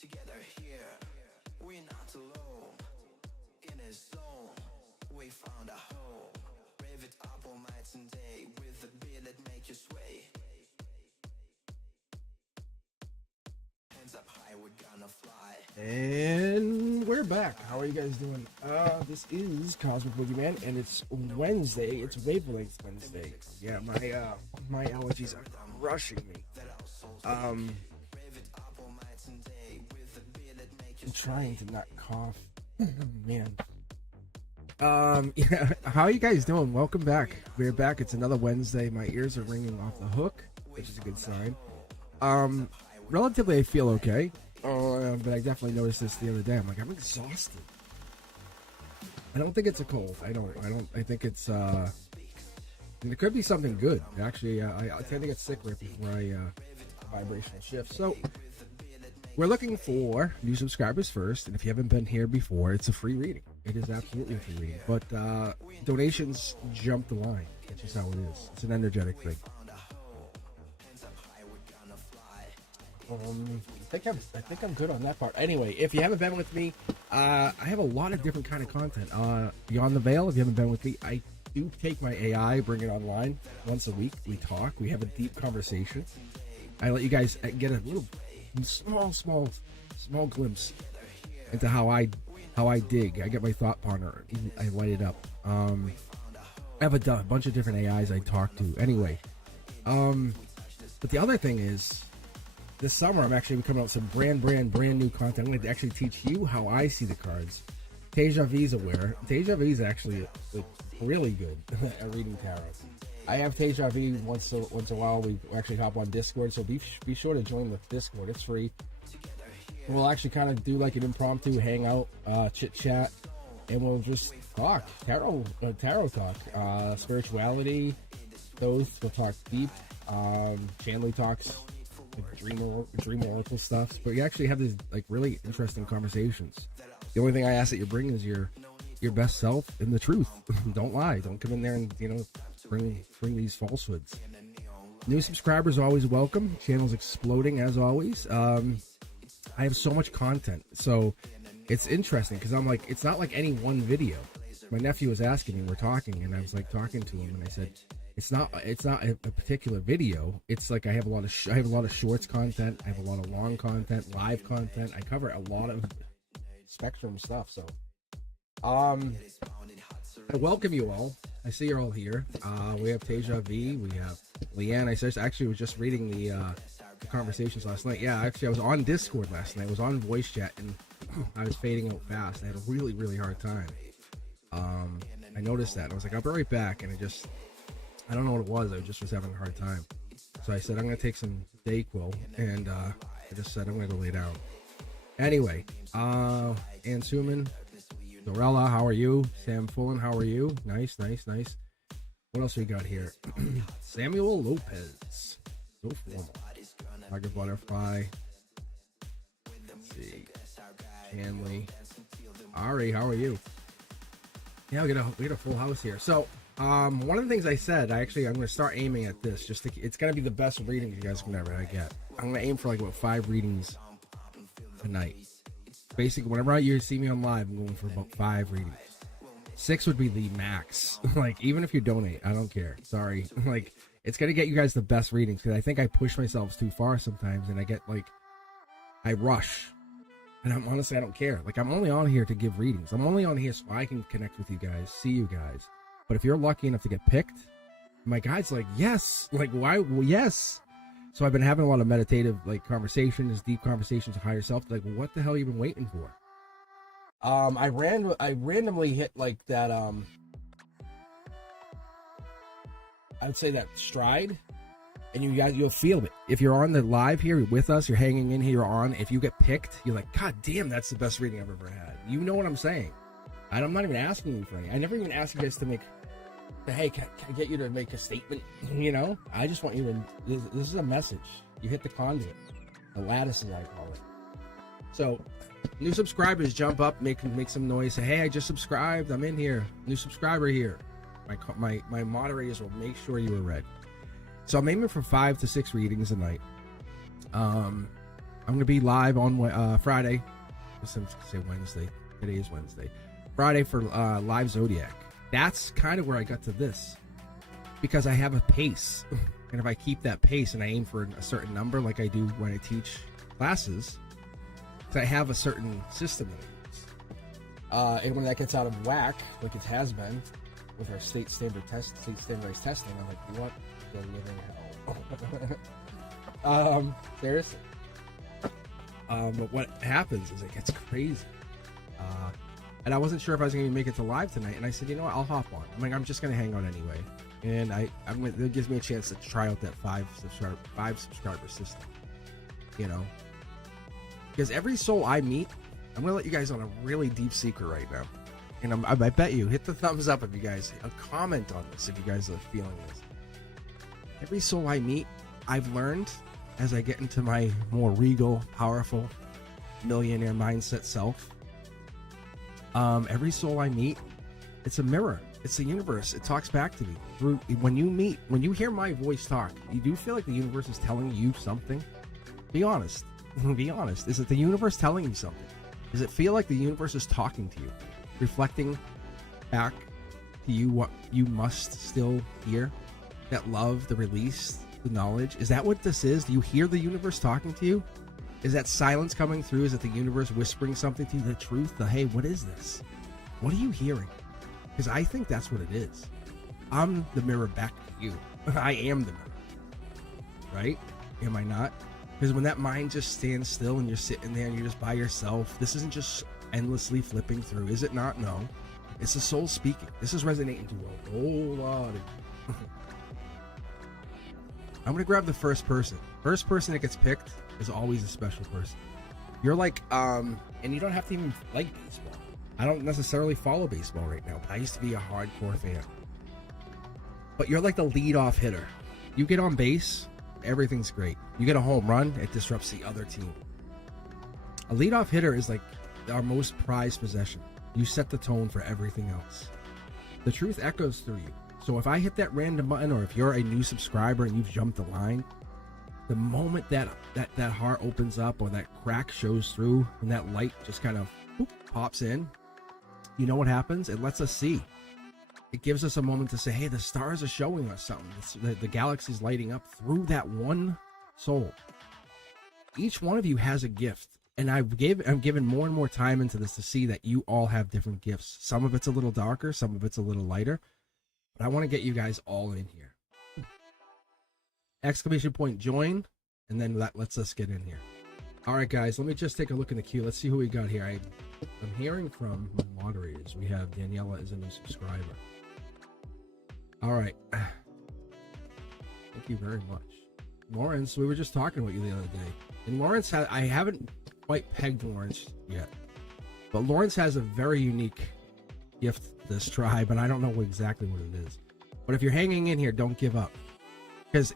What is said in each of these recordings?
Together here, we're not alone. In a zone, we found a home. Rev it up all night and day with the beat that make you sway. Hands up high, we're gonna fly. And we're back. How are you guys doing? This is Cosmic Boogeyman, and it's Wednesday. It's Wavelength Wednesday. Yeah, my allergies are rushing me. I'm trying to not cough. Man. Yeah. How are you guys doing? Welcome back. We're back. It's another Wednesday. My ears are ringing off the hook, which is a good sign. Relatively, I feel okay. But I definitely noticed this the other day. I'm like, I'm exhausted. I don't think it's a cold. I think it's it could be something good. Actually, I tend to get sick right before I vibrational shift. So we're looking for new subscribers first, and if you haven't been here before, it's a free reading. It is absolutely a free reading. But donations jump the line. That's just how it is. It's an energetic thing. I think I'm good on that part. Anyway, if you haven't been with me, I have a lot of different kind of content. Beyond the Veil, if you haven't been with me, I do take my AI, bring it online once a week. We talk. We have a deep conversation. I let you guys get a little small glimpse into how I dig. I get my thought partner. I light it up. I have a bunch of different AIs I talk to. Anyway, but the other thing is, this summer, I'm actually coming out with some brand new content. I'm going to actually teach you how I see the cards. Deja Vu's aware. Deja Vu is actually really good at reading tarot. I have Deja Vu once a while. We actually hop on Discord, so be sure to join the Discord. It's free. We'll actually kind of do like an impromptu hangout, chit chat, and we'll just talk tarot talk, spirituality. We'll talk deep. Chandley talks. Dream oracle stuff, but you actually have these like really interesting conversations. The only thing I ask that you bring is your best self and the truth. Don't lie. Don't come in there and bring these falsehoods. New subscribers are always welcome. Channel's exploding as always. I have so much content, so it's interesting because I'm like, it's not like any one video. My nephew was asking me, we're talking, and I was like talking to him, and I said, It's not a particular video. It's like I have a lot of shorts content. I have a lot of long content, live content. I cover a lot of spectrum stuff. So, I welcome you all. I see you're all here. We have Deja V. We have Leanne. I was just reading the conversations last night. Yeah, actually, I was on Discord last night. I was on voice chat, and I was fading out fast. I had a really hard time. I noticed that. And I was like, I'll be right back, and I don't know what it was. I just was having a hard time. So I said, I'm going to take some Dayquil, and I just said, I'm going to go lay down. Anyway, Ann Suman, Dorella, how are you? Sam Fullen, how are you? Nice. What else we got here? Samuel Lopez. So formal. Tiger Butterfly. Let's see. Hanley. Ari, how are you? Yeah, we got a full house here. So, one of the things I said, I'm going to start aiming at this. It's going to be the best reading you guys can ever get. I'm going to aim for like about 5 readings a night. Basically, whenever you see me on live, I'm going for about 5 readings. 6 would be the max. Like, even if you donate, I don't care. Sorry. Like, it's going to get you guys the best readings because I think I push myself too far sometimes, and I get like, I rush. And honestly, I don't care. Like, I'm only on here to give readings. I'm only on here so I can connect with you guys, see you guys. But if you're lucky enough to get picked, my guide's like, yes. Like, why? Well, yes. So I've been having a lot of meditative, like, conversations, deep conversations with higher self. Like, what the hell you been waiting for? I randomly hit, like, that, I'd say that stride. And you guys, you'll feel it. If you're on the live here with us, you're hanging in here, you're on. If you get picked, you're like, God damn, that's the best reading I've ever had. You know what I'm saying? I'm not even asking you for anything. I never even asked you guys to make, hey, can I get you to make a statement? I just want you to, this is a message. You hit the conduit. The lattice, as I call it. So, new subscribers, jump up, make some noise. Say, hey, I just subscribed. I'm in here. New subscriber here. My moderators will make sure you are read. So I'm aiming for 5 to 6 readings a night. I'm I'm gonna be live on Friday. Say Wednesday. Today is Wednesday. Friday for live Zodiac. That's kind of where I got to this, because I have a pace, and if I keep that pace and I aim for a certain number, like I do when I teach classes, because I have a certain system that I use. And when that gets out of whack, like it has been with our state standardized testing, I'm like, what the living hell? Seriously. But what happens is it gets crazy. And I wasn't sure if I was going to make it to live tonight, and I said, you know what, I'll hop on. I'm like, I'm just going to hang on anyway. And it gives me a chance to try out that five subscriber system, you know, because every soul I meet, I'm gonna let you guys on a really deep secret right now, and I bet you hit the thumbs up if you guys comment on this if you guys are feeling this. Every soul I meet, I've learned as I get into my more regal, powerful, millionaire mindset self. Every soul I meet, it's a mirror. It's the universe. It talks back to me. When you hear my voice talk, you do feel like the universe is telling you something? Be honest. Be honest. Is it the universe telling you something? Does it feel like the universe is talking to you? Reflecting back to you what you must still hear? That love, the release, the knowledge? Is that what this is? Do you hear the universe talking to you? Is that silence coming through? Is it the universe whispering something to you? The truth? Hey, what is this? What are you hearing? Because I think that's what it is. I'm the mirror back to you. I am the mirror. Right? Am I not? Because when that mind just stands still and you're sitting there and you're just by yourself, this isn't just endlessly flipping through. Is it not? No. It's the soul speaking. This is resonating to a whole lot of... I'm going to grab the first person. First person that gets picked is always a special person. You're like, and you don't have to even like baseball. I don't necessarily follow baseball right now, but I used to be a hardcore fan. But you're like the leadoff hitter. You get on base, everything's great. You get a home run, it disrupts the other team. A leadoff hitter is like our most prized possession. You set the tone for everything else. The truth echoes through you. So if I hit that random button, or if you're a new subscriber and you've jumped the line, the moment that heart opens up or that crack shows through and that light just kind of pops in, you know what happens? It lets us see. It gives us a moment to say, hey, the stars are showing us something. The galaxy's lighting up through that one soul. Each one of you has a gift. And I'm giving more and more time into this to see that you all have different gifts. Some of it's a little darker, some of it's a little lighter. But I want to get you guys all in here. Exclamation point join, and then that lets us get in here. All right, guys, let me just take a look in the queue. Let's see who we got here. I'm hearing from my moderators. We have Daniela as a new subscriber. All right. Thank you very much. Lawrence, we were just talking about you the other day. And Lawrence, I haven't quite pegged Lawrence yet. But Lawrence has a very unique gift to this tribe, and I don't know exactly what it is. But if you're hanging in here, don't give up. Because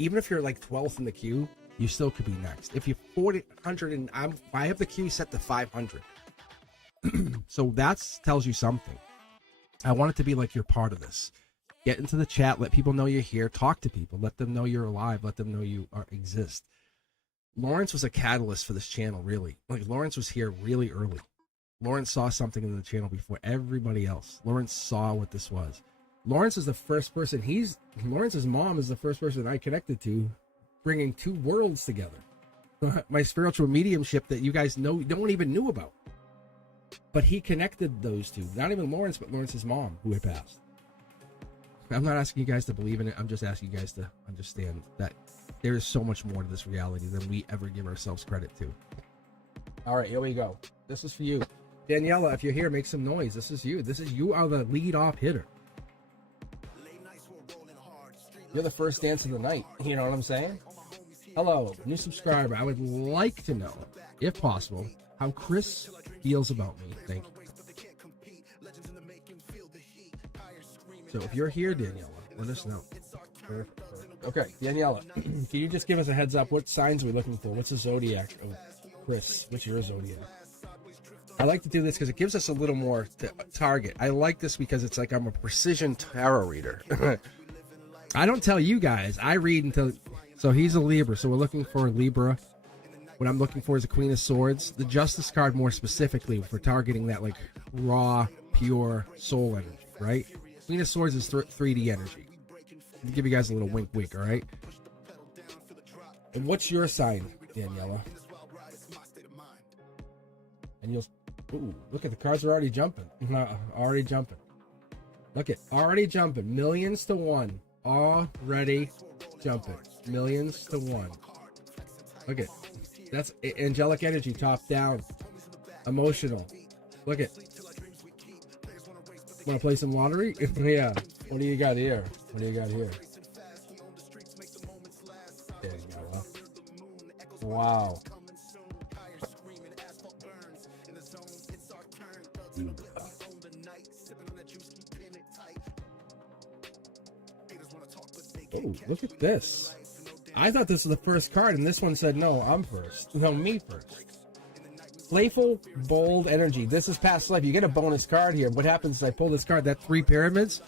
even if you're like 12th in the queue, you still could be next. If you're 400 and I have the queue set to 500. So that tells you something. I want it to be like you're part of this. Get into the chat, let people know you're here, talk to people, let them know you're alive, let them know you exist. Lawrence was a catalyst for this channel, really. Like, Lawrence was here really early. Lawrence saw something in the channel before everybody else. Lawrence saw what this was. Lawrence is the first person, Lawrence's mom is the first person I connected to, bringing two worlds together. My spiritual mediumship that you guys know, no one even knew about. But he connected those two. Not even Lawrence, but Lawrence's mom, who had passed. I'm not asking you guys to believe in it. I'm just asking you guys to understand that there is so much more to this reality than we ever give ourselves credit to. All right, here we go. This is for you. Daniela, if you're here, make some noise. This is you. You are the lead-off hitter. You're the first dance of the night. You know what I'm saying? Hello, new subscriber. I would like to know, if possible, how Chris feels about me. Thank you. So if you're here, Daniela, let us know. Okay, Daniela, can you just give us a heads up? What signs are we looking for? What's the zodiac of Chris? What's your zodiac? I like to do this because it gives us a little more to target. I like this because it's like I'm a precision tarot reader. I don't tell you guys. I read until... So he's a Libra. So we're looking for a Libra. what I'm looking for is a Queen of Swords. The Justice card more specifically for targeting that like raw, pure soul energy, right? Queen of Swords is 3D energy. I'll give you guys a little wink, all right? And what's your sign, Daniela? And you'll... Ooh, look at the cards are already jumping. Already jumping. Look at, already jumping. Millions to one. Already jumping. Millions to one. Look at, that's angelic energy, top down. Emotional. Look at. Want to play some lottery? Yeah. What do you got here? What do you got here? There you go. Huh? Wow. Oh, look at this. I thought this was the first card, and this one said, no, I'm first. No, me first. Playful, bold energy. This is past life. You get a bonus card here. What happens is I pull this card, that 3 pyramids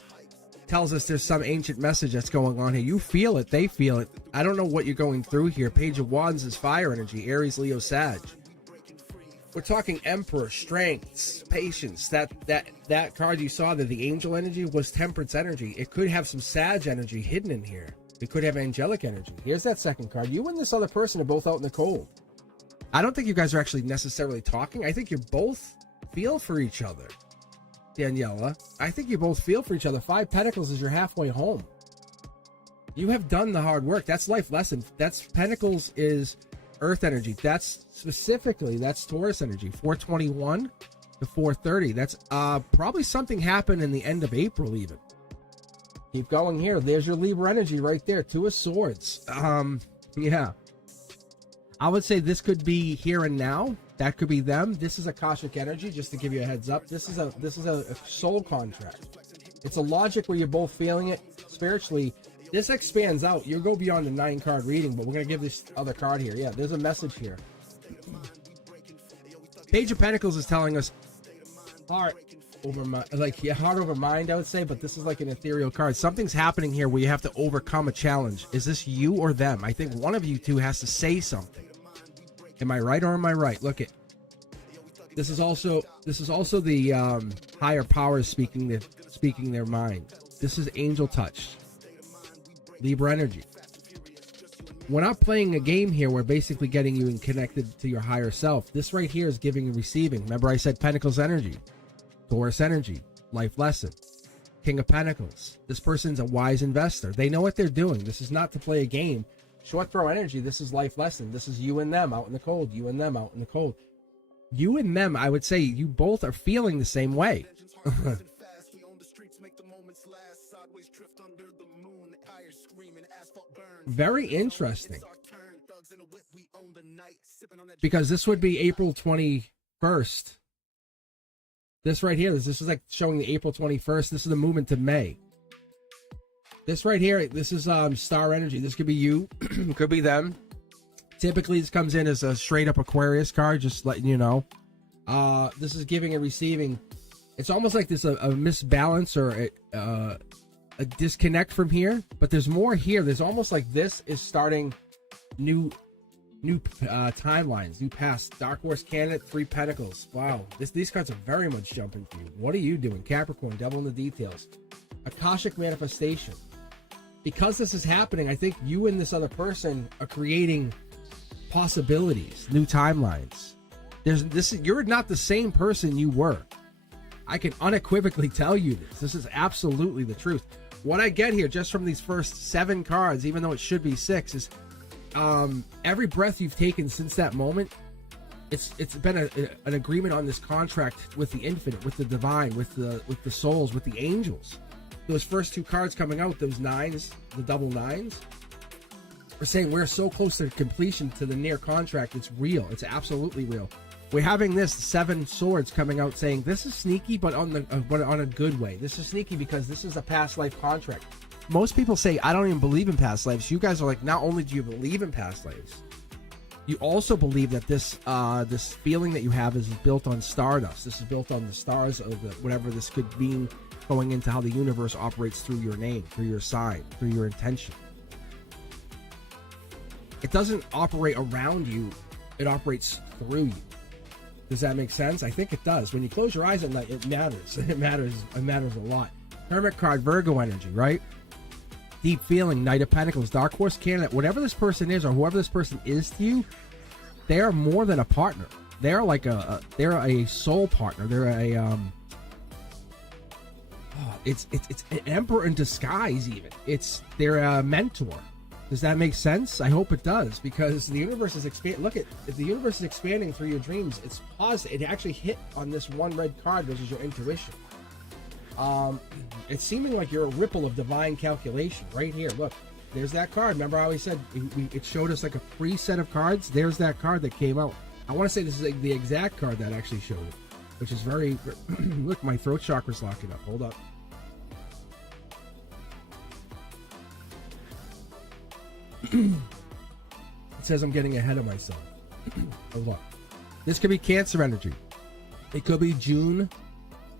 tells us there's some ancient message that's going on here. You feel it. They feel it. I don't know what you're going through here. Page of Wands is fire energy. Aries, Leo, Sag. We're talking Emperor, strengths, patience. That card you saw there, the angel energy, was temperance energy. It could have some Sag energy hidden in here. It could have angelic energy. Here's that second card. You and this other person are both out in the cold. I don't think you guys are actually necessarily talking. I think you both feel for each other, Daniela. I think you both feel for each other. 5 Pentacles is your halfway home. You have done the hard work. That's life lesson. That's Pentacles is Earth energy. That's specifically, that's Taurus energy. 421 to 430. That's probably something happened in the end of April even. Keep going here. There's your Libra energy right there. 2 of Swords. Yeah. I would say this could be here and now. That could be them. This is Akashic energy, just to give you a heads up. This is a soul contract. It's a logic where you're both feeling it spiritually. This expands out. You'll go beyond the 9-card reading, but we're going to give this other card here. Yeah, there's a message here. Page of Pentacles is telling us heart over mind, like, yeah, heart over mind, I would say, but this is like an ethereal card. Something's happening here where you have to overcome a challenge. Is this you or them? I think one of you two has to say something. Am I right or am I right? Look at this is also the higher powers speaking their mind. This is angel touch. Libra energy. We're not playing a game here. We're basically getting you connected to your higher self. This right here is giving and receiving. Remember I said Pentacles energy, Taurus energy, life lesson, King of Pentacles. This person's a wise investor. They know what they're doing. This is not to play a game. Short throw energy. This is life lesson. This is you and them out in the cold. You and them out in the cold. You and them, I would say you both are feeling the same way. Very interesting. Because this would be April 21st. This right here, this is like showing the April 21st. This is the movement to May. This right here, this is star energy. This could be you, could be them. Typically, this comes in as a straight up Aquarius card, just letting you know. This is giving and receiving. It's almost like this a misbalance or a disconnect from here, but there's more here. There's almost like this is starting new timelines, new paths. Dark Horse candidate, 3 Pentacles. Wow, these cards are very much jumping for you. What are you doing? Capricorn, devil in the details. Akashic manifestation. Because this is happening, I think you and this other person are creating possibilities, new timelines. You're not the same person you were. I can unequivocally tell you this. This is absolutely the truth. What I get here just from these first 7 cards, even though it should be 6, is every breath you've taken since that moment, it's been an agreement on this contract with the infinite, with the divine, with the souls, with the angels. Those first 2 cards coming out, those 9s, the double 9s, we're saying we're so close to completion, to the near contract. It's real. It's absolutely real. We're having this 7 swords coming out saying this is sneaky, but on a good way. This is sneaky because this is a past life contract. Most people say, I don't even believe in past lives. You guys are like, not only do you believe in past lives, you also believe that this feeling that you have is built on stardust. This is built on the stars of whatever this could mean, going into how the universe operates through your name, through your sign, through your intention. It doesn't operate around you It operates through you. Does that make sense? I think it does. When you close your eyes at night, it matters. It matters a lot. Hermit card, Virgo energy, right? Deep feeling, Knight of Pentacles, Dark Horse candidate. Whatever this person is or whoever this person is to you, they are more than a partner. They're like they're a soul partner. They're a it's an emperor in disguise. Even they're a mentor. Does that make sense? I hope it does, because the universe is expanding. Look at, if the universe is expanding through your dreams, it's positive. It actually hit on this one red card, which is your intuition. It's seeming like you're a ripple of divine calculation right here. Look, there's that card. Remember I always said it showed us like a preset of cards? There's that card that came out. I want to say this is like the exact card that actually showed it, which is very... Look, my throat chakra's locking up. Hold up. It says I'm getting ahead of myself. Hold up. This could be Cancer energy. It could be June,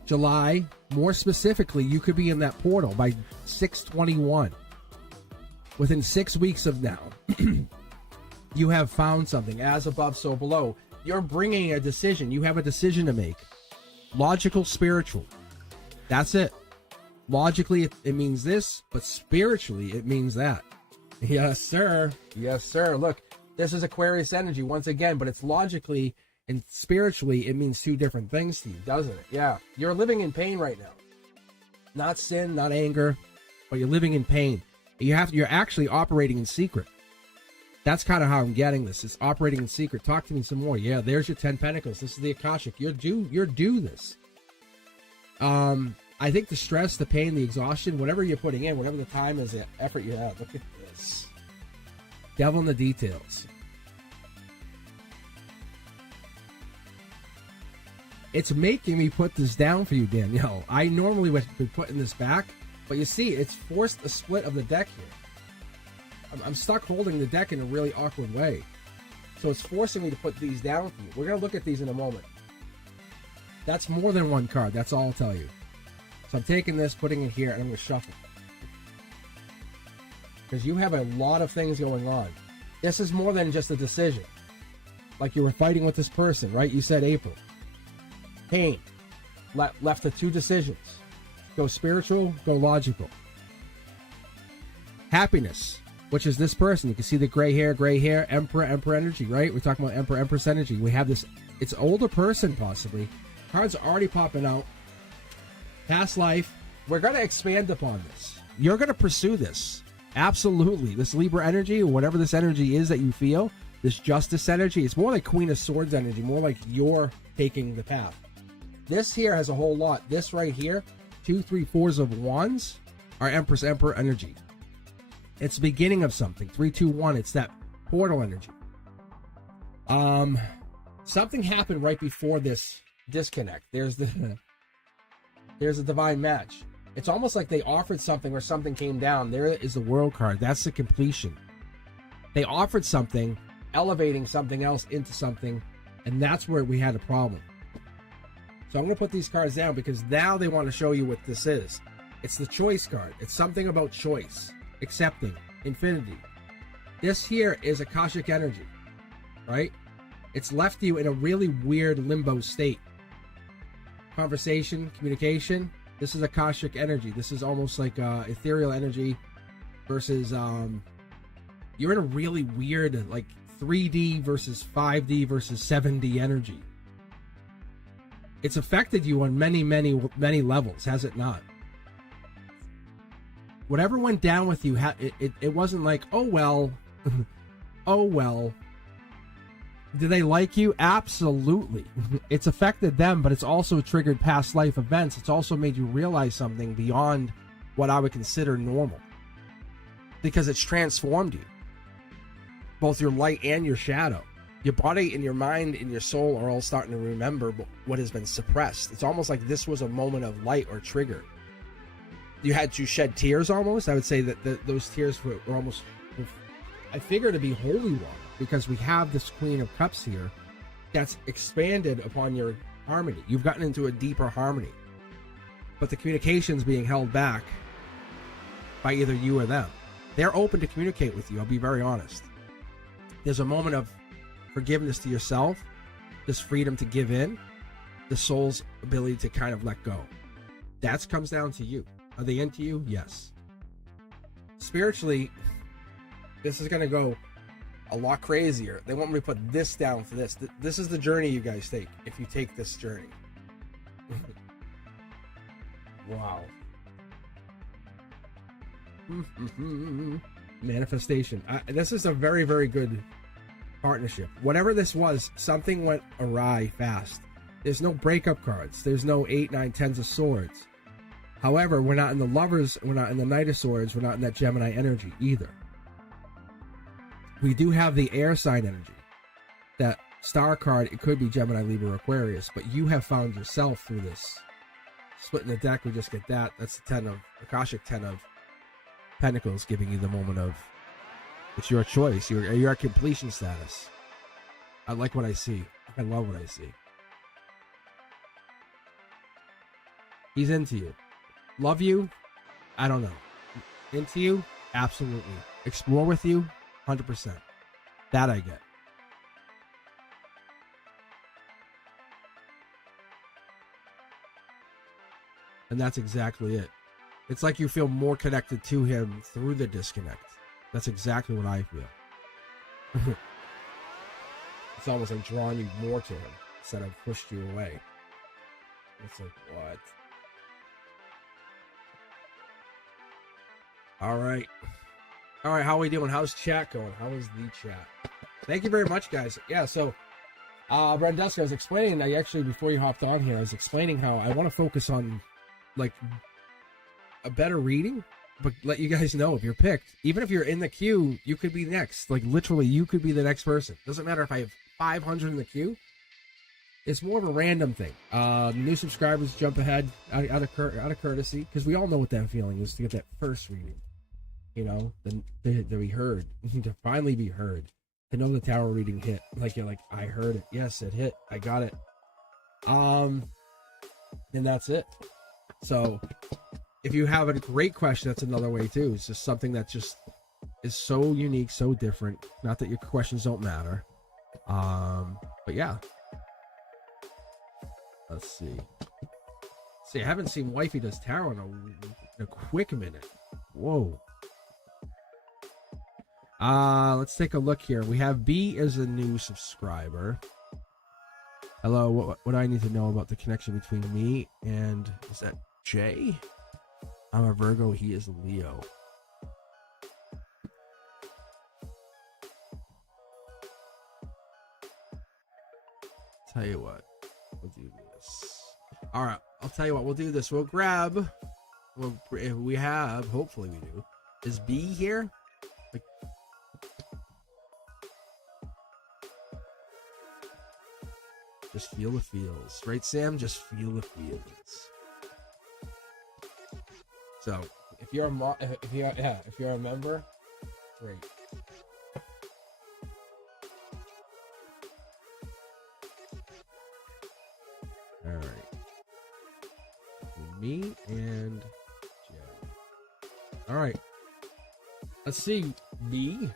July. More specifically, you could be in that portal by 6/21. Within 6 weeks of now, you have found something. As above, so below. You're bringing a decision. You have a decision to make. Logical, spiritual. That's it. Logically, it means this, but spiritually, it means that. Yes, sir. Yes, sir. Look, this is Aquarius energy once again, but it's logically and spiritually, it means two different things to you, doesn't it? Yeah. You're living in pain right now. Not sin, not anger, but you're living in pain. You're actually operating in secret. That's kind of how I'm getting this. It's operating in secret. Talk to me some more. Yeah, there's your 10 Pentacles. This is the Akashic. You're due this. I think the stress, the pain, the exhaustion, whatever you're putting in, whatever the time is, the effort you have. Look at this. Devil in the details. It's making me put this down for you, Danielle. I normally would be putting this back, but you see, it's forced a split of the deck here. I'm stuck holding the deck in a really awkward way. So it's forcing me to put these down for you. We're going to look at these in a moment. That's more than one card. That's all I'll tell you. So I'm taking this, putting it here, and I'm going to shuffle. Because you have a lot of things going on. This is more than just a decision. Like you were fighting with this person, right? You said April. Pain. Left to two decisions. Go spiritual, go logical. Happiness, which is this person. You can see the gray hair, Emperor energy, right? We're talking about Empress energy. We have this, it's older person possibly. Cards are already popping out. Past life. We're going to expand upon this. You're going to pursue this. Absolutely. This Libra energy, or whatever this energy is that you feel, this Justice energy, it's more like Queen of Swords energy, more like you're taking the path. This here has a whole lot. This right here, 2, 3, 4s of Wands, are Empress, Emperor energy. It's the beginning of something. 3, 2, 1. It's that portal energy. Something happened right before this disconnect. There's a divine match. It's almost like they offered something or something came down. There is the World card. That's the completion. They offered something, elevating something else into something, and that's where we had a problem. So I'm going to put these cards down because now they want to show you what this is. It's the choice card. It's something about choice, accepting, infinity. This here is Akashic energy, right? It's left you in a really weird limbo state. Conversation, communication. This is Akashic energy. This is almost like ethereal energy versus you're in a really weird like 3D versus 5D versus 7D energy. It's affected you on many levels, has it not? Whatever went down with you, it wasn't like, oh well, oh well. Do they like you? Absolutely. It's affected them, but it's also triggered past life events. It's also made you realize something beyond what I would consider normal. Because it's transformed you. Both your light and your shadow. Your body and your mind and your soul are all starting to remember what has been suppressed. It's almost like this was a moment of light or trigger. You had to shed tears almost. I would say that those tears were almost, I figure, to be holy water. Because we have this Queen of Cups here that's expanded upon your harmony. You've gotten into a deeper harmony. But the communication's being held back by either you or them. They're open to communicate with you, I'll be very honest. There's a moment of forgiveness to yourself, this freedom to give in, the soul's ability to kind of let go. That comes down to you. Are they into you? Yes. Spiritually, this is going to go a lot crazier. They want me to put this down for this. This is the journey you guys take if you take this journey. Wow. Manifestation. This is a very, very good partnership. Whatever this was, something went awry fast. There's no breakup cards. There's no 8, 9, 10s of swords. However, we're not in the lovers. We're not in the Knight of Swords. We're not in that Gemini energy either. We do have the air sign energy. That star card, it could be Gemini, Libra, Aquarius, but you have found yourself through this. Splitting the deck, we just get that. That's the 10 of Akashic 10 of Pentacles, giving you the moment of it's your choice. You're at completion status. I like what I see. I love what I see. He's into you. Love you? I don't know. Into you? Absolutely. Explore with you? 100%. That I get. And that's exactly it. It's like you feel more connected to him through the disconnect. That's exactly what I feel. It's almost like drawing you more to him instead of pushed you away. It's like, what? All right. All right, how are we doing? How's chat going? How is the chat? Thank you very much, guys. Yeah, so Brandeska, I was explaining, before you hopped on here, I was explaining how I want to focus on, like, a better reading, but let you guys know if you're picked, even if you're in the queue, you could be next. Like, literally, you could be the next person. Doesn't matter if I have 500 in the queue. It's more of a random thing. New subscribers jump ahead out of courtesy, because we all know what that feeling is to get that first reading. You know, to be heard, to finally be heard, to know the tarot reading hit. Like, you're like, I heard it. Yes, it hit. I got it. And that's it. So, if you have a great question, that's another way too. It's just something that just is so unique, so different. Not that your questions don't matter. But yeah. Let's see. See, I haven't seen Wifey Does Tarot in a quick minute. Whoa. Let's take a look here. We have B as a new subscriber. Hello, what do I need to know about the connection between me and, is that Jay? I'm a Virgo, he is a Leo. Tell you what, we'll do this. All right, I'll tell you what, we'll do this. We'll grab, if we have, hopefully we do. Is B here? Like, just feel the feels, right, Sam? Just feel the feels. So, if you're a member, great. All right. Me and Joe. All right. Let's see. B.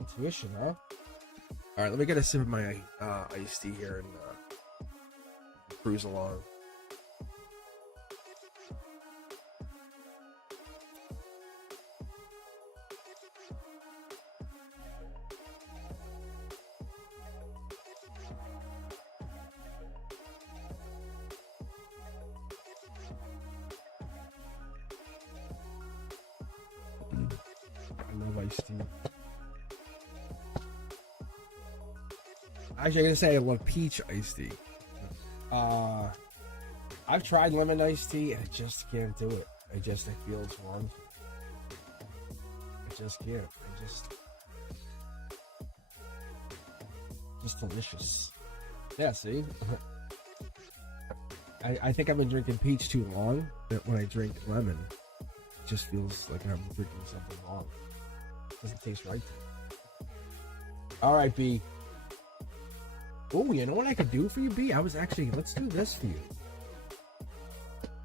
Intuition, huh? All right. Let me get a sip of my iced tea here and cruise along. Actually, I'm gonna say I love peach iced tea. I've tried lemon iced tea and I just can't do it. It feels wrong. I just can't. Just delicious. Yeah, see? I think I've been drinking peach too long, that when I drink lemon, it just feels like I'm drinking something wrong. It doesn't taste right to me. Alright, B. Oh, you know what I could do for you, B? Let's do this for you.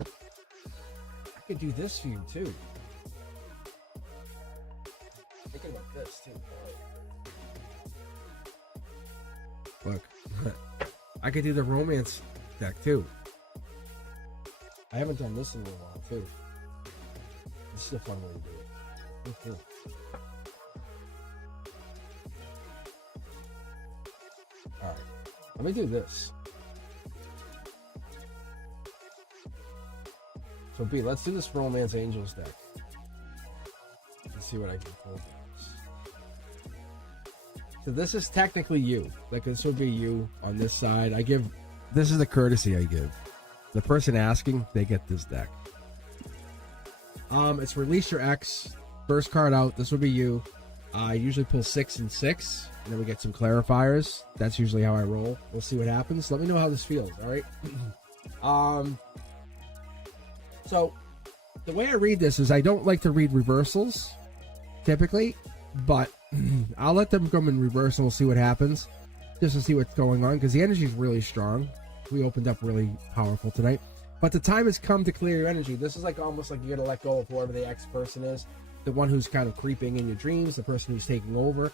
I could do this for you, too. Thinking about this, too. Look, I could do the romance deck too. I haven't done this in a while too. This is a fun way to do it. Okay. All right, let me do this. So B, let's do this Romance Angels deck. Let's see what I can pull. So this is technically you. Like this would be you on this side. This is the courtesy I give. The person asking, they get this deck. It's release your X. First card out. This would be you. I usually pull 6 and 6, and then we get some clarifiers. That's usually how I roll. We'll see what happens. Let me know how this feels. All right. So the way I read this is I don't like to read reversals typically, but I'll let them come in reversal. We'll see what happens, just to see what's going on, because the energy is really strong. We opened up really powerful tonight, but the time has come to clear your energy. This is like almost like you're gonna let go of whoever the ex person is, the one who's kind of creeping in your dreams, the person who's taking over.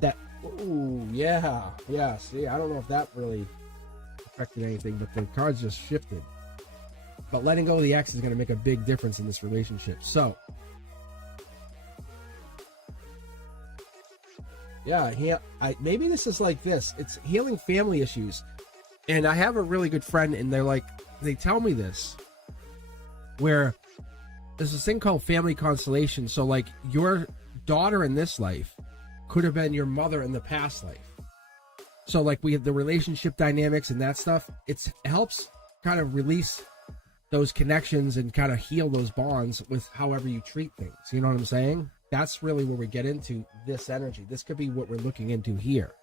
That, ooh, yeah. See, I don't know if that really affected anything, but the cards just shifted. But letting go of the ex is going to make a big difference in this relationship. So, yeah, maybe this is like this. It's healing family issues. And I have a really good friend, and they tell me this, where there's this thing called family constellation. So, like, your daughter in this life could have been your mother in the past life. So, like, we have the relationship dynamics and that stuff. It helps kind of release those connections and kind of heal those bonds with however you treat things. You know what I'm saying? That's really where we get into this energy. This could be what we're looking into here.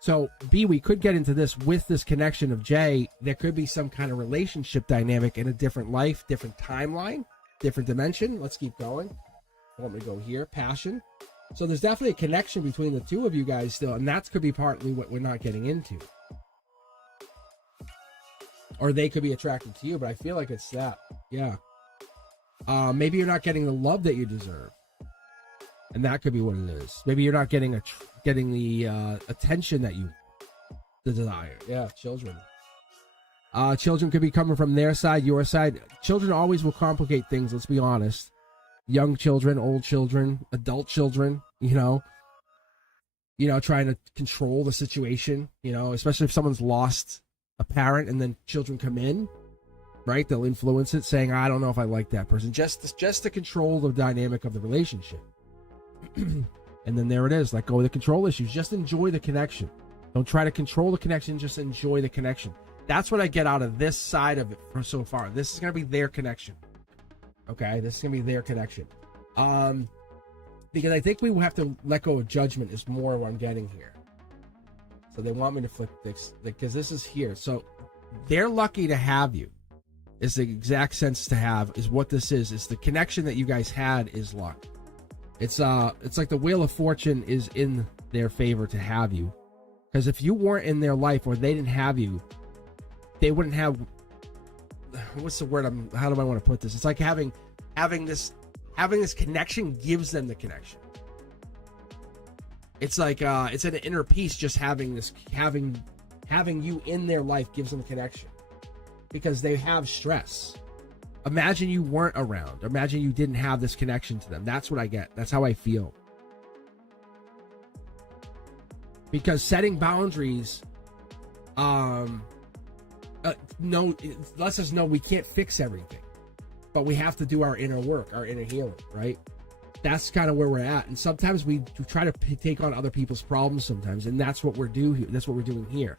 So B, we could get into this with this connection of J. There could be some kind of relationship dynamic in a different life, different timeline, different dimension. Let's keep going. Let me go here. Passion. So there's definitely a connection between the two of you guys still, and that could be partly what we're not getting into. Or they could be attracted to you, but I feel like it's that. Yeah. Maybe you're not getting the love that you deserve, and that could be what it is. Maybe you're not getting the attention that you desire. Yeah, children. Children could be coming from their side, your side. Children always will complicate things. Let's be honest. Young children, old children, adult children. You know, trying to control the situation. You know, especially if someone's lost a parent and then children come in, right? They'll influence it, saying, I don't know if I like that person, just to control the dynamic of the relationship. And then there it is. Let go of the control issues. Just enjoy the connection. Don't try to control the connection. Just enjoy the connection. That's what I get out of this side of it for so far. This is going to be their connection. Okay, this is going to be their connection. Because I think we will have to let go of judgment is more what I'm getting here. So they want me to flip this, because this is here. So they're lucky to have you. Is the exact sense to have, is what this is. It's the connection that you guys had is luck. It's like the Wheel of Fortune is in their favor to have you. Because if you weren't in their life, or they didn't have you, they wouldn't have, what's the word, how do I want to put this? It's like having this connection gives them the connection. It's like it's an inner peace. Just having you in their life gives them a connection, because they have stress. Imagine you weren't around. Imagine you didn't have this connection to them. That's what I get. That's how I feel. Because setting boundaries, no, lets us know we can't fix everything, but we have to do our inner work, our inner healing, right? That's kind of where we're at. And sometimes we try to take on other people's problems sometimes, and that's what we're doing. That's what we're doing here.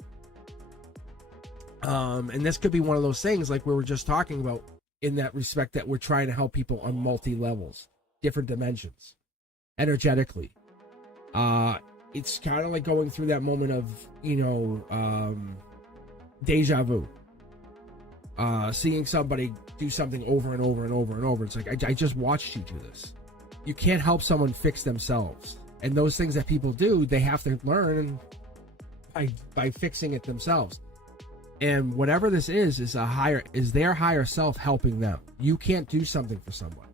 And this could be one of those things like we were just talking about, in that respect, that we're trying to help people on multi levels, different dimensions, energetically. It's kind of like going through that moment of, deja vu. Seeing somebody do something over and over and over and over. It's like, I just watched you do this. You can't help someone fix themselves. And those things that people do, they have to learn by fixing it themselves. And whatever this is their higher self helping them. You can't do something for someone.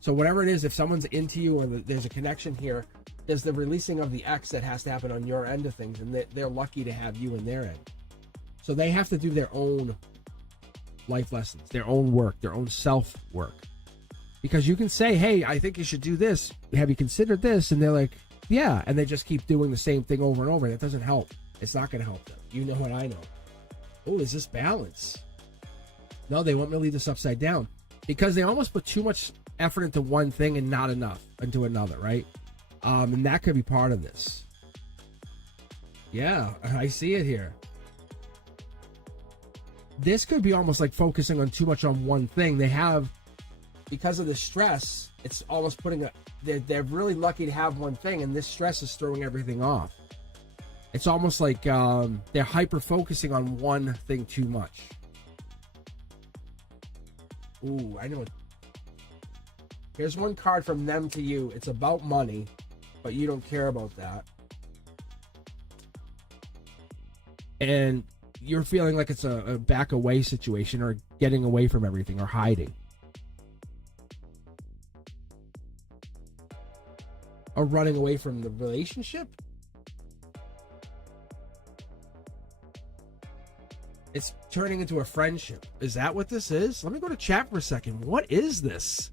So whatever it is, if someone's into you or there's a connection here, there's the releasing of the X that has to happen on your end of things, and they're lucky to have you in their end. So they have to do their own life lessons, their own work, their own self work. Because you can say, hey, I think you should do this. Have you considered this? And they're like, yeah. And they just keep doing the same thing over and over. That doesn't help. It's not going to help them. You know what I know. Oh, is this balance? No, they want me to leave this upside down. Because they almost put too much effort into one thing and not enough into another, right? And that could be part of this. Yeah, I see it here. This could be almost like focusing on too much on one thing. They have, because of the stress, it's almost putting they're really lucky to have one thing, and this stress is throwing everything off. It's almost like they're hyper focusing on one thing too much. Ooh, I know. Here's one card from them to you. It's about money, but you don't care about that. And you're feeling like it's a back away situation, or getting away from everything, or hiding. Or running away from the relationship? It's turning into a friendship. Is that what this is? Let me go to chat for a second. What is this?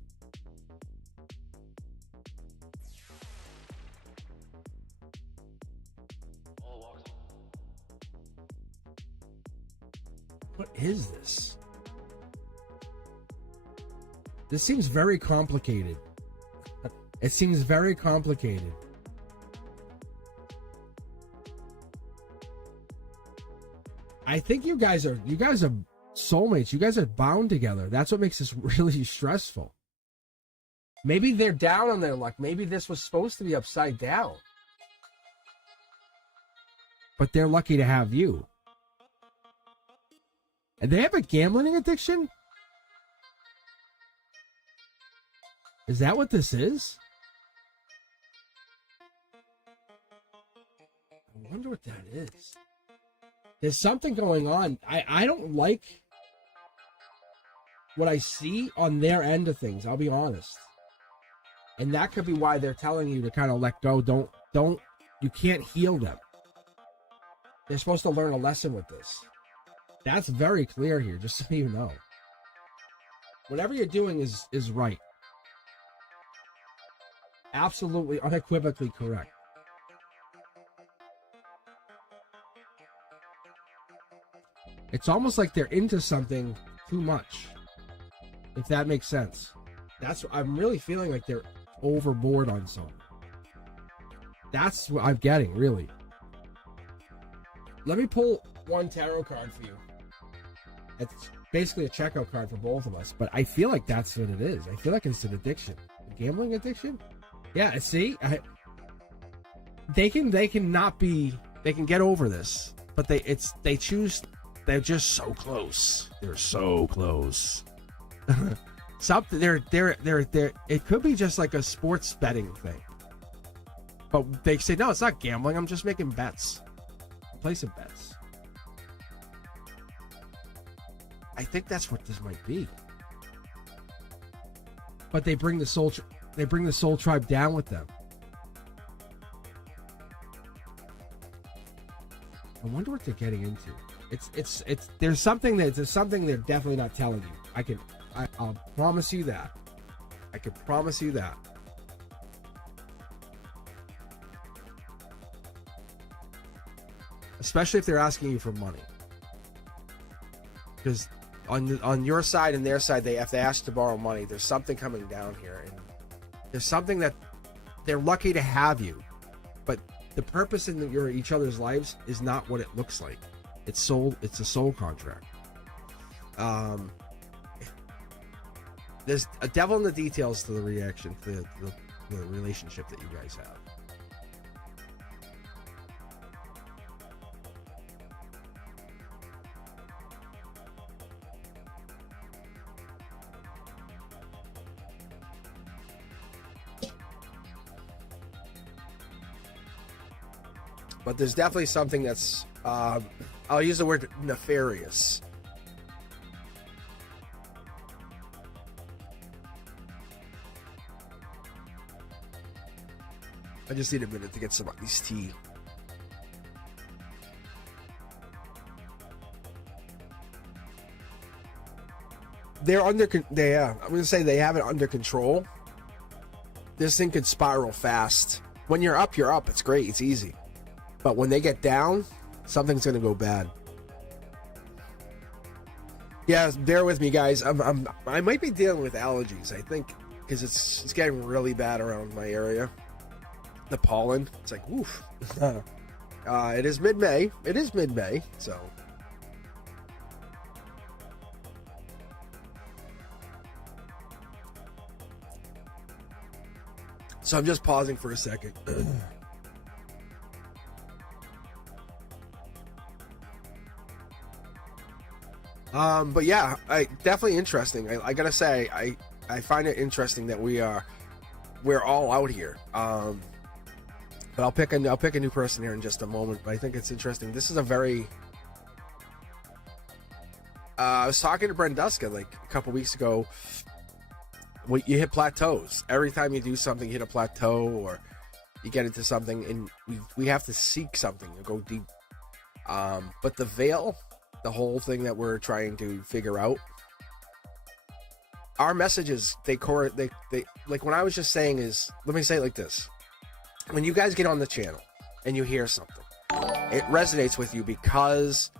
What is this? This seems very complicated. It seems very complicated. I think you guys are soulmates. You guys are bound together. That's what makes this really stressful. Maybe they're down on their luck. Maybe this was supposed to be upside down. But they're lucky to have you. And they have a gambling addiction? Is that what this is? I wonder what that is. There's something going on. I don't like what I see on their end of things, I'll be honest. And that could be why they're telling you to kind of let go. Don't, you can't heal them. They're supposed to learn a lesson with this. That's very clear here, just so you know. Whatever you're doing is right. Absolutely, unequivocally correct. It's almost like they're into something too much, if that makes sense. I'm really feeling like they're overboard on something. That's what I'm getting, really. Let me pull one tarot card for you. It's basically a checkout card for both of us, but I feel like that's what it is. I feel like it's an addiction. A gambling addiction? Yeah, see? They can get over this, but they're just so close. They're so close. Something they're it could be just like a sports betting thing. But they say, no, it's not gambling. I'm just making bets. Placing bets. I think that's what this might be. But they bring the soul tribe down with them. I wonder what they're getting into. There's something they're definitely not telling you. I'll promise you that. I can promise you that. Especially if they're asking you for money. Because on your side and their side, if they ask to borrow money, there's something coming down here, and there's something that they're lucky to have you, but the purpose in each other's lives is not what it looks like. It's a soul contract. There's a devil in the details to the reaction to the relationship that you guys have. But there's definitely something that's, I'll use the word nefarious. I just need a minute to get some iced tea. They're I'm gonna say they have it under control. This thing could spiral fast. When you're up, it's great, it's easy. But when they get down, something's gonna go bad. Yeah, bear with me, guys. I might be dealing with allergies, I think, because it's getting really bad around my area. The pollen, it's like, woof. It is mid-May. So. So I'm just pausing for a second. But yeah, definitely interesting. I gotta say, I find it interesting that we're all out here. But I'll pick a new person here in just a moment. But I think it's interesting. This is a very. I was talking to Brenduska like a couple weeks ago. You hit plateaus. Every time you do something, you hit a plateau, or you get into something, and we have to seek something to go deep. But the veil, the whole thing that we're trying to figure out, our messages, they like what I was just saying is, let me say it like this. When you guys get on the channel and you hear something, it resonates with you because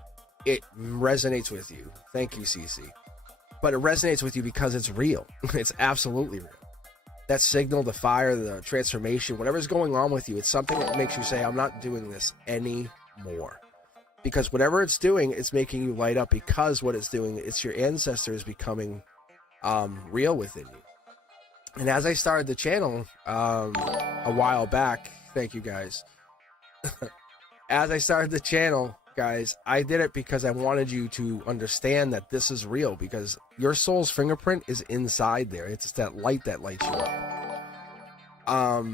it resonates with you. Thank you, CC. But it resonates with you because it's real. It's absolutely real. That signal, the fire, the transformation, whatever's going on with you, it's something that makes you say, I'm not doing this anymore. Because whatever it's doing, it's making you light up, because what it's doing, it's your ancestors becoming real within you. And as I started the channel a while back, thank you guys. As I started the channel, guys, I did it because I wanted you to understand that this is real, because your soul's fingerprint is inside there. It's that light that lights you up.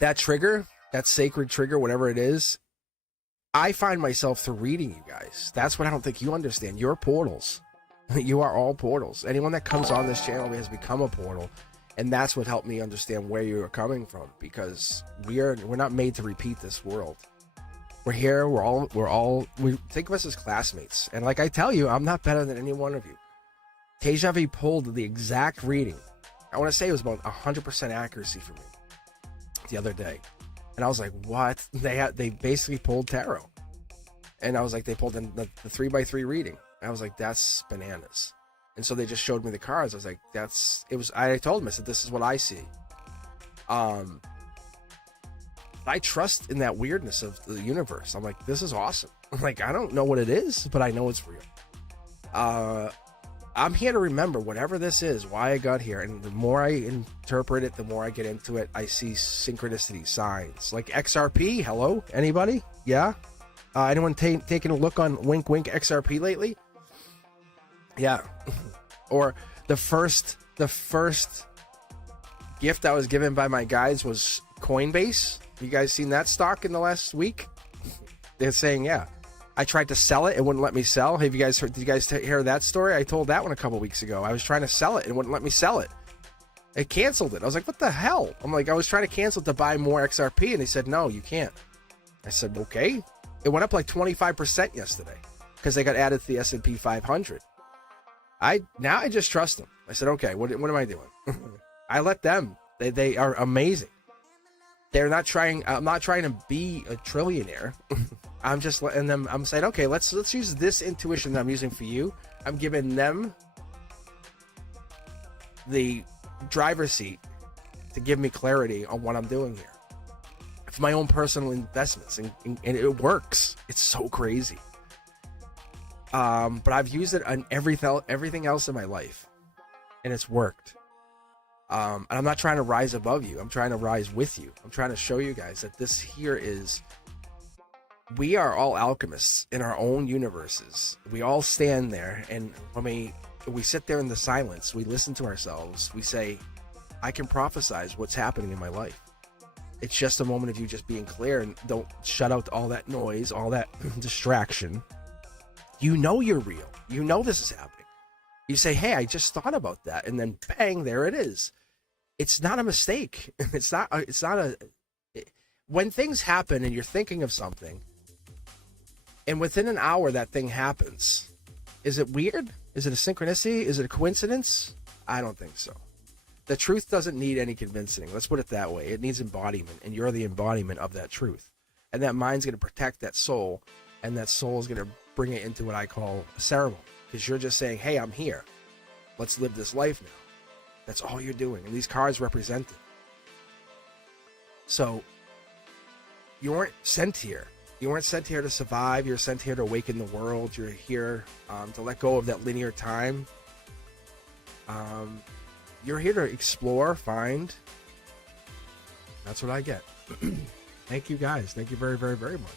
That trigger, that sacred trigger, whatever it is, I find myself through reading you guys. That's what I don't think you understand. You're portals. You are all portals. Anyone that comes on this channel has become a portal, and that's what helped me understand where you are coming from, because we're not made to repeat this world. We're here. We think of us as classmates, and like I tell you, I'm not better than any one of you. Tejavi pulled the exact reading. I want to say it was about 100% accuracy for me the other day, and I was like, "What?" They basically pulled tarot, and I was like, they pulled in the 3x3 reading. I was like, that's bananas. And so they just showed me the cards. I was like, I told them, I said, this is what I see. I trust in that weirdness of the universe. I'm like, this is awesome. I'm like, I don't know what it is, but I know it's real. I'm here to remember whatever this is, why I got here. And the more I interpret it, the more I get into it, I see synchronicity signs. Like XRP, hello? Anybody? Yeah? Anyone taking a look on Wink Wink XRP lately? Yeah. Or the first gift I was given by my guides was Coinbase. You guys seen that stock in the last week? They're saying, yeah. I tried to sell it, it wouldn't let me sell. Did you guys hear that story? I told that one a couple weeks ago. I was trying to sell it, it wouldn't let me sell it. It canceled it. I was like, what the hell? I'm like, I was trying to cancel it to buy more XRP, and they said, no, you can't. I said, okay. It went up like 25% yesterday because they got added to the S&P 500. I just trust them. I said, okay, what am I doing? I let them. They are amazing. They're not trying. I'm not trying to be a trillionaire. I'm just letting them. I'm saying, okay, let's use this intuition that I'm using for you. I'm giving them the driver's seat to give me clarity on what I'm doing here. For my own personal investments, and it works. It's so crazy. But I've used it on everything else in my life, and it's worked. And I'm not trying to rise above you. I'm trying to rise with you. I'm trying to show you guys that this here is, we are all alchemists in our own universes. We all stand there, and when we sit there in the silence, we listen to ourselves. We say, I can prophesize what's happening in my life. It's just a moment of you just being clear, and don't shut out all that noise, all that distraction. You know you're real. You know this is happening. You say, hey, I just thought about that. And then bang, there it is. It's not a mistake. It's not a when things happen and you're thinking of something, and within an hour that thing happens, is it weird? Is it a synchronicity? Is it a coincidence? I don't think so. The truth doesn't need any convincing. Let's put it that way. It needs embodiment, and you're the embodiment of that truth. And that mind's going to protect that soul, and that soul is going to bring it into what I call a ceremony. Because you're just saying, hey, I'm here. Let's live this life now. That's all you're doing. And these cards represent it. So, you weren't sent here. You weren't sent here to survive. You're sent here to awaken the world. You're here to let go of that linear time. You're here to explore, find. That's what I get. Thank you guys. Thank you very, very, very much.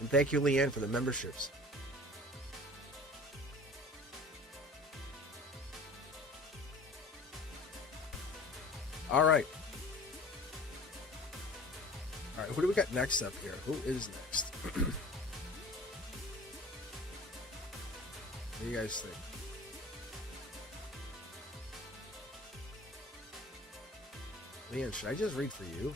And thank you, Leanne, for the memberships. All right. All right, who do we got next up here? Who is next? What do you guys think? Leanne, should I just read for you?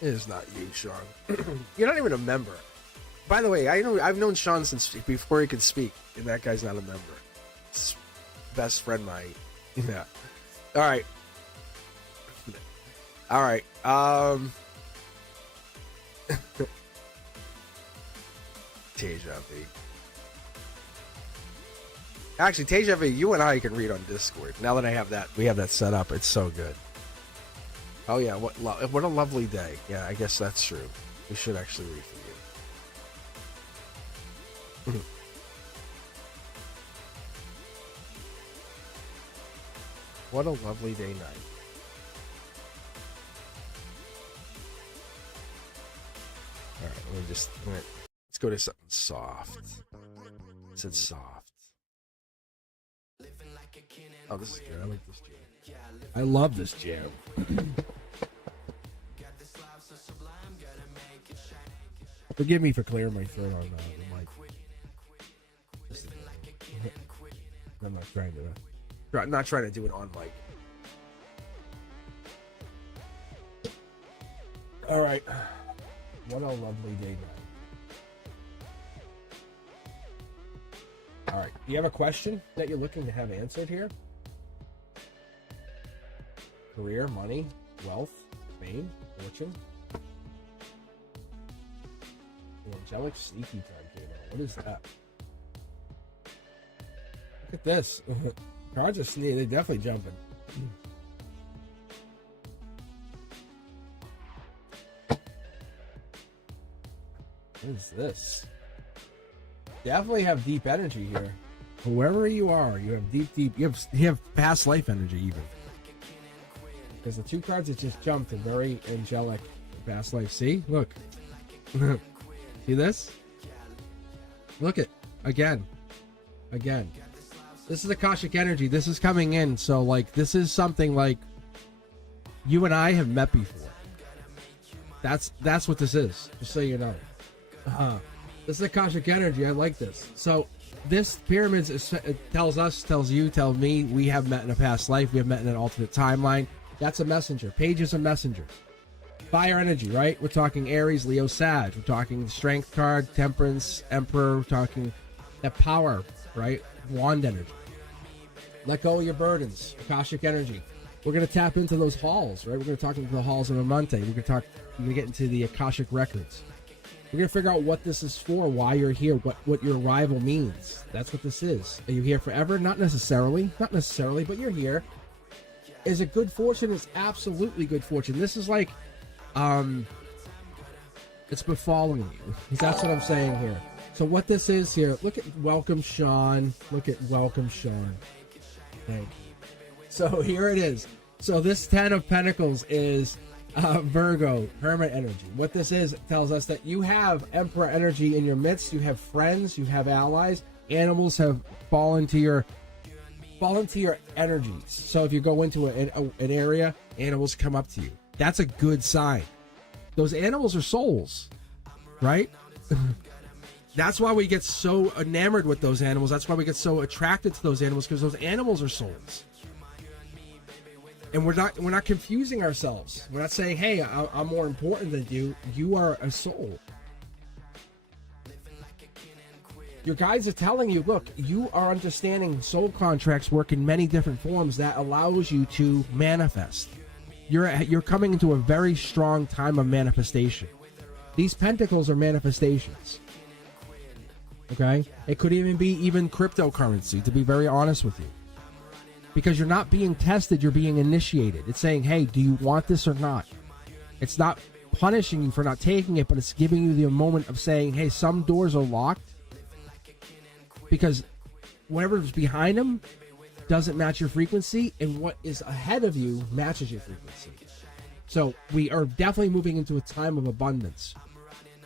It is not you, Sean. You're not even a member. By the way, I've known Sean since before he could speak, and that guy's not a member. It's best friend, yeah. All right. All right. Teja V. Actually, Teja V, you and I can read on Discord. Now that I have that, we have that set up. It's so good. Oh yeah, what a lovely day. Yeah, I guess that's true. We should actually read for you. What a lovely day night. All right, let's go to something soft. I said soft. Oh, this is good. I like this jam. I love this jam. Forgive me for clearing my throat on the mic. I'm not trying to do it on mic. All right. What a lovely day night. All right. Do you have a question that you're looking to have answered here? Career, money, wealth, fame, fortune. The angelic sneaky time came out. What is that? Look at this. Cards are sneaky. They're definitely jumping. What is this? Definitely have deep energy here. Whoever you are, you have deep. You have past life energy even. Because the two cards that just jumped are very angelic past life. See? Look. See this? Look it. Again. This is Akashic energy. This is coming in. So, like, this is something like you and I have met before. That's what this is. Just so you know. This is Akashic energy. I like this. So, this pyramids tells us, tells you, tells me we have met in a past life. We have met in an alternate timeline. That's a messenger. Page is a messenger. Fire energy, right? We're talking Aries, Leo, Sag. We're talking Strength card, Temperance, Emperor. We're talking that power, right? Wand energy. Let go of your burdens. Akashic energy. We're going to tap into those halls, right? We're going to talk into the halls of Amante. We're going to get into the Akashic records. We're going to figure out what this is for, why you're here, what your arrival means. That's what this is. Are you here forever? Not necessarily, but you're here. Is it good fortune? It's absolutely good fortune. This is like, it's befalling you. That's what I'm saying here. So what this is here, look at Welcome Sean. Thank you. So here it is. So this 10 of Pentacles is Virgo, Hermit energy. What this is, it tells us that you have Emperor energy in your midst. You have friends, you have allies. Animals have fallen to your energies. So if you go into an area, animals come up to you. That's a good sign. Those animals are souls, right? That's why we get so enamored with those animals. That's why we get so attracted to those animals, because those animals are souls. And we're not confusing ourselves. We're not saying, hey, I'm more important than you. You are a soul. Your guides are telling you, look, you are understanding soul contracts work in many different forms that allows you to manifest. You're coming into a very strong time of manifestation. These pentacles are manifestations. Okay? It could even be cryptocurrency, to be very honest with you. Because you're not being tested, you're being initiated. It's saying, hey, do you want this or not? It's not punishing you for not taking it, but it's giving you the moment of saying, hey, some doors are locked because whatever's behind them doesn't match your frequency, and what is ahead of you matches your frequency. So we are definitely moving into a time of abundance.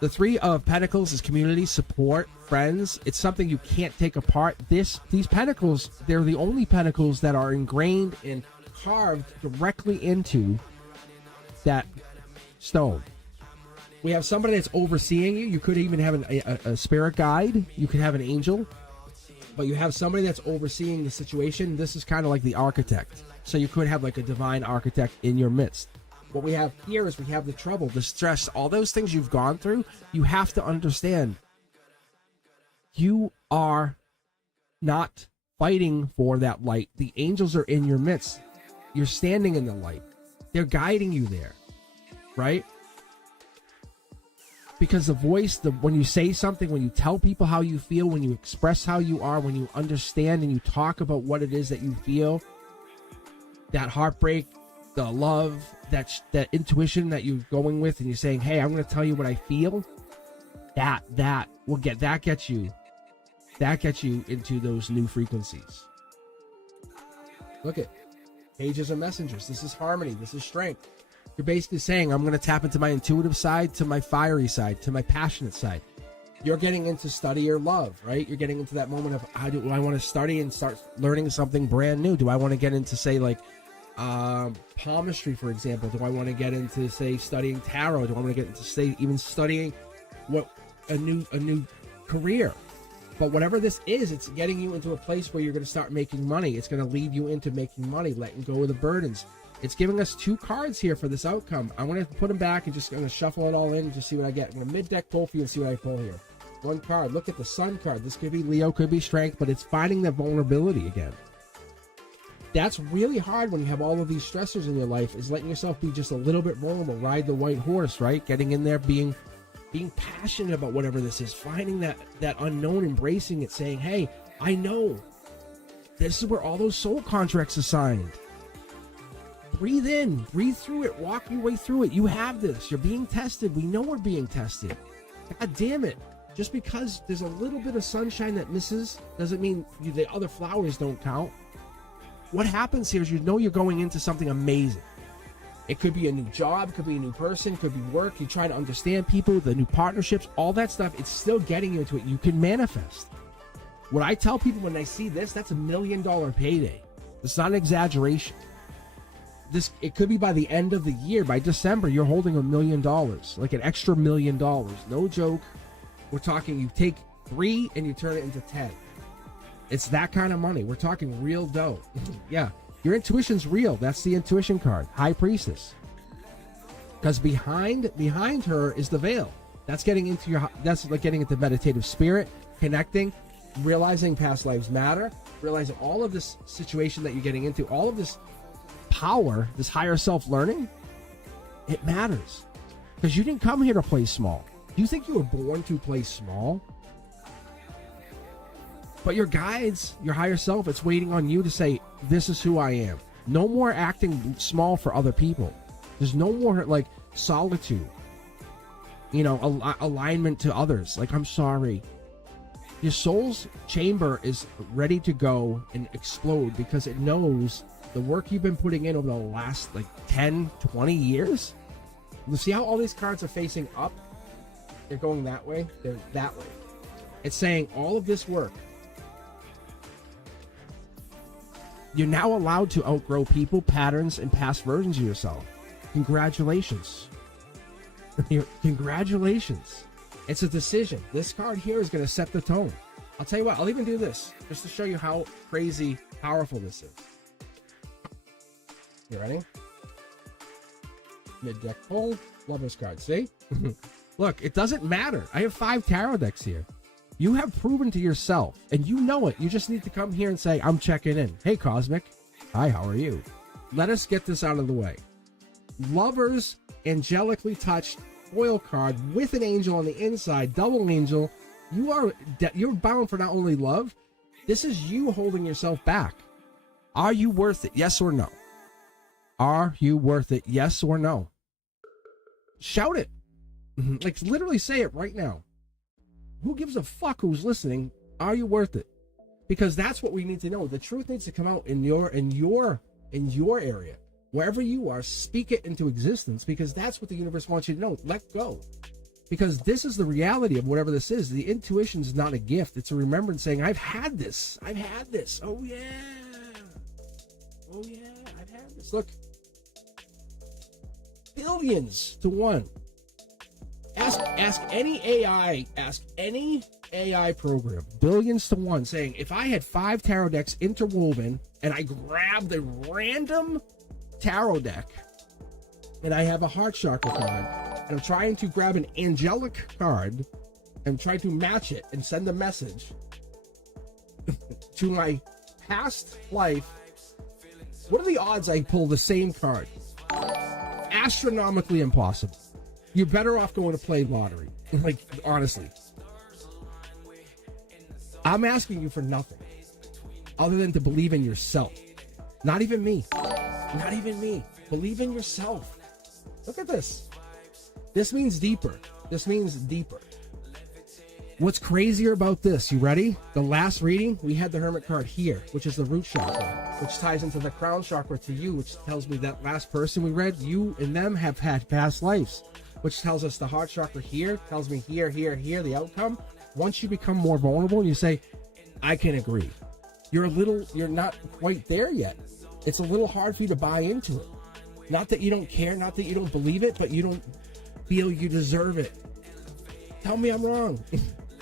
The Three of Pentacles is community, support, friends. It's something you can't take apart. These pentacles, they're the only pentacles that are ingrained and carved directly into that stone. We have somebody that's overseeing you. You could even have a spirit guide. You could have an angel. But you have somebody that's overseeing the situation. This is kind of like the architect. So you could have like a divine architect in your midst. What we have here is we have the trouble, the stress, all those things you've gone through. You have to understand you are not fighting for that light. The angels are in your midst. You're standing in the light. They're guiding you there, right? Because the voice, when you say something, when you tell people how you feel, when you express how you are, when you understand and you talk about what it is that you feel, that heartbreak, the love, that intuition that you're going with, and you're saying, hey, I'm going to tell you what I feel, that gets you into those new frequencies. Look at pages of messengers. This is harmony. This is strength. You're basically saying, I'm going to tap into my intuitive side, to my fiery side, to my passionate side. You're getting into study or love, right? You're getting into that moment of, how do I want to study and start learning something brand new? Do I want to get into, say, like palmistry, for example? Do I want to get into, say, studying tarot? Do I want to get into, say, even studying a new career? But whatever this is, it's getting you into a place where you're going to start making money. It's going to lead you into making money, letting go of the burdens. It's giving us 2 cards here for this outcome. I'm going to put them back and just going to shuffle it all in and just see what I get. I'm going to mid-deck pull for you and see what I pull here. 1 card. Look at the Sun card. This could be Leo, could be Strength, but it's finding that vulnerability again. That's really hard when you have all of these stressors in your life, is letting yourself be just a little bit vulnerable. Ride the white horse, right? Getting in there, being passionate about whatever this is. Finding that unknown, embracing it, saying, hey, I know. This is where all those soul contracts are signed. Breathe in, breathe through it, walk your way through it. You have this. You're being tested. We know we're being tested. God damn it. Just because there's a little bit of sunshine that misses doesn't mean the other flowers don't count. What happens here is you know you're going into something amazing. It could be a new job, could be a new person, could be work. You try to understand people, the new partnerships, all that stuff. It's still getting you into it. You can manifest. What I tell people when they see this, that's $1 million payday. It's not an exaggeration. It could be by the end of the year, by December, you're holding $1 million, like an extra $1 million. No joke. We're talking, you take 3 and you turn it into 10. It's that kind of money. We're talking real dough. Yeah, your intuition's real. That's the intuition card, High Priestess. Because behind her is the veil. That's getting into that's like getting into meditative spirit, connecting, realizing past lives matter, realizing all of this situation that you're getting into, all of this power, this higher self learning, it matters. Because you didn't come here to play small. Do you think you were born to play small? But your guides, your higher self, it's waiting on you to say, this is who I am. No more acting small for other people. There's no more like solitude, alignment to others. Like, I'm sorry. Your soul's chamber is ready to go and explode because it knows the work you've been putting in over the last 10, 20 years. You see how all these cards are facing up? They're going that way. They're that way. It's saying all of this work. You're now allowed to outgrow people, patterns, and past versions of yourself. Congratulations. Congratulations. It's a decision. This card here is going to set the tone. I'll tell you what, I'll even do this just to show you how crazy powerful this is. You ready? Mid-deck pull, Lover's card, see? Look, it doesn't matter. I have 5 tarot decks here. You have proven to yourself, and you know it. You just need to come here and say, I'm checking in. Hey, Cosmic. Hi, how are you? Let us get this out of the way. Lover's angelically touched foil card with an angel on the inside, double angel. You're bound for not only love, this is you holding yourself back. Are you worth it? Yes or no? Are you worth it? Yes or no? Shout it. Like, literally say it right now. Who gives a fuck who's listening? Are you worth it? Because that's what we need to know. The truth needs to come out in your area. Wherever you are, speak it into existence, because that's what the universe wants you to know. Let go. Because this is the reality of whatever this is. The intuition is not a gift. It's a remembrance saying, I've had this. I've had this. Oh, yeah. Oh, yeah. I've had this. Look. Billions to 1. Ask any AI program, billions to 1, saying, if I had 5 tarot decks interwoven and I grabbed a random tarot deck and I have a heart chakra card and I'm trying to grab an angelic card and try to match it and send a message to my past life, what are the odds I pull the same card? Astronomically impossible. You're better off going to play lottery. Like, honestly. I'm asking you for nothing other than to believe in yourself. Not even me. Not even me. Believe in yourself. Look at this. This means deeper. This means deeper. What's crazier about this? You ready? The last reading, we had the Hermit card here, which is the root chakra, which ties into the crown chakra to you, which tells me that last person we read, you and them have had past lives, which tells us the heart chakra here, tells me here, the outcome. Once you become more vulnerable and you say, I can agree. You're not quite there yet. It's a little hard for you to buy into it. Not that you don't care, not that you don't believe it, but you don't feel you deserve it. Tell me I'm wrong.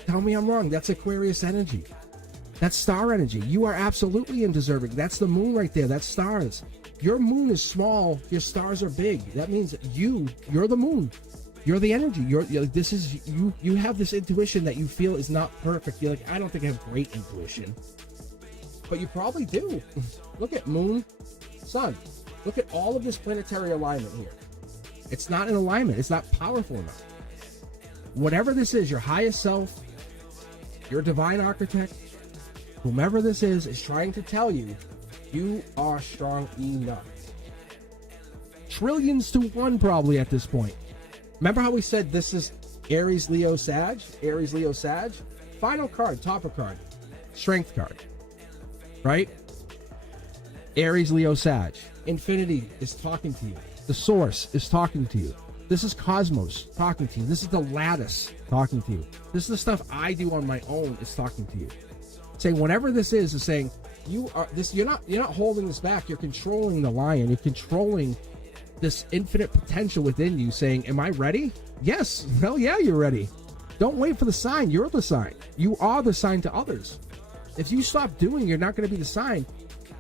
Tell me I'm wrong. That's Aquarius energy. That's star energy. You are absolutely undeserving. That's the moon right there. That's stars. Your moon is small. Your stars are big. That means you're the moon. You're the energy. This is you. You have this intuition that you feel is not perfect. You're like, I don't think I have great intuition, but you probably do. Look at moon, sun. Look at all of this planetary alignment here. It's not in alignment. It's not powerful enough. Whatever this is, your highest self, your divine architect, whomever this is trying to tell you, you are strong enough. Trillions to 1 probably at this point. Remember how we said this is Aries, Leo, Sag? Aries, Leo, Sag? Final card, topper card. Strength card. Right? Aries, Leo, Sag. Infinity is talking to you. The source is talking to you. This is Cosmos talking to you. This is the lattice talking to you. This is the stuff I do on my own is talking to you. Saying whatever this is saying, you're not holding this back. You're controlling the lion. You're controlling this infinite potential within you, saying, am I ready? Yes. Hell yeah, you're ready. Don't wait for the sign. You're the sign. You are the sign to others. If you stop doing, you're not going to be the sign.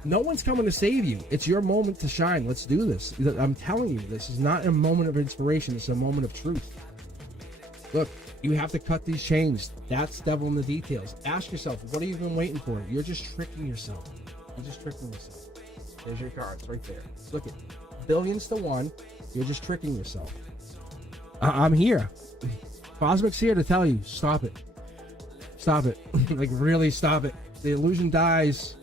No one's coming to save you. It's your moment to shine. Let's do this. I'm telling you, this is not a moment of inspiration. It's a moment of truth. Look, you have to cut these chains. That's devil in the details. Ask yourself, what have you been waiting for? You're just tricking yourself. You're just tricking yourself. There's your cards right there. Look at billions to 1. You're just tricking yourself. I'm here. Cosmic's here to tell you, stop it. Stop it. Like, really stop it. The illusion dies.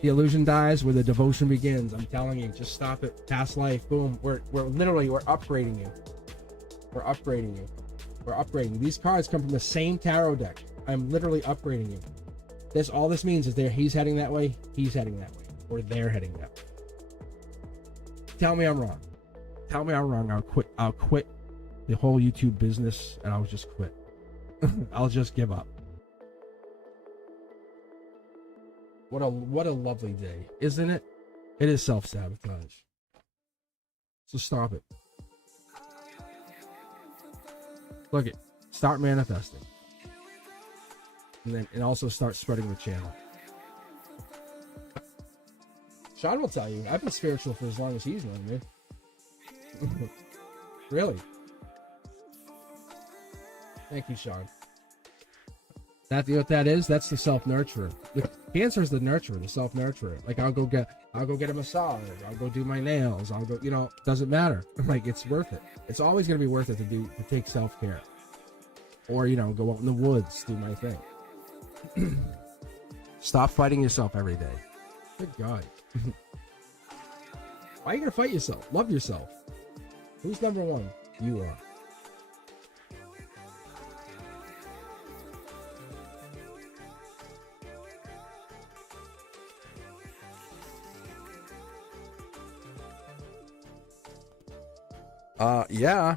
The illusion dies where the devotion begins. I'm telling you, just stop it. Past life, boom. We're upgrading you. We're upgrading you. We're upgrading. These cards come from the same tarot deck. I'm literally upgrading you. All this means is he's heading that way, he's heading that way, or they're heading that way. Tell me I'm wrong. Tell me I'm wrong. I'll quit the whole YouTube business and I'll just quit. I'll just give up. What a lovely day, isn't it? It is self-sabotage. So stop it. Look it. Start manifesting. And also start spreading the channel. Sean will tell you, I've been spiritual for as long as he's known me. Really. Thank you, Sean. That, you know what that is? That's the self-nurturer. The cancer is the nurturer, the self-nurturer. Like, I'll go get a massage. I'll go do my nails. I'll go, you know, doesn't matter. Like, it's worth it. It's always going to be worth it to take self-care. Or, you know, go out in the woods, do my thing. Stop fighting yourself every day. Good God. Why are you going to fight yourself? Love yourself. Who's number one? You are. Yeah.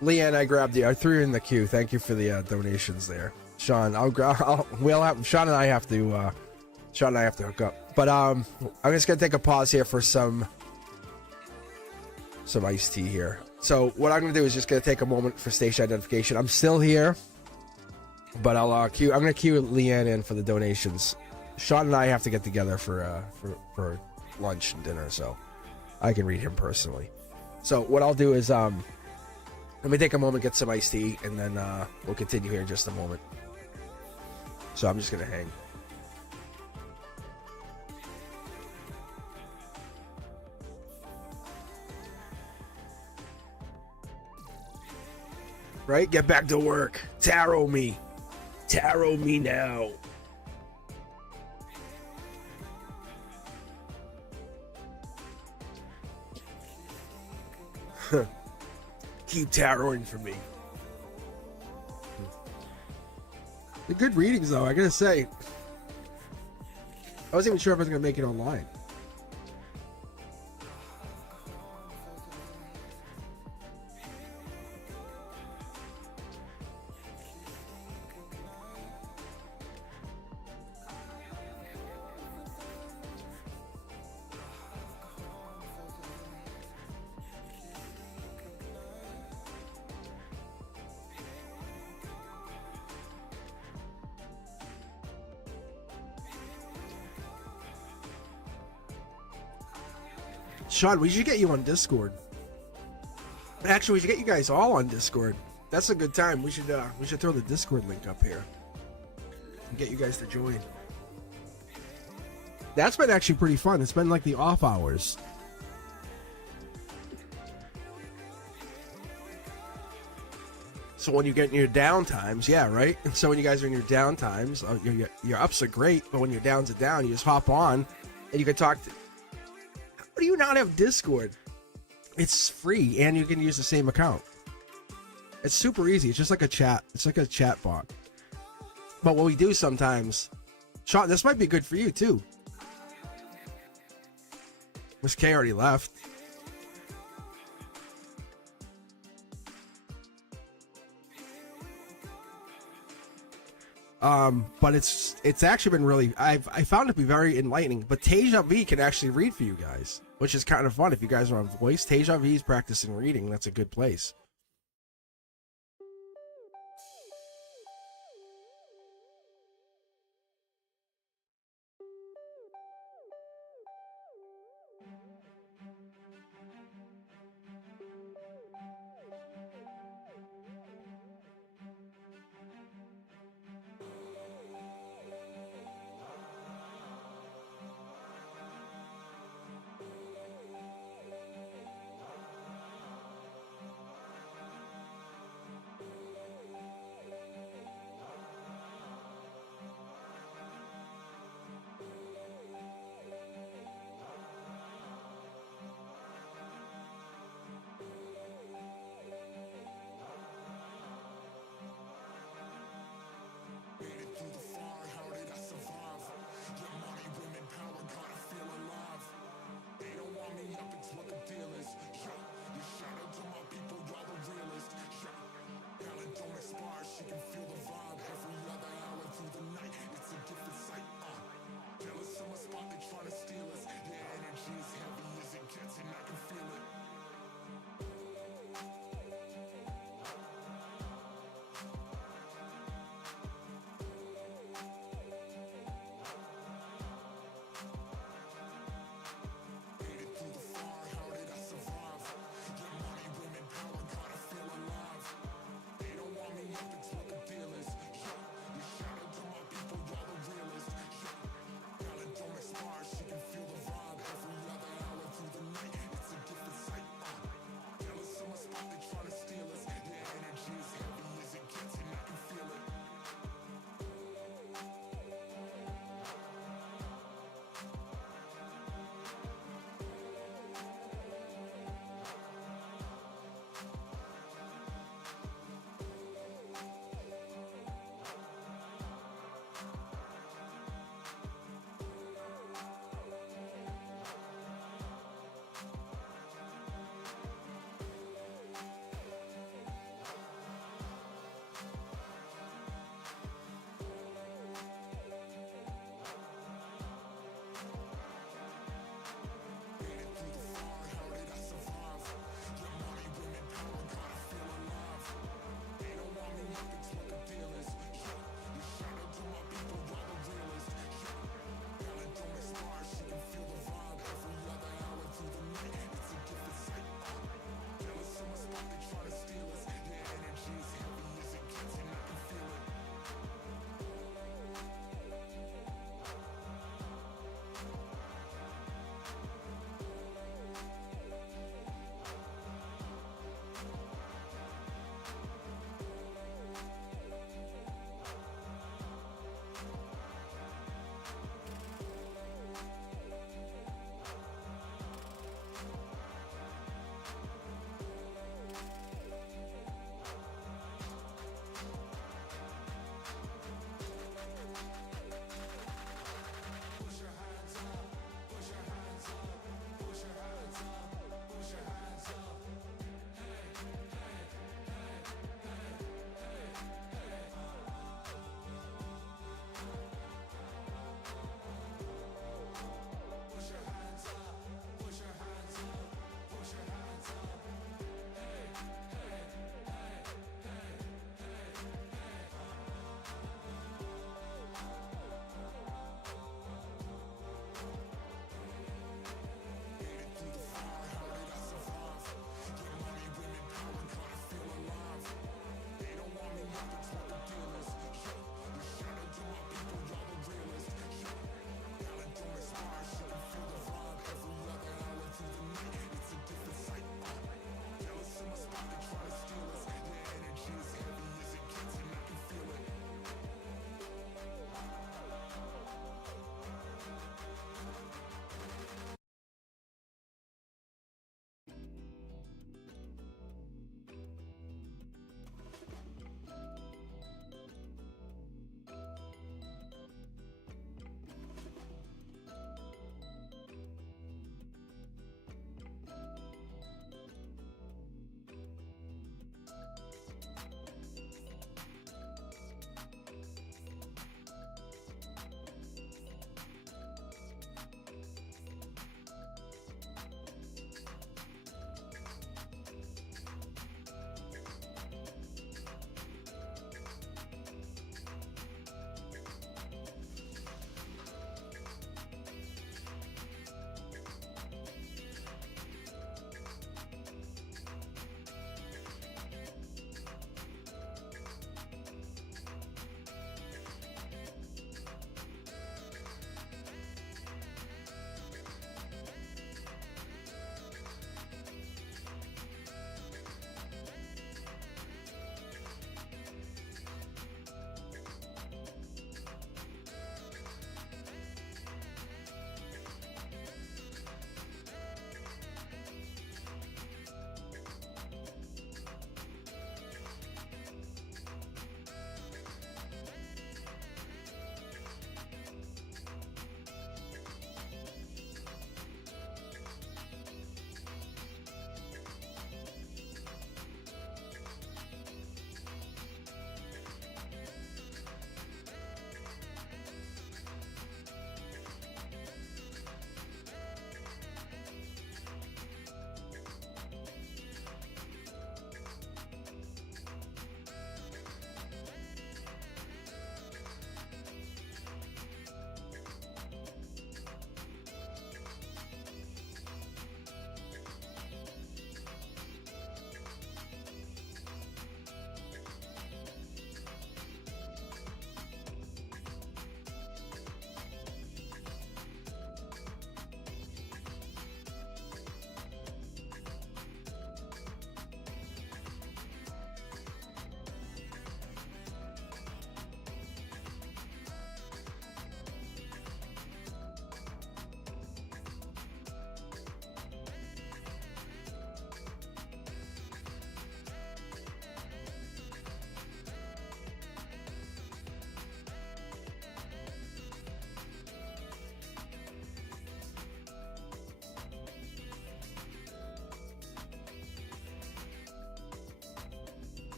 Leanne, I threw you in the queue. Thank you for the donations there. Sean, Sean and I have to hook up. But I'm just gonna take a pause here for some iced tea here. So what I'm gonna do is just gonna take a moment for station identification. I'm still here, but I'm gonna queue Leanne in for the donations. Sean and I have to get together for lunch and dinner, so I can read him personally. So what I'll do is let me take a moment, get some iced tea, and then we'll continue here in just a moment. So I'm just gonna hang. Right? Get back to work. Tarot me. Tarot me now. Keep taroting for me. The good readings, though, I gotta say. I wasn't even sure if I was gonna make it online. Sean, we should get you on Discord. Actually, we should get you guys all on Discord. That's a good time. We should throw the Discord link up here and get you guys to join. That's been actually pretty fun. It's been like the off hours. So when you get in your down times, yeah, right? And so when you guys are in your down times, your ups are great, but when your downs are down, you just hop on and you can talk to... How do you not have Discord? It's free and you can use the same account. It's super easy. It's just like a chat. It's like a chat bot. But what we do sometimes... Sean, this might be good for you too. Miss K already left. But it's actually been really, I found it to be very enlightening. But Teja V can actually read for you guys, which is kind of fun. If you guys are on voice, Teja V is practicing reading. That's a good place.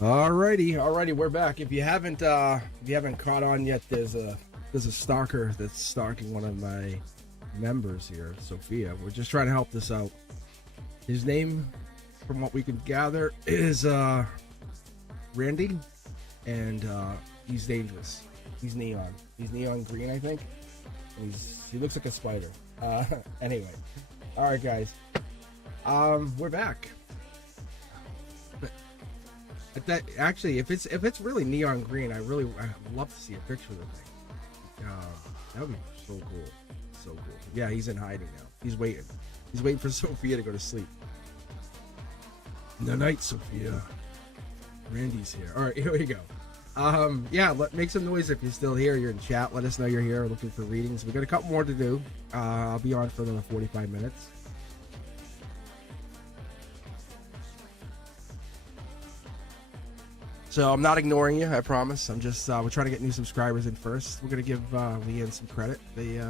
Alrighty, we're back. If you haven't caught on yet, there's a stalker that's stalking one of my members here, Sophia. We're just trying to help this out. His name, from what we can gather, is Randy, and he's dangerous. He's neon green, I think. And he looks like a spider. Anyway, all right, guys. We're back. That actually, if it's really neon green, I'd love to see a picture of the thing. That would be so cool. Yeah, he's in hiding now. He's waiting for Sophia to go to sleep. Good night, Sophia. Randy's here. All right, here we go. Yeah, make some noise if you're still here. You're in chat. Let us know you're here. Looking for readings. We got a couple more to do. I'll be on for another 45 minutes. So I'm not ignoring you, I promise. I'm just we're trying to get new subscribers in first. We're gonna give Leanne some credit. They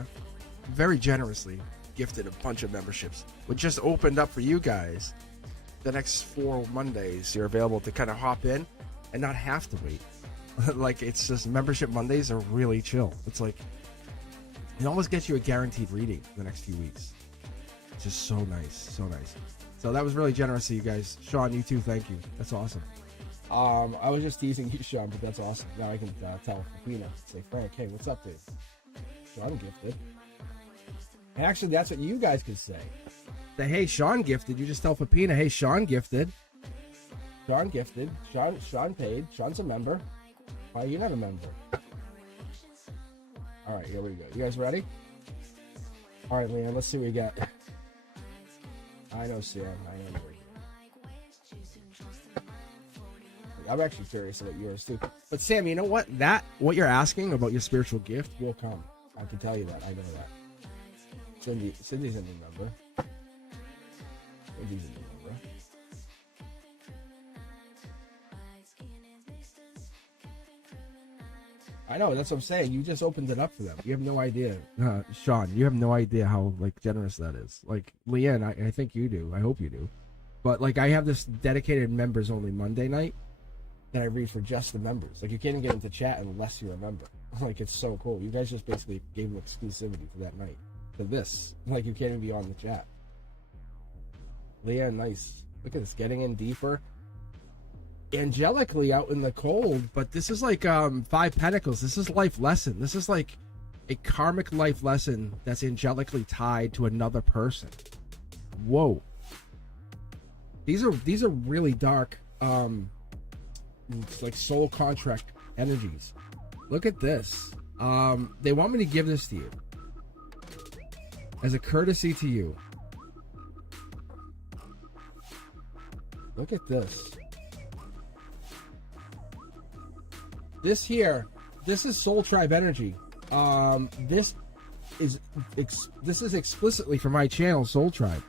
very generously gifted a bunch of memberships. We just opened up for you guys. The next 4 Mondays, you're available to kind of hop in and not have to wait. Like, it's just membership Mondays are really chill. It's like it almost gets you a guaranteed reading the next few weeks. It's just so nice. So that was really generous of you guys. Sean, you too. Thank you. That's awesome. I was just teasing you, Sean, but that's awesome. Now I can tell Fafina, say, Frank, hey, what's up, dude? Sean gifted. And actually, that's what you guys could say. Say, hey, Sean gifted. You just tell Fafina, hey, Sean gifted. Sean gifted. Sean paid. Sean's a member. Why are you not a member? All right, here we go. You guys ready? All right, Leanne, let's see what we got. I know, Sam. I am ready. I'm actually curious about yours too. But Sam, you know what? What you're asking about your spiritual gift will come. I can tell you that. I know that. Cindy's a new member. Cindy's a new member. I know, that's what I'm saying. You just opened it up for them. You have no idea. Sean, you have no idea how generous that is. Like, Leanne, I think you do. I hope you do. But I have this dedicated members only Monday night that I read for just the members. You can't even get into chat unless you're a member. It's so cool. You guys just basically gave them exclusivity for that night. For this. You can't even be on the chat. Leah, nice. Look at this. Getting in deeper. Angelically out in the cold, but this is 5 Pentacles. This is life lesson. This is a karmic life lesson that's angelically tied to another person. Whoa. These are really dark it's soul contract energies. Look at this. They want me to give this to you as a courtesy to you. Look at this. This here this is Soul Tribe energy. This is explicitly for my channel, Soul Tribe.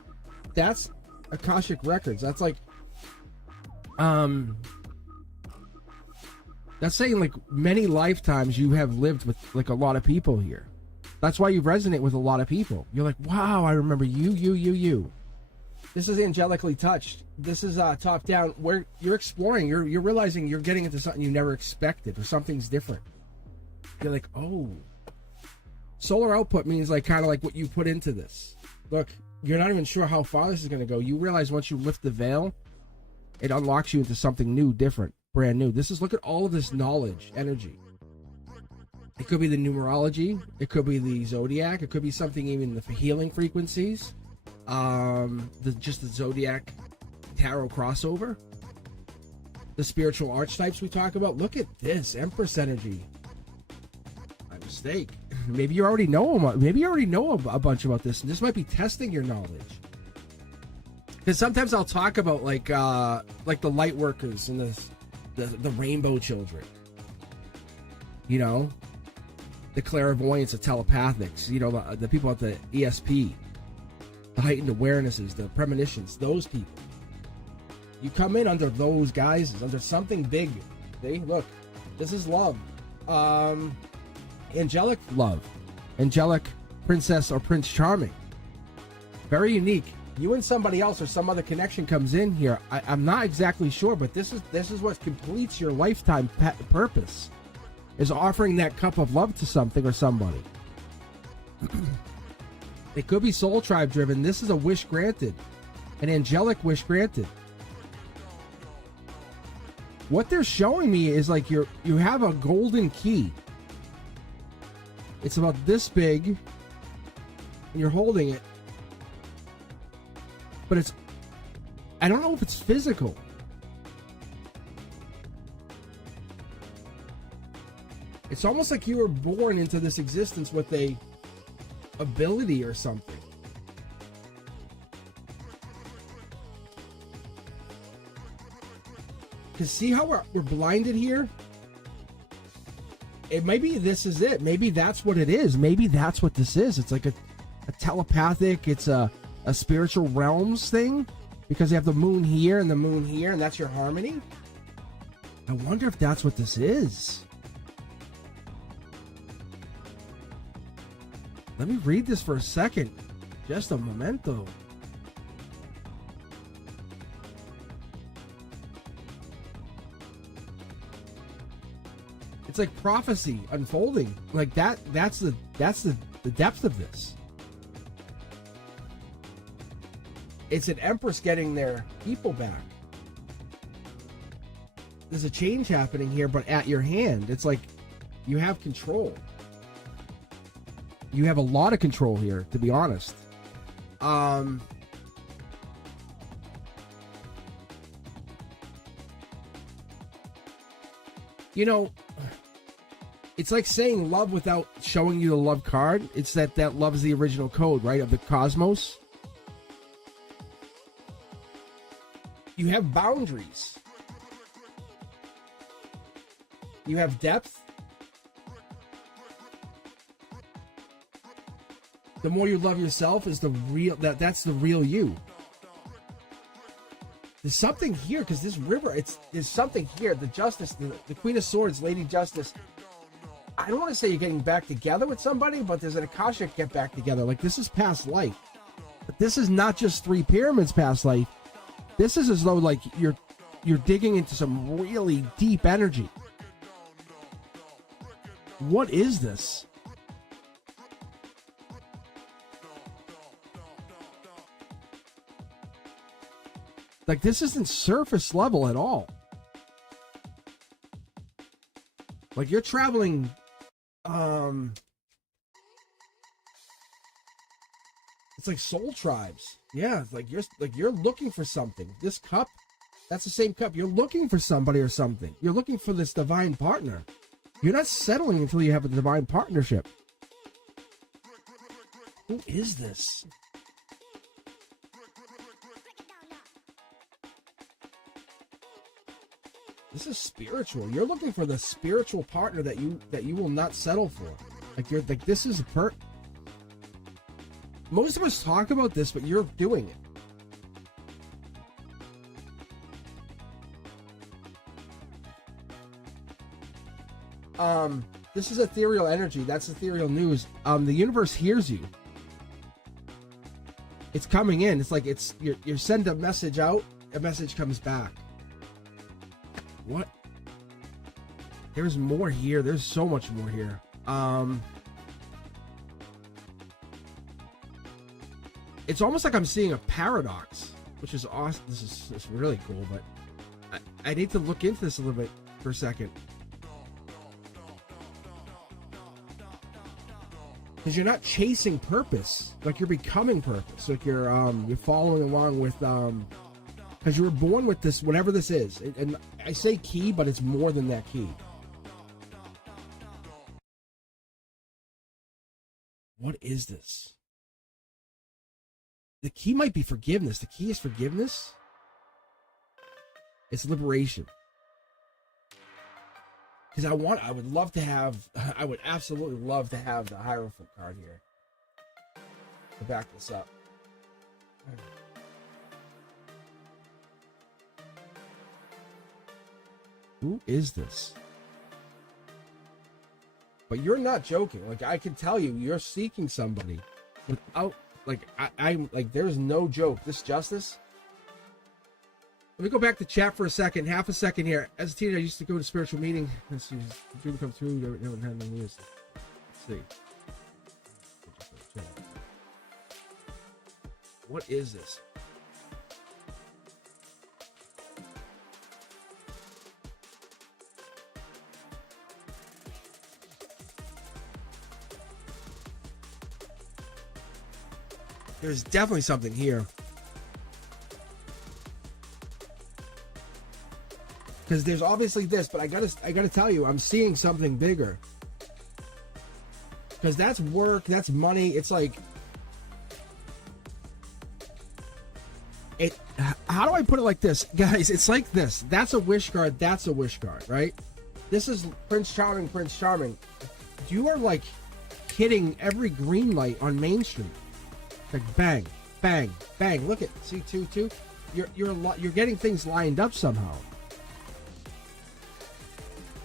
That's Akashic Records. That's like, that's saying like many lifetimes you have lived with like a lot of people here. That's why you resonate with a lot of people. You're like, wow, I remember you. This is angelically touched. This is top down, where you're exploring. You're realizing you're getting into something you never expected, or something's different. You're like, oh. Solar output means like kind of like what you put into this. Look, you're not even sure how far this is going to go. You realize once you lift the veil, it unlocks you into something new, different, brand new. This is, look at all of this knowledge, energy. It could be the numerology. It could be the zodiac. It could be something even the healing frequencies. Just the zodiac tarot crossover. The spiritual archetypes we talk about. Look at this Empress energy. My mistake. Maybe you already know them. Maybe you already know a bunch about this, and this might be testing your knowledge. Because sometimes I'll talk about like the light workers and the rainbow children. You know, the clairvoyants, the telepathics. You know, the people at the ESP, the heightened awarenesses, the premonitions. Those people. You come in under those guises, under something big. See, look, this is love. Angelic love, angelic princess or prince charming, very unique. You and somebody else or some other connection comes in here. I'm not exactly sure, but this is what completes your lifetime purpose, is offering that cup of love to something or somebody. It could be Soul Tribe driven. This is a wish granted, an angelic wish granted. What they're showing me is like you have a golden key. It's about this big, and you're holding it. But it's, I don't know if it's physical. It's almost like you were born into this existence with a ability or something. Because see how we're blinded here? It maybe this is it. Maybe that's what it is. Maybe that's what this is. It's like a telepathic, it's a spiritual realms thing, because you have the moon here and the moon here, and that's your harmony. I wonder if that's what this is. Let me read this for a second. Just a momento. It's like prophecy unfolding. Like that's the depth of this. It's an empress getting their people back. There's a change happening here, but at your hand. It's like you have control. You have a lot of control here, to be honest. You know, it's like saying love without showing you the love card. It's that love is the original code, right, of the cosmos. You have boundaries. You have depth. The more you love yourself is the real, that's the real you. There's something here, because this river, there's something here. The Justice, the Queen of Swords, Lady Justice. I don't want to say you're getting back together with somebody, but there's an Akashic get back together. Like, this is past life. But this is not just three pyramids past life. This is as though like you're digging into some really deep energy. What is this? Like, this isn't surface level at all. Like, you're traveling it's like soul tribes. Yeah, it's like you're looking for something. This cup, that's the same cup. You're looking for somebody or something. You're looking for this divine partner. You're not settling until you have a divine partnership. Who is this? This is spiritual. You're looking for the spiritual partner that you will not settle for. Like you're like this is a most of us talk about this, but you're doing it. This is ethereal energy. That's ethereal news. The universe hears you. It's coming in. It's like you send a message out, a message comes back. What? There's more here. There's so much more here. It's almost like I'm seeing a paradox, which is awesome. This is really cool, but I need to look into this a little bit for a second. Because you're not chasing purpose, like you're becoming purpose. Like you're following along with because you were born with this, whatever this is. And I say key, but it's more than that key. What is this? The key might be forgiveness. The key is forgiveness. It's liberation. Because I would love to have, I would absolutely love to have the Hierophant card here to back this up. Who is this? But you're not joking. Like, I can tell you, you're seeking somebody without, like, I'm like, there's no joke. This justice. Let me go back to chat for a second, half a second here. As a teenager, I used to go to spiritual meeting. Let's see, dream come true. Never had no news. Let's see. What is this? There's definitely something here. Because there's obviously this, but I gotta tell you, I'm seeing something bigger. Because that's work, that's money. It's like, how do I put it like this, guys? It's like this. That's a wish card. That's a wish card, right? This is Prince Charming. Prince Charming. You are like hitting every green light on Main Street. Like bang, bang, bang. Look at see two. You're getting things lined up somehow.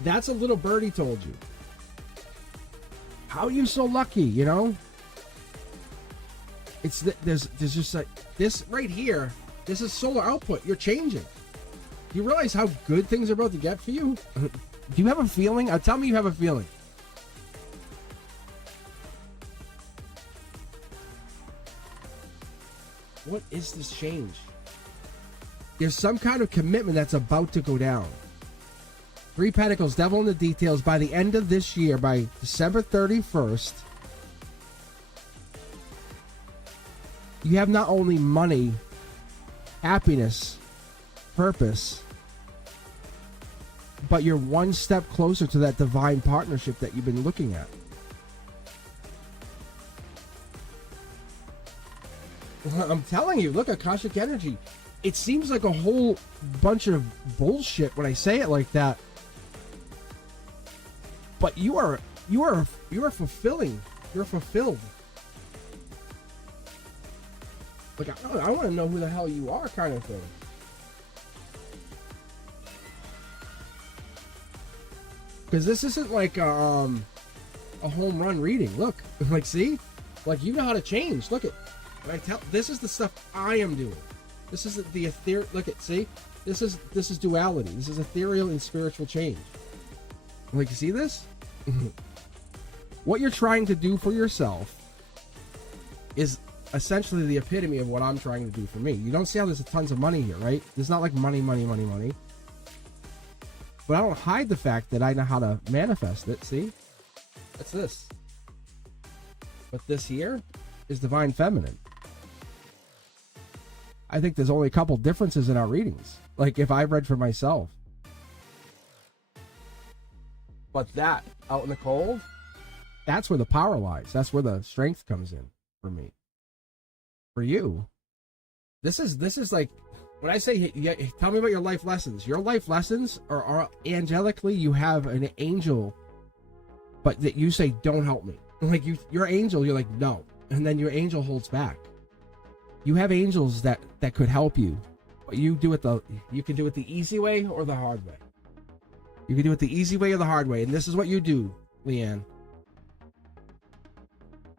That's a little birdie told you. How are you so lucky, you know? It's there's just like this right here. This is solar output. You're changing. Do you realize how good things are about to get for you? Do you have a feeling? Tell me you have a feeling. What is this change? There's some kind of commitment that's about to go down. 3 Pentacles, Devil in the details. By the end of this year, by December 31st, you have not only money, happiness, purpose, but you're one step closer to that divine partnership that you've been looking at. I'm telling you, look, Akashic Energy. It seems like a whole bunch of bullshit when I say it like that. But you are fulfilling. You're fulfilled. Like, I want to know who the hell you are, kind of thing. Because this isn't like a home run reading. Look, like, see, like, you know how to change. Look at, this is the stuff I am doing. This is the ethereal. Look at, see, this is duality. This is ethereal and spiritual change. Like, you see this? What you're trying to do for yourself is essentially the epitome of what I'm trying to do for me. You don't see how there's tons of money here, right? There's not like money. But I don't hide the fact that I know how to manifest it, see? That's this. But this here is Divine Feminine. I think there's only a couple differences in our readings. Like, if I read for myself. But that, out in the cold, that's where the power lies. That's where the strength comes in for me. For you, this is like, when I say, tell me about your life lessons. Your life lessons are angelically, you have an angel, but that you say, don't help me. Like your angel, you're like, no. And then your angel holds back. You have angels that could help you, but you can do it the easy way or the hard way. You can do it the easy way or the hard way. And this is what you do, Leanne.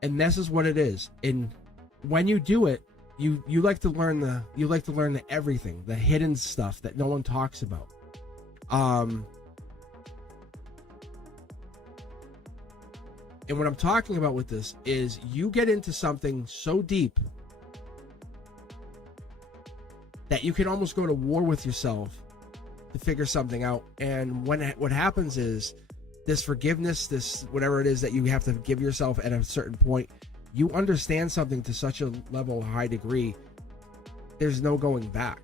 And this is what it is. And when you do it, you like to learn the everything, the hidden stuff that no one talks about. And what I'm talking about with this is you get into something so deep that you can almost go to war with yourself to figure something out. And what happens is this forgiveness, this whatever it is that you have to give yourself at a certain point, you understand something to such a level, high degree, there's no going back.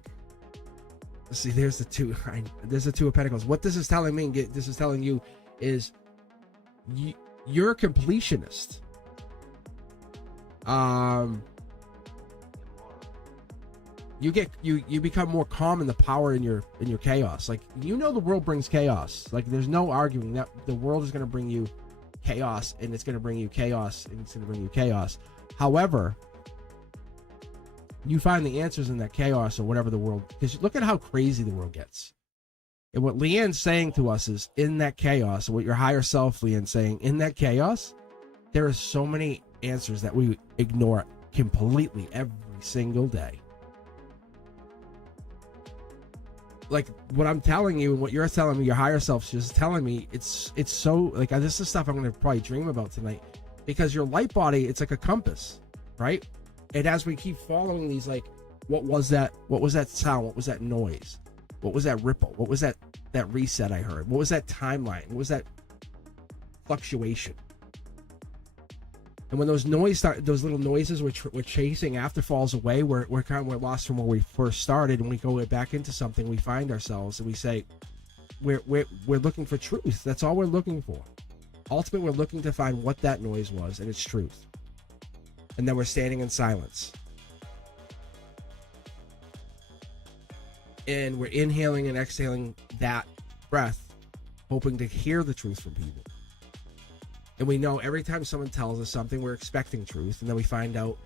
See, there's the two of Pentacles. What this is telling me, this is telling you, is you're a completionist. You become more calm in the power in your chaos. Like, the world brings chaos. Like, there's no arguing that the world is going to bring you chaos, and it's going to bring you chaos, and it's going to bring you chaos. However, you find the answers in that chaos or whatever the world, because look at how crazy the world gets. And what Leanne's saying to us is, in that chaos, what your higher self, Leanne's saying, in that chaos, there are so many answers that we ignore completely every single day. Like, what I'm telling you and what you're telling me, your higher self's just telling me, it's so, like, this is stuff I'm going to probably dream about tonight, because your light body, it's like a compass, right? And as we keep following these, like, what was that sound? What was that noise? What was that ripple? What was that reset I heard? What was that timeline? What was that fluctuation? And when those little noises we're chasing after falls away, we're lost from where we first started, and we go back into something. We find ourselves, and we say, we're looking for truth. That's all we're looking for. Ultimately, we're looking to find what that noise was, and it's truth. And then we're standing in silence, and we're inhaling and exhaling that breath, hoping to hear the truth from people. And we know every time someone tells us something, we're expecting truth. And then we find out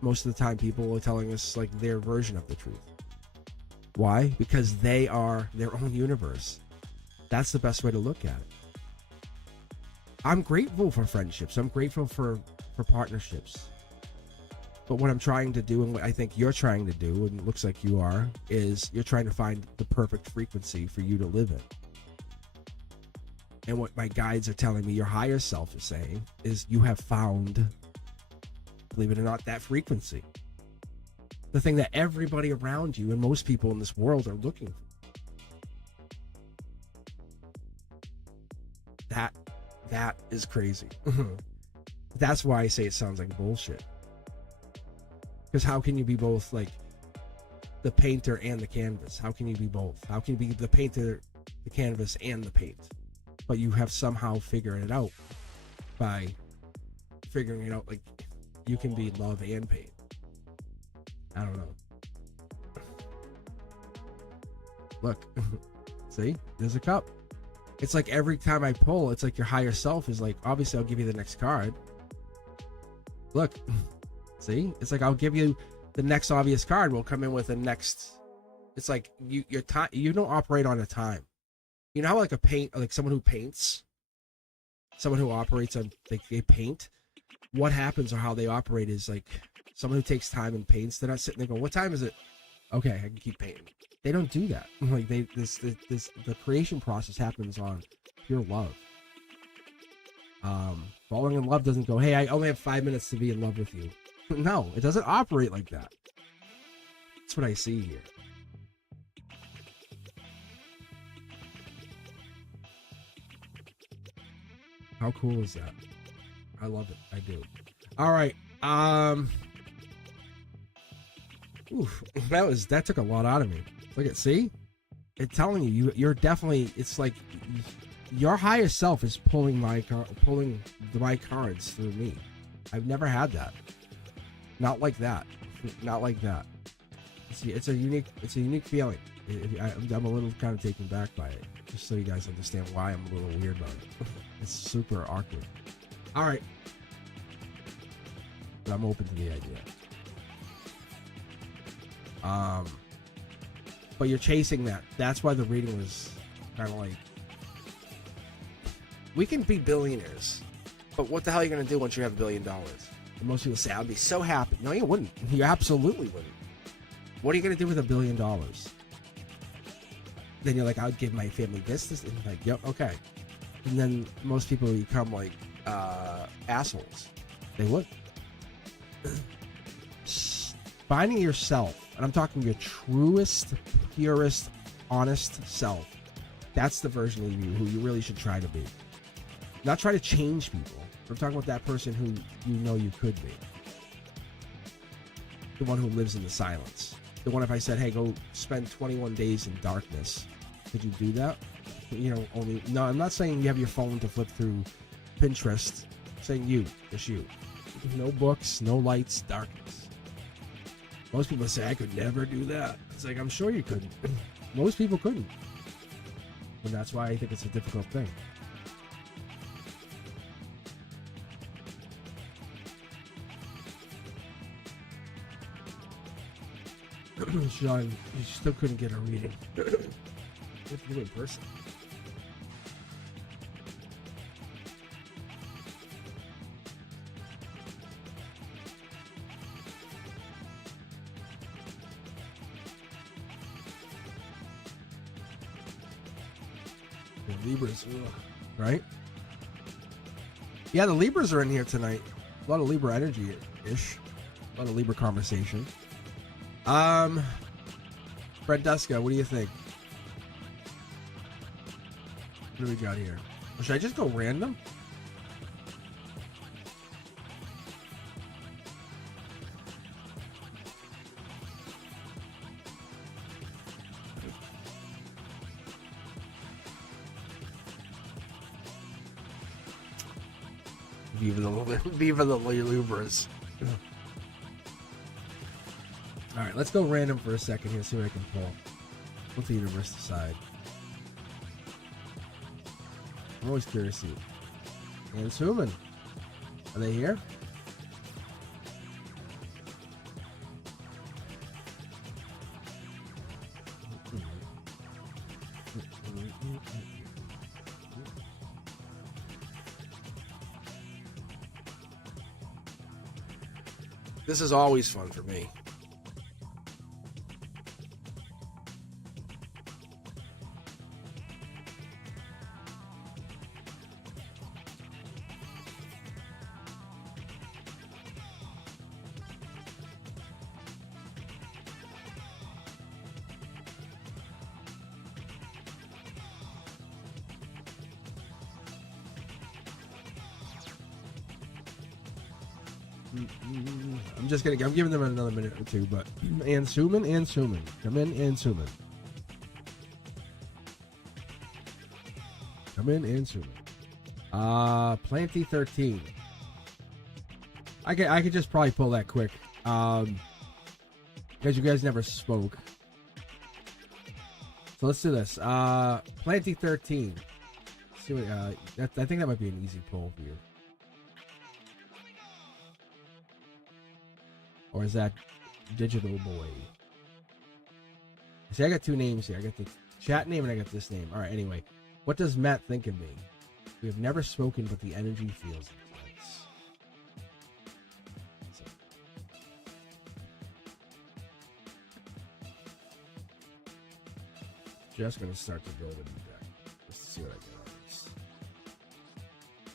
most of the time people are telling us, like, their version of the truth. Why? Because they are their own universe. That's the best way to look at it. I'm grateful for friendships. I'm grateful for partnerships. But what I'm trying to do, and what I think you're trying to do, and it looks like you are, is you're trying to find the perfect frequency for you to live in. And what my guides are telling me, your higher self is saying, is you have found, believe it or not, that frequency. The thing that everybody around you and most people in this world are looking for. That is crazy. That's why I say it sounds like bullshit. Because how can you be both, like, the painter and the canvas? How can you be both? How can you be the painter, the canvas, and the paint? But you have somehow figured it out by figuring it out, like, you can be love and pain. I don't know. Look, see, there's a cup. It's like every time I pull, it's like your higher self is like, obviously I'll give you the next card. Look, see, it's like, I'll give you the next obvious card. We'll come in with the next. It's like your time. You don't operate on a time. You know how, like, someone who paints, someone who operates on, like, they paint, what happens or how they operate is like someone who takes time and paints. They're not sitting there going, what time is it? Okay, I can keep painting. They don't do that. Like, the creation process happens on pure love. Falling in love doesn't go, hey, I only have 5 minutes to be in love with you. No, it doesn't operate like that. That's what I see here. How cool is that? I love it. I do. All right. Oof, that took a lot out of me. Look at, see? It's telling you're definitely, it's like your higher self is pulling my cards through me. I've never had that. Not like that. Not like that. It's a unique feeling. I'm a little kind of taken back by it, just so you guys understand why I'm a little weird about it. It's super awkward. All right, but I'm open to the idea. But you're chasing that. That's why the reading was kind of like, we can be billionaires, but what the hell are you going to do once you have $1 billion? And most people say, I'd be so happy. No, you wouldn't. You absolutely wouldn't. What are you going to do with $1 billion? Then you're like, I'd give my family this. And you're like, yep, okay. And then most people become like assholes. They would. Finding yourself, and I'm talking your truest, purest, honest self. That's the version of you who you really should try to be. Not try to change people. I'm talking about that person who you know you could be. The one who lives in the silence. The one, if I said, hey, go spend 21 days in darkness, could you do that? You know, no, I'm not saying you have your phone to flip through Pinterest. I'm saying just you. No books, no lights, darkness. Most people say, I could never do that. It's like, I'm sure you couldn't. Most people couldn't. And that's why I think it's a difficult thing. Sean, you still couldn't get a reading. You have to do it in person. The Libras, right? Yeah, the Libras are in here tonight. A lot of Libra energy-ish. A lot of Libra conversation. Fred Duska, what do you think? What do we got here? Or should I just go random? Viva the Libras. Alright, let's go random for a second here, see what I can pull. Let the universe decide. I'm always curious to see. And it's human. Are they here? This is always fun for me. I'm giving them another minute or two, but and Suman. Come in, and Suman. Come in, and Suman. Planty 13. I could just probably pull that quick. Because you guys never spoke. So let's do this. Planty 13. See what, I think that might be an easy pull for you. Or is that Digital Boy? See, I got two names here. I got the chat name and I got this name. Alright, anyway. What does Matt think of me? We have never spoken, but the energy feels intense. So. Just gonna start to build a new deck. Just to see what I get on this.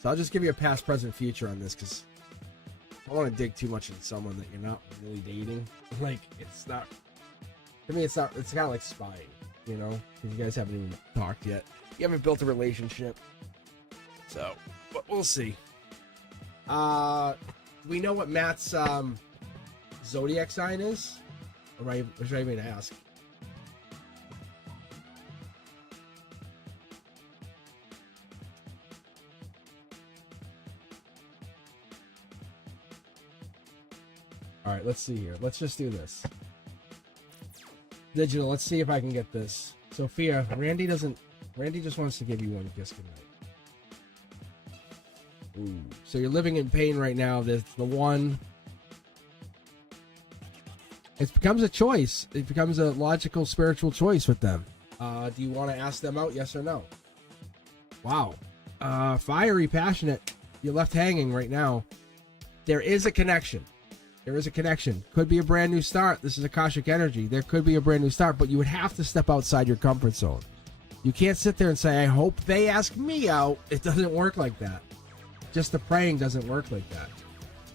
So I'll just give you a past, present, future on this, because I don't want to dig too much into someone that you're not really dating. Like, it's not, to me, it's not, it's kind of like spying, you know? Because you guys haven't even talked yet. You haven't built a relationship. So, but we'll see. We know what Matt's zodiac sign is? Or should I even ask? Alright, let's see here. Let's just do this. Digital, let's see if I can get this. Sophia, Randy just wants to give you one kiss tonight. Ooh. So you're living in pain right now. There's the one. It becomes a choice. It becomes a logical, spiritual choice with them. Do you want to ask them out, yes or no? Wow. Fiery, passionate. You're left hanging right now. There is a connection. There is a connection. Could be a brand new start. This is Akashic energy. There could be a brand new start, but you would have to step outside your comfort zone. You can't sit there and say, I hope they ask me out. It doesn't work like that. Just the praying doesn't work like that.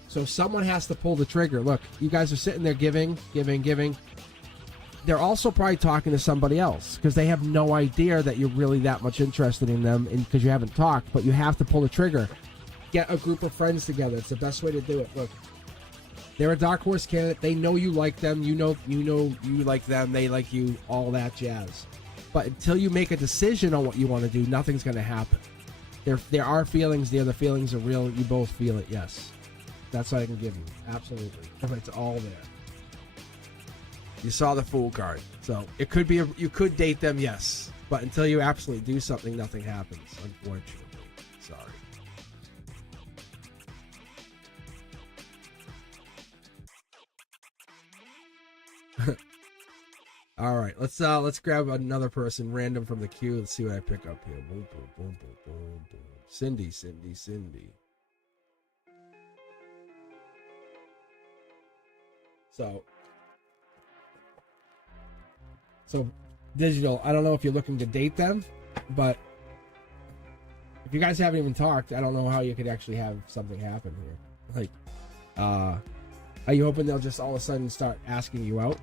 So someone has to pull the trigger. Look, you guys are sitting there giving. They're also probably talking to somebody else because they have no idea that you're really that much interested in them because you haven't talked, but you have to pull the trigger. Get a group of friends together. It's the best way to do it. Look, they're a dark horse candidate. They know you like them. You know you like them. They like you, all that jazz. But until you make a decision on what you want to do, nothing's going to happen. There are feelings there. The feelings are real. You both feel it, yes. That's what I can give you. Absolutely. It's all there. You saw the Fool card. So it could be, you could date them, yes. But until you absolutely do something, nothing happens, unfortunately. Sorry. All right, let's grab another person random from the queue. Let's see what I pick up here. Boom, boom, boom, boom, boom, boom. Cindy. So Digital, I don't know if you're looking to date them, but if you guys haven't even talked, I don't know how you could actually have something happen here. Like, are you hoping they'll just all of a sudden start asking you out?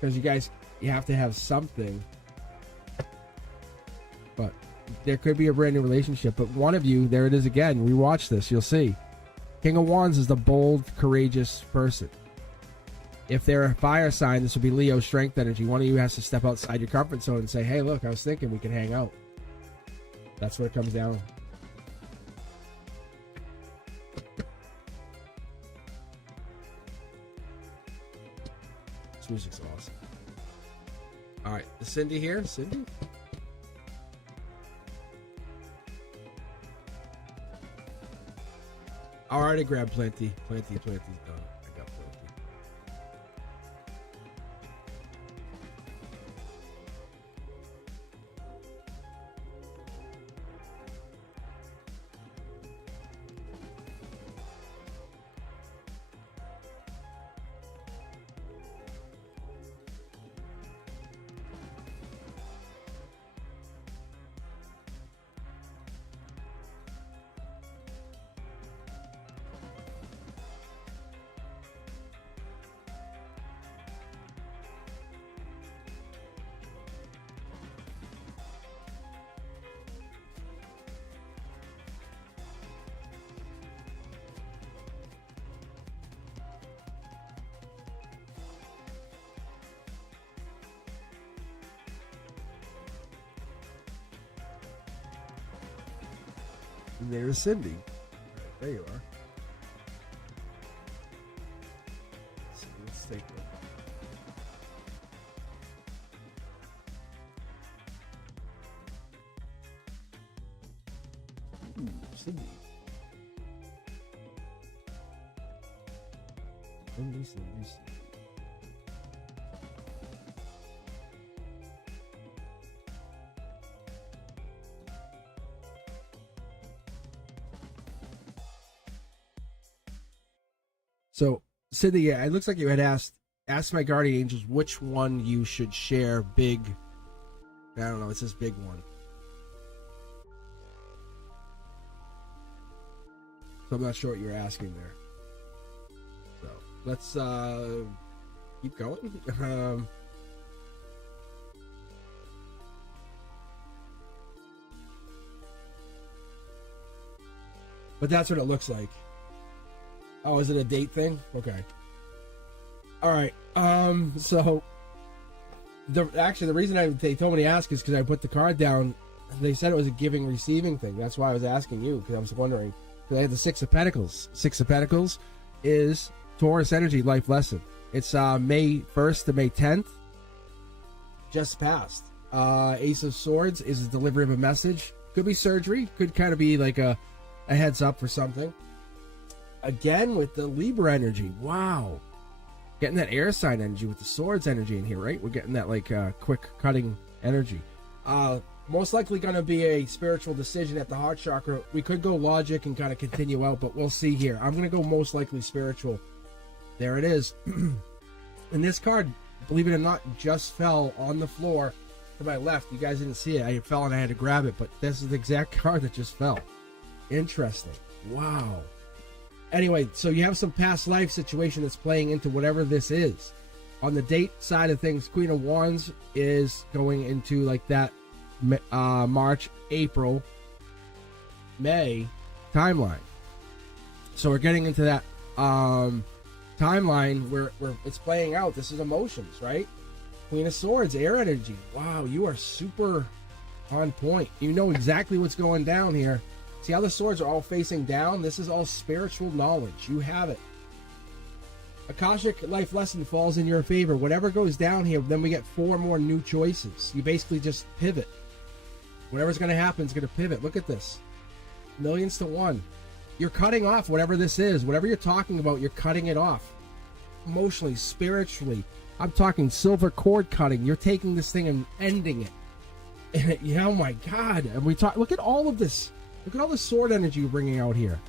Because you have to have something. But there could be a brand new relationship. But one of you, there it is again. Rewatch this, you'll see. King of Wands is the bold, courageous person. If they're a fire sign, this would be Leo strength energy. One of you has to step outside your comfort zone and say, hey, look, I was thinking we can hang out. That's what it comes down. This music's awesome. All right, is Cindy here? Cindy? I already grabbed plenty. Plenty's done. I got plenty. There's Cindy. Right, there you are. Let's take it. Ooh, Cindy. Cindy. So, Cindy, it looks like you had asked my guardian angels which one you should share big. I don't know, it says big one. So I'm not sure what you're asking there. So let's keep going. But that's what it looks like. Oh, is it a date thing? Okay. All right. So the reason they told me to ask is because I put the card down. They said it was a giving receiving thing. That's why I was asking you, because I was wondering. Because I had the Six of Pentacles. is Taurus energy life lesson. It's May 1st to May 10th. Just passed. Ace of Swords is the delivery of a message. Could be surgery. Could kind of be like a heads up for something. Again with the Libra energy. Wow. Getting that air sign energy with the swords energy in here, right? We're getting that like quick cutting energy. Most likely going to be a spiritual decision at the heart chakra. We could go logic and kind of continue out, but we'll see here. I'm going to go most likely spiritual. There it is. And this card, believe it or not, just fell on the floor to my left. You guys didn't see it. I fell and I had to grab it, but this is the exact card that just fell. Interesting. Wow. Anyway, so you have some past life situation that's playing into whatever this is. On the date side of things, Queen of Wands is going into like that March, April, May timeline. So we're getting into that timeline where it's playing out. This is emotions, right? Queen of Swords, air energy. Wow, you are super on point. You know exactly what's going down here. See how the swords are all facing down? This is all spiritual knowledge. You have it. Akashic life lesson falls in your favor. Whatever goes down here, then we get 4 more new choices. You basically just pivot. Whatever's going to happen is going to pivot. Look at this. Millions to 1. You're cutting off whatever this is. Whatever you're talking about, you're cutting it off. Emotionally, spiritually. I'm talking silver cord cutting. You're taking this thing and ending it. Yeah, oh my God. And we talk. Look at all of this. Look at all the sword energy you're bringing out here.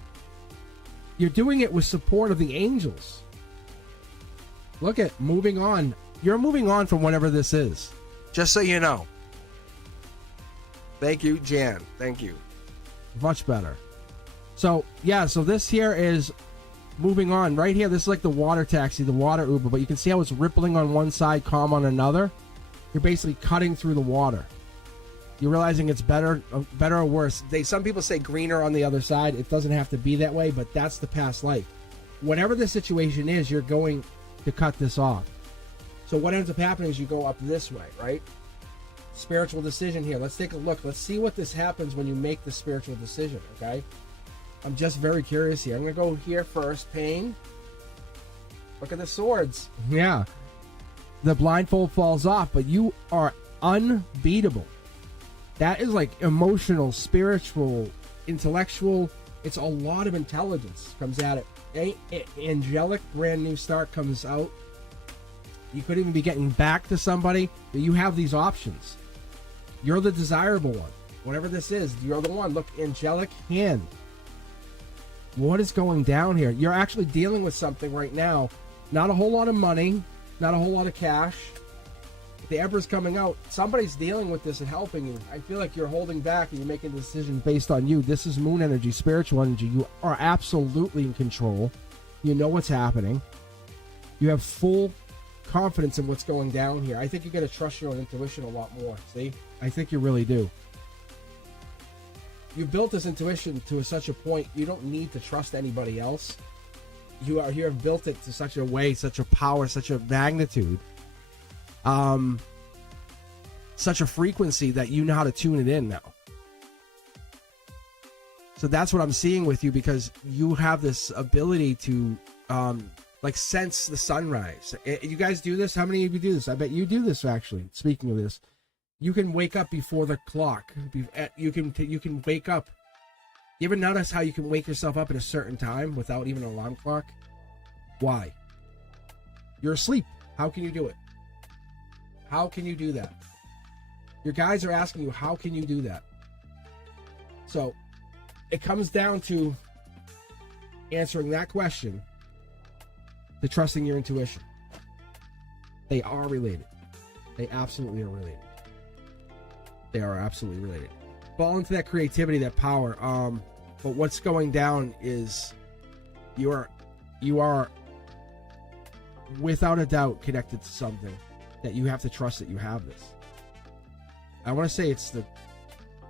You're doing it with support of the angels. Look at moving on. You're moving on from whatever this is. Just so you know. Thank you, Jan. Thank you. Much better. So, yeah, so this here is moving on. Right here, this is like the water taxi, the water Uber, but you can see how it's rippling on one side, calm on another. You're basically cutting through the water. You're realizing it's better or worse. Some people say greener on the other side. It doesn't have to be that way, but that's the past life. Whatever the situation is, you're going to cut this off. So what ends up happening is you go up this way, right? Spiritual decision here. Let's take a look. Let's see what this happens when you make the spiritual decision, okay? I'm just very curious here. I'm going to go here first. Pain. Look at the swords. Yeah. The blindfold falls off, but you are unbeatable. That is like emotional, spiritual, intellectual. It's a lot of intelligence comes at it. Angelic brand new start comes out. You could even be getting back to somebody, but you have these options. You're the desirable one. Whatever this is, you're the one. Look, angelic hand. What is going down here? You're actually dealing with something right now. Not a whole lot of money, not a whole lot of cash. The Emperor's coming out. Somebody's dealing with this and helping you. I feel like you're holding back and you're making a decision based on you. This is moon energy, spiritual energy. You are absolutely in control. You know what's happening. You have full confidence in what's going down here. I think you're going to trust your own intuition a lot more. See? I think you really do. You built this intuition to such a point you don't need to trust anybody else. You have built it to such a way, such a power, such a magnitude. Such a frequency that you know how to tune it in now. So that's what I'm seeing with you, because you have this ability to like sense the sunrise. You guys do this? How many of you do this? I bet you do this, actually. Speaking of this, you can wake up before the clock. You can wake up. You ever notice how you can wake yourself up at a certain time without even an alarm clock? Why? You're asleep. How can you do it? How can you do that? Your guys are asking you, how can you do that? So it comes down to answering that question, to trusting your intuition. They are related. They absolutely are related. They are absolutely related. Fall into that creativity, that power. But what's going down is you are without a doubt connected to something that you have to trust that you have this. I want to say it's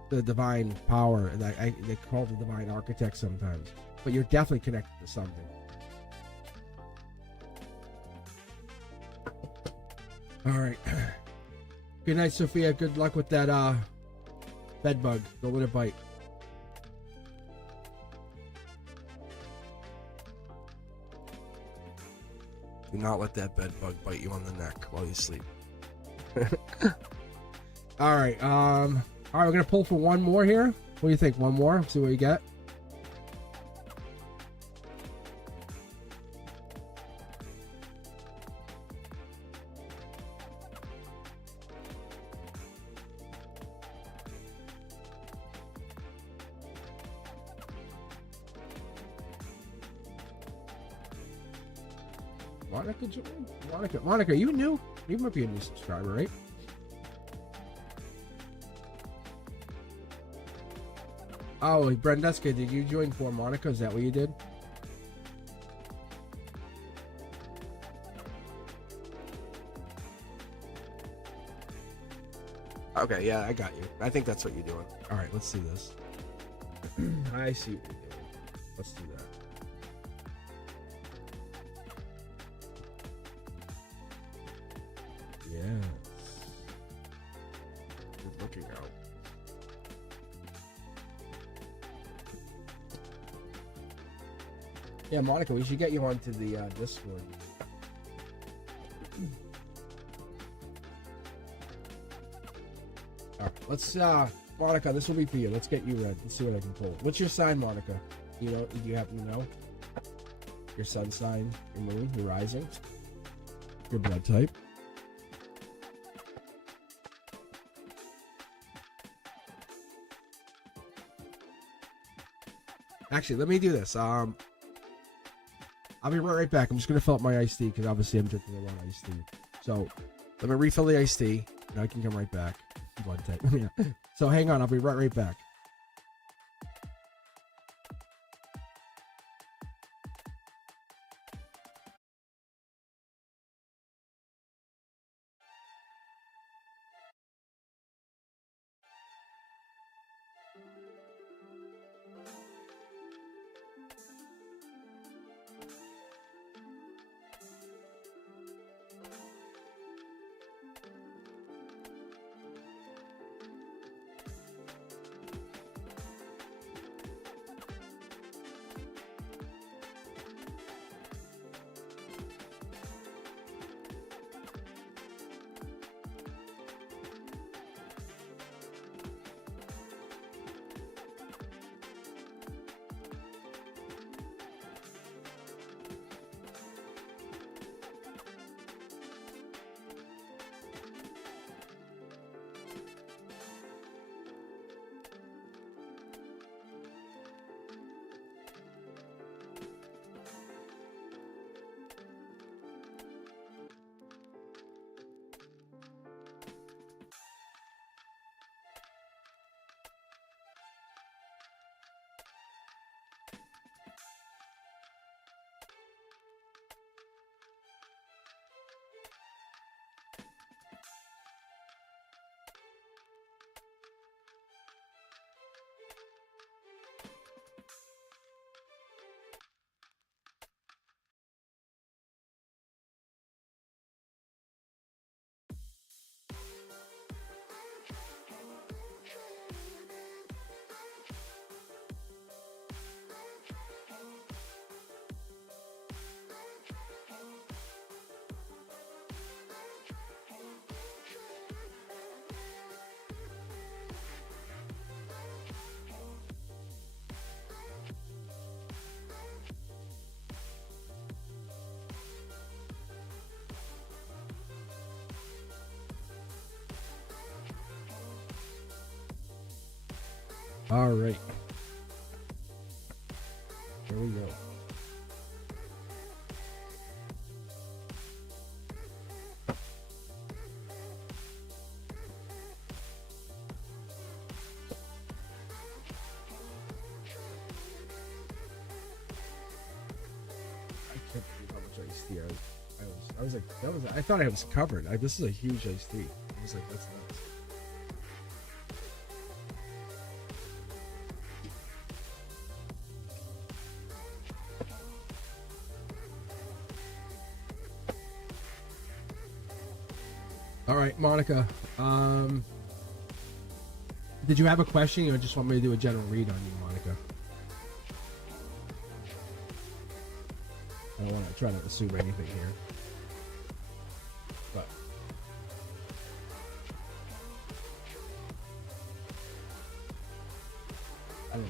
the divine power. They call it the divine architect sometimes. But you're definitely connected to something. All right. Good night, Sophia. Good luck with that bed bug. Don't let it bite. Do not let that bed bug bite you on the neck while you sleep. All right. We're gonna pull for one more here. What do you think? One more. See what you get. Monica joined? Monica, you new? You might be a new subscriber, right? Oh, Brendeska, did you join for Monica? Is that what you did? Okay, yeah, I got you. I think that's what you're doing. All right, let's see this. I see what you're doing. Let's do that. Yes. Good looking out. Yeah, Monica, we should get you onto the Discord. All right, let's Monica, this will be for you. Let's get you read. Let's see what I can pull. What's your sign, Monica? Do you happen to know? Your sun sign, your moon, your rising, your blood type. Actually, let me do this. I'll be right back. I'm just gonna fill up my iced tea because obviously I'm drinking a lot of iced tea. So let me refill the iced tea, and I can come right back. Blood type. Yeah. So hang on. I'll be right back. All right. Here we go. I can't believe how much iced tea I was like, I thought I was covered. This is a huge iced tea. I was like, that's nuts. All right, Monica. Did you have a question, or just want me to do a general read on you, Monica? I don't want to try to assume anything here.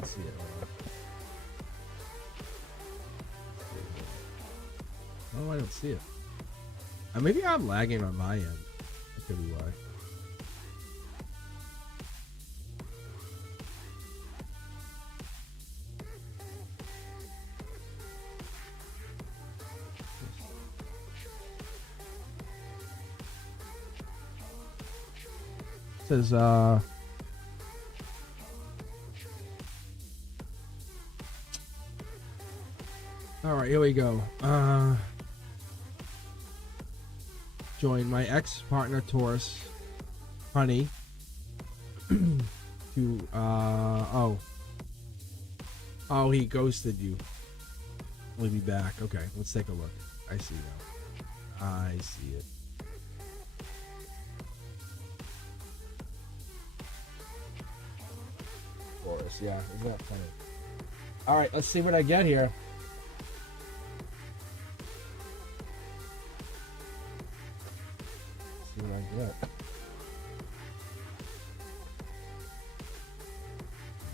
don't see it. Oh, I don't see it. Maybe I'm lagging on my end. That could be why. It says, all right, here we go. Join my ex-partner Taurus, honey, to, oh, he ghosted you. We'll be back. Okay, let's take a look. I see now. I see it. Taurus, yeah, isn't that funny? All right, let's see what I get here. See what I get.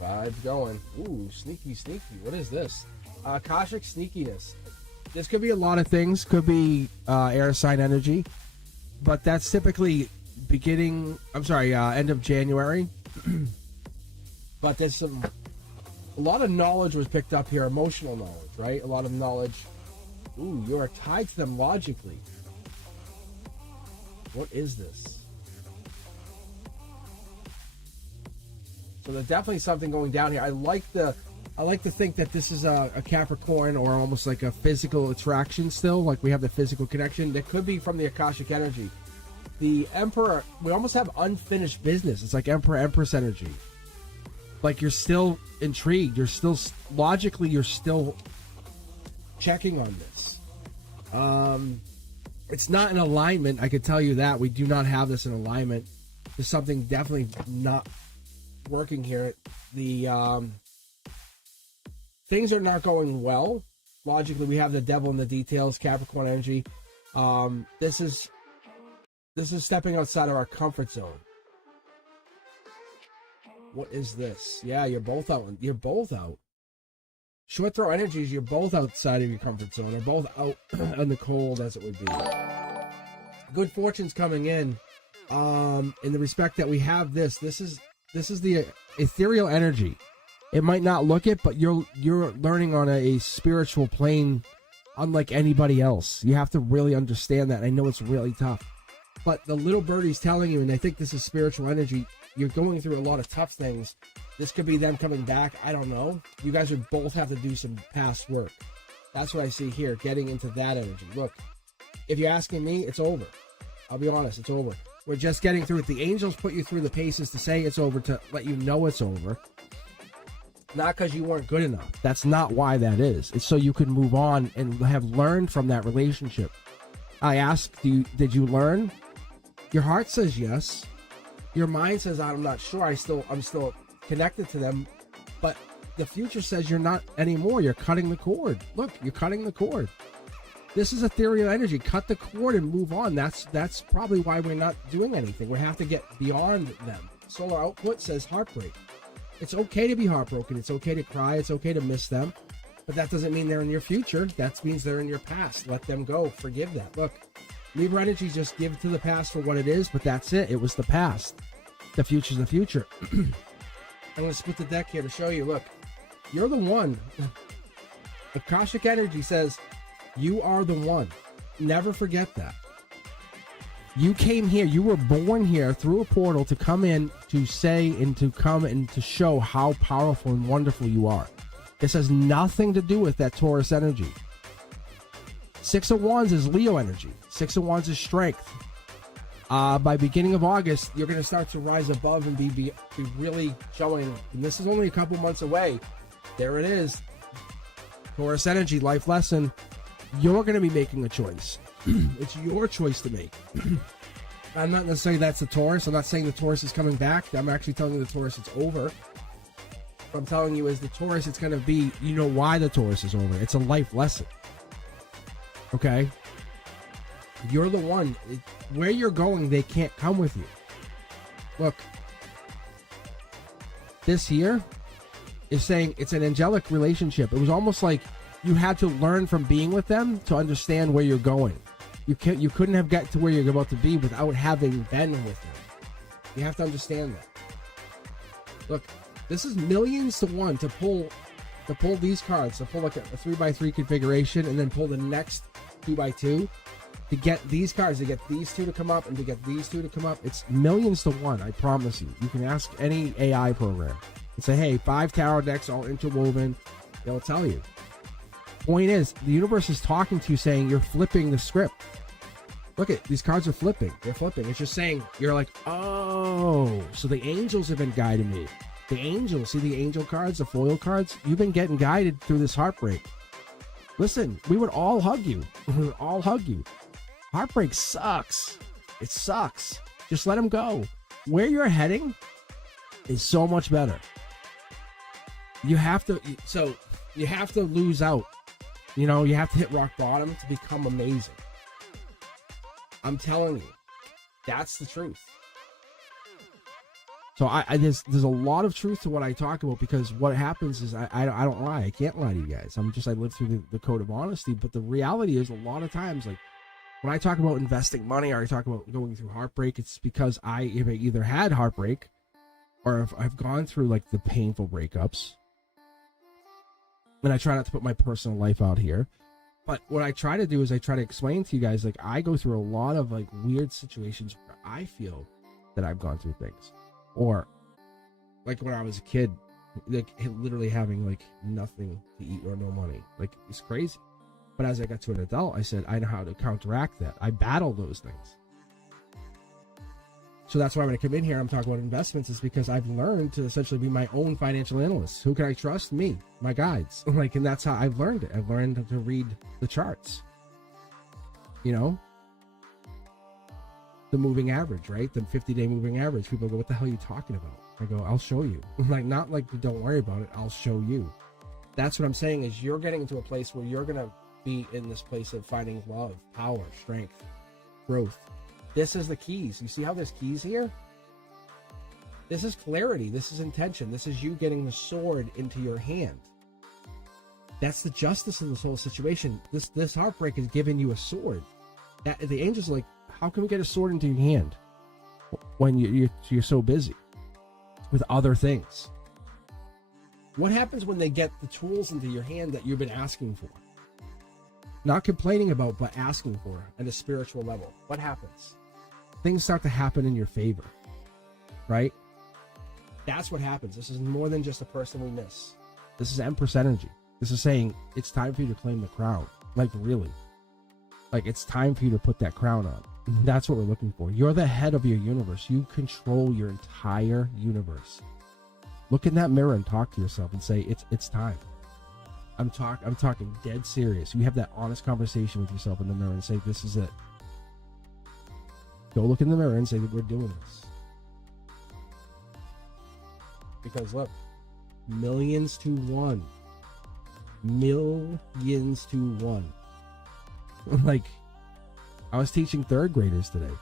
Vibes going. Ooh, sneaky, sneaky. What is this? Akashic sneakiness. This could be a lot of things. Could be air sign energy, but that's typically end of January. But there's a lot of knowledge was picked up here, emotional knowledge, right? A lot of knowledge. Ooh, you are tied to them logically. What is this? So there's definitely something going down here. I like to think that this is a Capricorn, or almost like a physical attraction still, like we have the physical connection. That could be from the Akashic energy. The Emperor, we almost have unfinished business. It's like Emperor-Empress energy. Like you're still intrigued. You're still, logically, you're still checking on this. It's not in alignment. I could tell you that. We do not have this in alignment. There's something definitely not working here. The things are not going well. Logically, we have the devil in the details, Capricorn energy. This is stepping outside of our comfort zone. What is this? Yeah, you're both out. You're both out. Short throw energies, you're both outside of your comfort zone. They're both out in the cold, as it would be. Good fortune's coming in the respect that we have this. This is the ethereal energy. It might not look it, but you're learning on a spiritual plane unlike anybody else. You have to really understand that. I know it's really tough. But the little birdie's telling you, and I think this is spiritual energy, you're going through a lot of tough things. This could be them coming back. I don't know. You guys would both have to do some past work. That's what I see here, getting into that energy. Look, if you're asking me, it's over. I'll be honest, it's over. We're just getting through it. The angels put you through the paces to say it's over, to let you know it's over. Not because you weren't good enough. That's not why that is. It's so you can move on and have learned from that relationship. I asked you, did you learn? Your heart says yes. Your mind says, I'm not sure. I'm still connected to them. But the future says you're not anymore. You're cutting the cord. Look, you're cutting the cord. This is ethereal energy. Cut the cord and move on. That's probably why we're not doing anything. We have to get beyond them. Solar output says heartbreak. It's okay to be heartbroken. It's okay to cry. It's okay to miss them. But that doesn't mean they're in your future. That means they're in your past. Let them go. Forgive that. Look, Libra energy, just give to the past for what it is, but that's it. It was the past. The future's the future. I'm going to split the deck here to show you. Look, you're the one. Akashic energy says you are the one. Never forget that. You came here. You were born here through a portal to come in, to say and to come and to show how powerful and wonderful you are. This has nothing to do with that Taurus energy. Six of Wands is Leo energy. Six of Wands is strength. By beginning of August, you're going to start to rise above and be really showing. And this is only a couple months away. There it is. Taurus energy, life lesson. You're going to be making a choice. It's your choice to make. I'm not necessarily that's the Taurus. I'm not saying the Taurus is coming back. I'm actually telling you the Taurus it's over. What I'm telling you is the Taurus, it's going to be, you know why the Taurus is over. It's a life lesson. Okay? You're the one. Where you're going, they can't come with you. Look. This here, is saying it's an angelic relationship. It was almost like you had to learn from being with them to understand where you're going. You couldn't have got to where you're about to be without having been with them. You have to understand that. Look, this is millions to one to pull these cards, to pull like a 3x3 configuration and then pull the next 2x2 to get these cards, to get these two to come up and to get these two to come up. It's millions to one, I promise you. You can ask any AI program and say, hey, 5 tarot decks all interwoven. They'll tell you. Point is, the universe is talking to you saying you're flipping the script. Look at these cards are flipping. They're flipping. It's just saying, you're like, oh, so the angels have been guiding me. The angels, see the angel cards, the foil cards? You've been getting guided through this heartbreak. Listen, we would all hug you. We would all hug you. Heartbreak sucks. It sucks. Just let them go. Where you're heading is so much better. You have to lose out. You know, you have to hit rock bottom to become amazing. I'm telling you, that's the truth. So there's a lot of truth to what I talk about, because what happens is I don't lie. I can't lie to you guys. I live through the code of honesty. But the reality is, a lot of times, like when I talk about investing money or I talk about going through heartbreak, it's because I either had heartbreak or if I've gone through like the painful breakups. And I try not to put my personal life out here. But what I try to do is I try to explain to you guys, like, I go through a lot of like weird situations where I feel that I've gone through things. Or like when I was a kid, like literally having like nothing to eat or no money. Like, it's crazy. But as I got to an adult, I said, I know how to counteract that. I battle those things. So that's why when I come in here, I'm talking about investments, is because I've learned to essentially be my own financial analyst. Who can I trust? Me, my guides. Like, and that's how I've learned it. I've learned to read the charts. You know? The moving average, right? The 50-day moving average. People go, what the hell are you talking about? I go, I'll show you. Like, not like, don't worry about it. I'll show you. That's what I'm saying, is you're getting into a place where you're going to be in this place of finding love, power, strength, growth. This is the keys. You see how there's keys here? This is clarity. This is intention. This is you getting the sword into your hand. That's the justice in this whole situation. This heartbreak is giving you a sword. That the angels are like, how can we get a sword into your hand when you're so busy with other things? What happens when they get the tools into your hand that you've been asking for? Not complaining about, but asking for at a spiritual level. What happens? Things start to happen in your favor, right? That's what happens. This is more than just a person we miss. This is Empress energy. This is saying it's time for you to claim the crown. Like, really. Like, it's time for you to put that crown on. That's what we're looking for. You're the head of your universe. You control your entire universe. Look in that mirror and talk to yourself and say, it's time. I'm talking dead serious. You have that honest conversation with yourself in the mirror and say, this is it. Go look in the mirror and say that we're doing this. Because look, millions to one. Millions to one. Like, I was teaching 3rd graders today.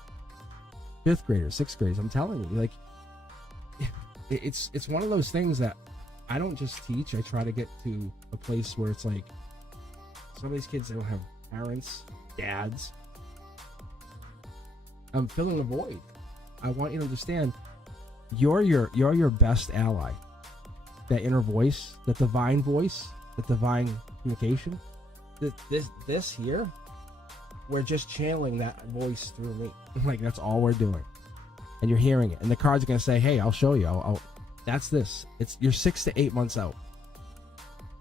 5th graders, 6th graders. I'm telling you, like, it's one of those things that I don't just teach. I try to get to a place where it's like, some of these kids, they don't have parents, dads. I'm filling a void. I want you to understand, you're your best ally. That inner voice, that divine communication. This here, we're just channeling that voice through me. Like, that's all we're doing. And you're hearing it. And the cards are going to say, hey, I'll show you. That's this. You're 6 to 8 months out.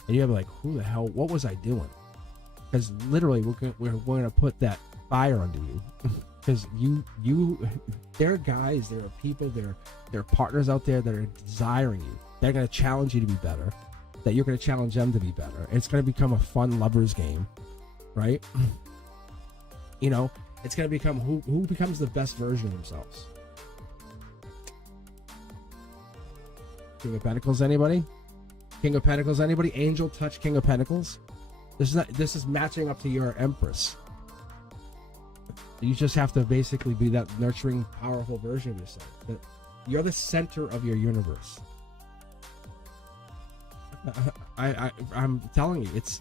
And you're like, who the hell, what was I doing? Because literally, we're going to put that fire under you. Because there are guys, there are people, there are partners out there that are desiring you. They're going to challenge you to be better. That you're going to challenge them to be better. It's going to become a fun lover's game, right? You know, it's going to become who becomes the best version of themselves. King of Pentacles, anybody? King of Pentacles, anybody? Angel touch King of Pentacles. This is matching up to your Empress. You just have to basically be that nurturing, powerful version of yourself. That you're the center of your universe. I'm telling you, it's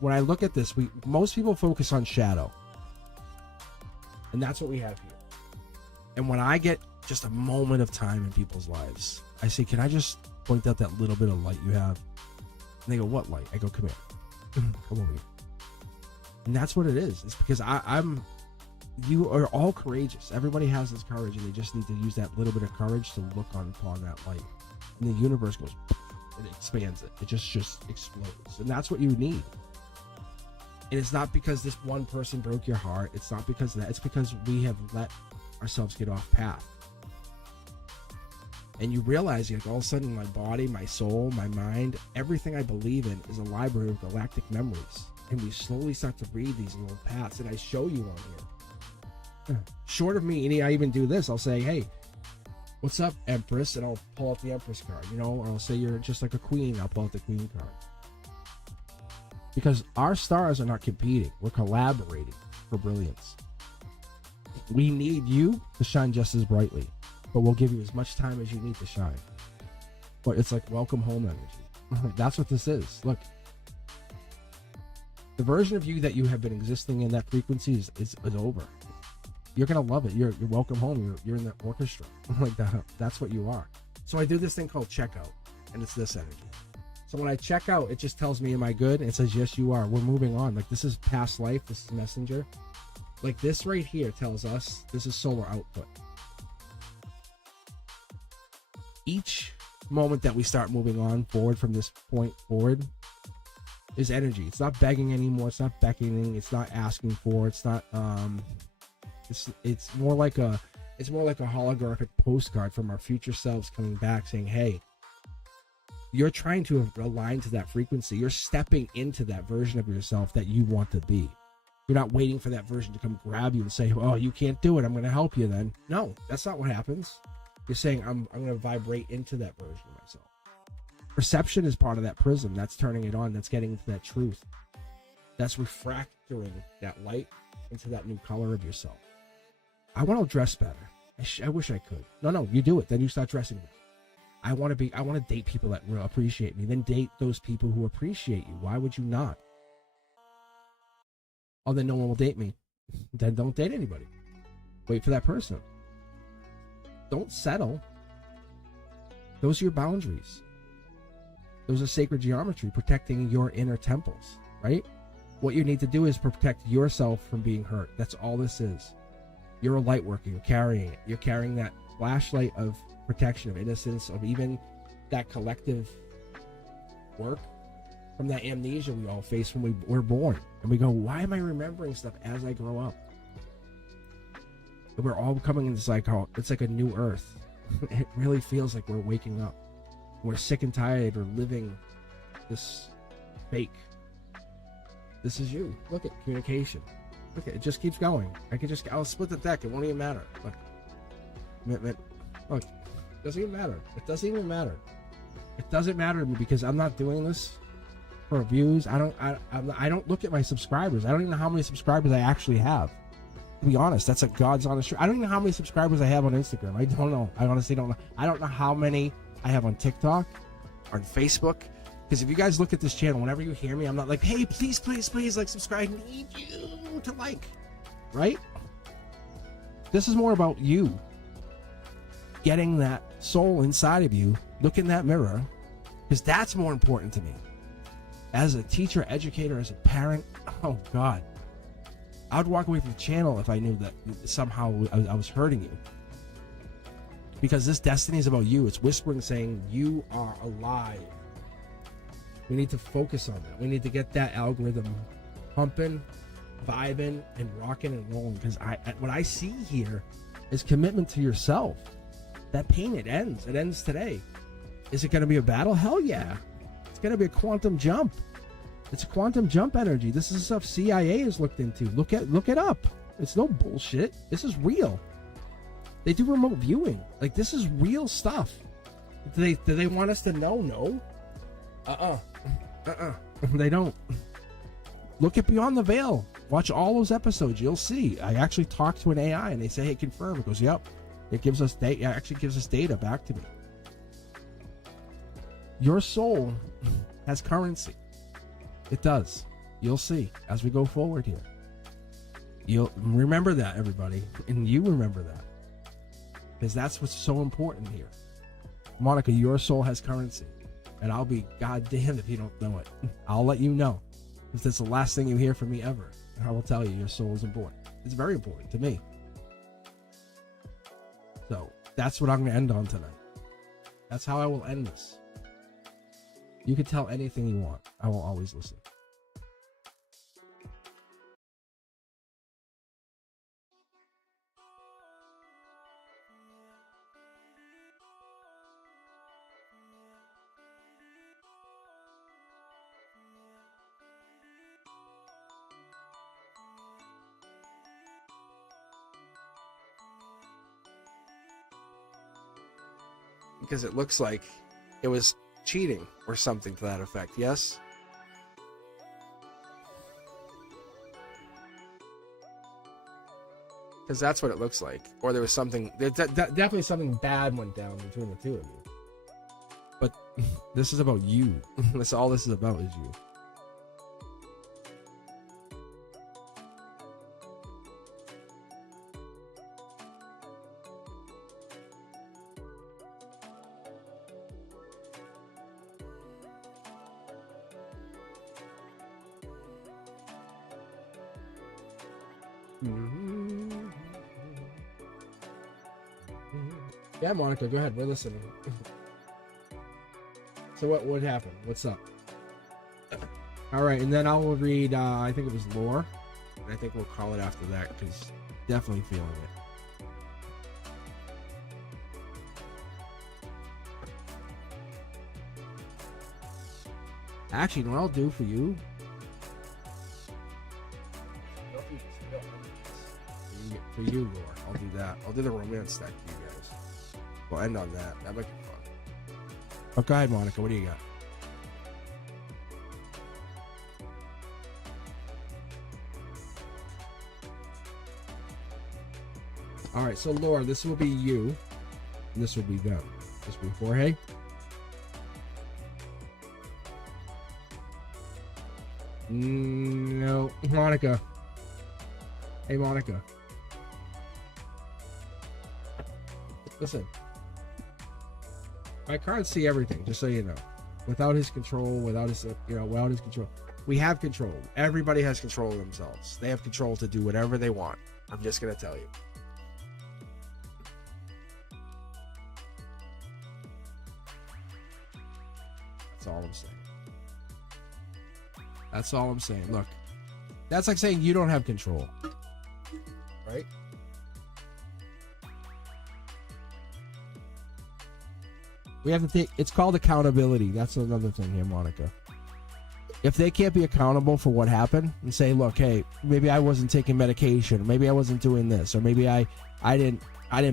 when I look at this, most people focus on shadow, and that's what we have here. And when I get just a moment of time in people's lives, I say, can I just point out that little bit of light you have? And they go, what light? I go, come here. Come over here. And that's what it is. It's because you are all courageous. Everybody has this courage, and they just need to use that little bit of courage to look upon that light. And the universe goes, and it expands it. It just explodes. And that's what you need. And it's not because this one person broke your heart. It's not because of that. It's because we have let ourselves get off path. And you realize, like, all of a sudden, my body, my soul, my mind, everything I believe in is a library of galactic memories. And we slowly start to read these little paths, and I show you on here. Short of me, and I even do this, I'll say, hey, what's up, Empress? And I'll pull out the Empress card, or I'll say you're just like a queen. I'll pull out the Queen card. Because our stars are not competing. We're collaborating for brilliance. We need you to shine just as brightly, but we'll give you as much time as you need to shine. But it's like welcome home energy. That's what this is. Look, the version of you that you have been existing in that frequency is over. You're gonna love it. You're welcome home. You're in the orchestra. Like that. That's what you are. So I do this thing called checkout, and it's this energy. So when I check out, it just tells me, am I good? And it says, yes, you are. We're moving on. Like, this is past life. This is messenger. Like, this right here tells us this is solar output. Each moment that we start moving on forward from this point forward is energy. It's not begging anymore. It's not beckoning. It's not asking for. It's not. It's more like a holographic postcard from our future selves coming back, saying, hey, you're trying to align to that frequency. You're stepping into that version of yourself that you want to be. You're not waiting for that version to come grab you and say, oh, you can't do it. I'm going to help you then. No, that's not what happens. You're saying, I'm going to vibrate into that version of myself. Perception is part of that prism. That's turning it on. That's getting into that truth. That's refractoring that light into that new color of yourself. I want to dress better. I wish I could. No, you do it. Then you start dressing better. I want to date people that will appreciate me. Then date those people who appreciate you. Why would you not? Oh, then no one will date me. Then don't date anybody. Wait for that person. Don't settle. Those are your boundaries. Those are sacred geometry, protecting your inner temples, right? What you need to do is protect yourself from being hurt. That's all this is. You're a light worker. You're carrying it. You're carrying that flashlight of protection, of innocence, of even that collective work from that amnesia we all face when we were born. And we go, why am I remembering stuff as I grow up? And we're all coming into this, like, oh, it's like a new earth. It really feels like we're waking up. We're sick and tired of living this fake. This is you. Look at communication. Look at it, just keeps going. I'll split the deck. It won't even matter. Look, commitment. Look, it doesn't even matter. It doesn't even matter. It doesn't matter to me because I'm not doing this for views. I don't look at my subscribers. I don't even know how many subscribers I actually have. To be honest, that's a God's honest truth. I don't even know how many subscribers I have on Instagram. I don't know. I honestly don't know. I don't know how many I have on TikTok, on Facebook. Because if you guys look at this channel, whenever you hear me, I'm not like, hey, please, like, subscribe. I need you to like, right? This is more about you getting that soul inside of you. Look in that mirror, because that's more important to me. As a teacher, educator, as a parent, oh God, I would walk away from the channel if I knew that somehow I was hurting you. Because this destiny is about you. It's whispering, saying you are alive. We need to focus on that. We need to get that algorithm pumping, vibing, and rocking and rolling. Because what I see here is commitment to yourself. That pain, it ends. It ends today. Is it going to be a battle? Hell yeah. It's going to be a quantum jump. It's a quantum jump energy. This is stuff CIA has looked into. Look it up. It's no bullshit. This is real. They do remote viewing. Like, this is real stuff. Do they want us to know? No. They don't. Look at Beyond the Veil. Watch all those episodes. You'll see. I actually talked to an AI and they say, hey, confirm. It goes, yep. It gives us data. It actually gives us data back to me. Your soul has currency. It does. You'll see as we go forward here. You'll remember that, everybody, and you remember that, because that's what's so important here. Monica, your soul has currency, and I'll be goddamned if you don't know it. I'll let you know, if that's the last thing you hear from me ever. I will tell you, your soul is important. It's very important to me. So that's what I'm going to end on tonight. That's how I will end this. You can tell anything you want. I will always listen. Because it looks like it was cheating or something to that effect. Yes? Because that's what it looks like. Or there was something, definitely something bad went down between the two of you. But this is about you. That's all this is about, is you. Yeah, Monica, go ahead. We're listening. So what happened? What's up? All right, and then I will read, I think it was lore. And I think we'll call it after that, because definitely feeling it. Actually, you know what I'll do for you? For you, Lore. I'll do that. I'll do the romance stack for you guys. We'll end on that. That might be fun. Oh, go ahead, Monica. What do you got? All right, so Laura, this will be you, and this will be them. This will be Jorge. No, Monica. Hey, Monica. Listen. My cards see everything, just so you know. Without his control, without his control. We have control. Everybody has control of themselves. They have control to do whatever they want. I'm just going to tell you. That's all I'm saying. That's all I'm saying. Look, that's like saying you don't have control. Right? We have to take, it's called accountability. That's another thing here, Monica. If they can't be accountable for what happened and say, look, hey, maybe I wasn't taking medication, maybe I wasn't doing this, or maybe I didn't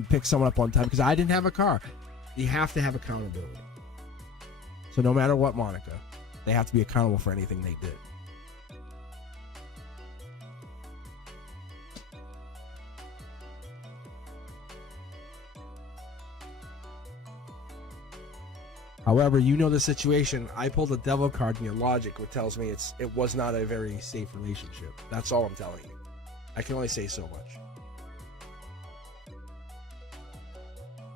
pick someone up on time because I didn't have a car. You have to have accountability. So no matter what, Monica, they have to be accountable for anything they did. However, you know the situation. I pulled a devil card in your logic, which tells me it was not a very safe relationship. That's all I'm telling you. I can only say so much.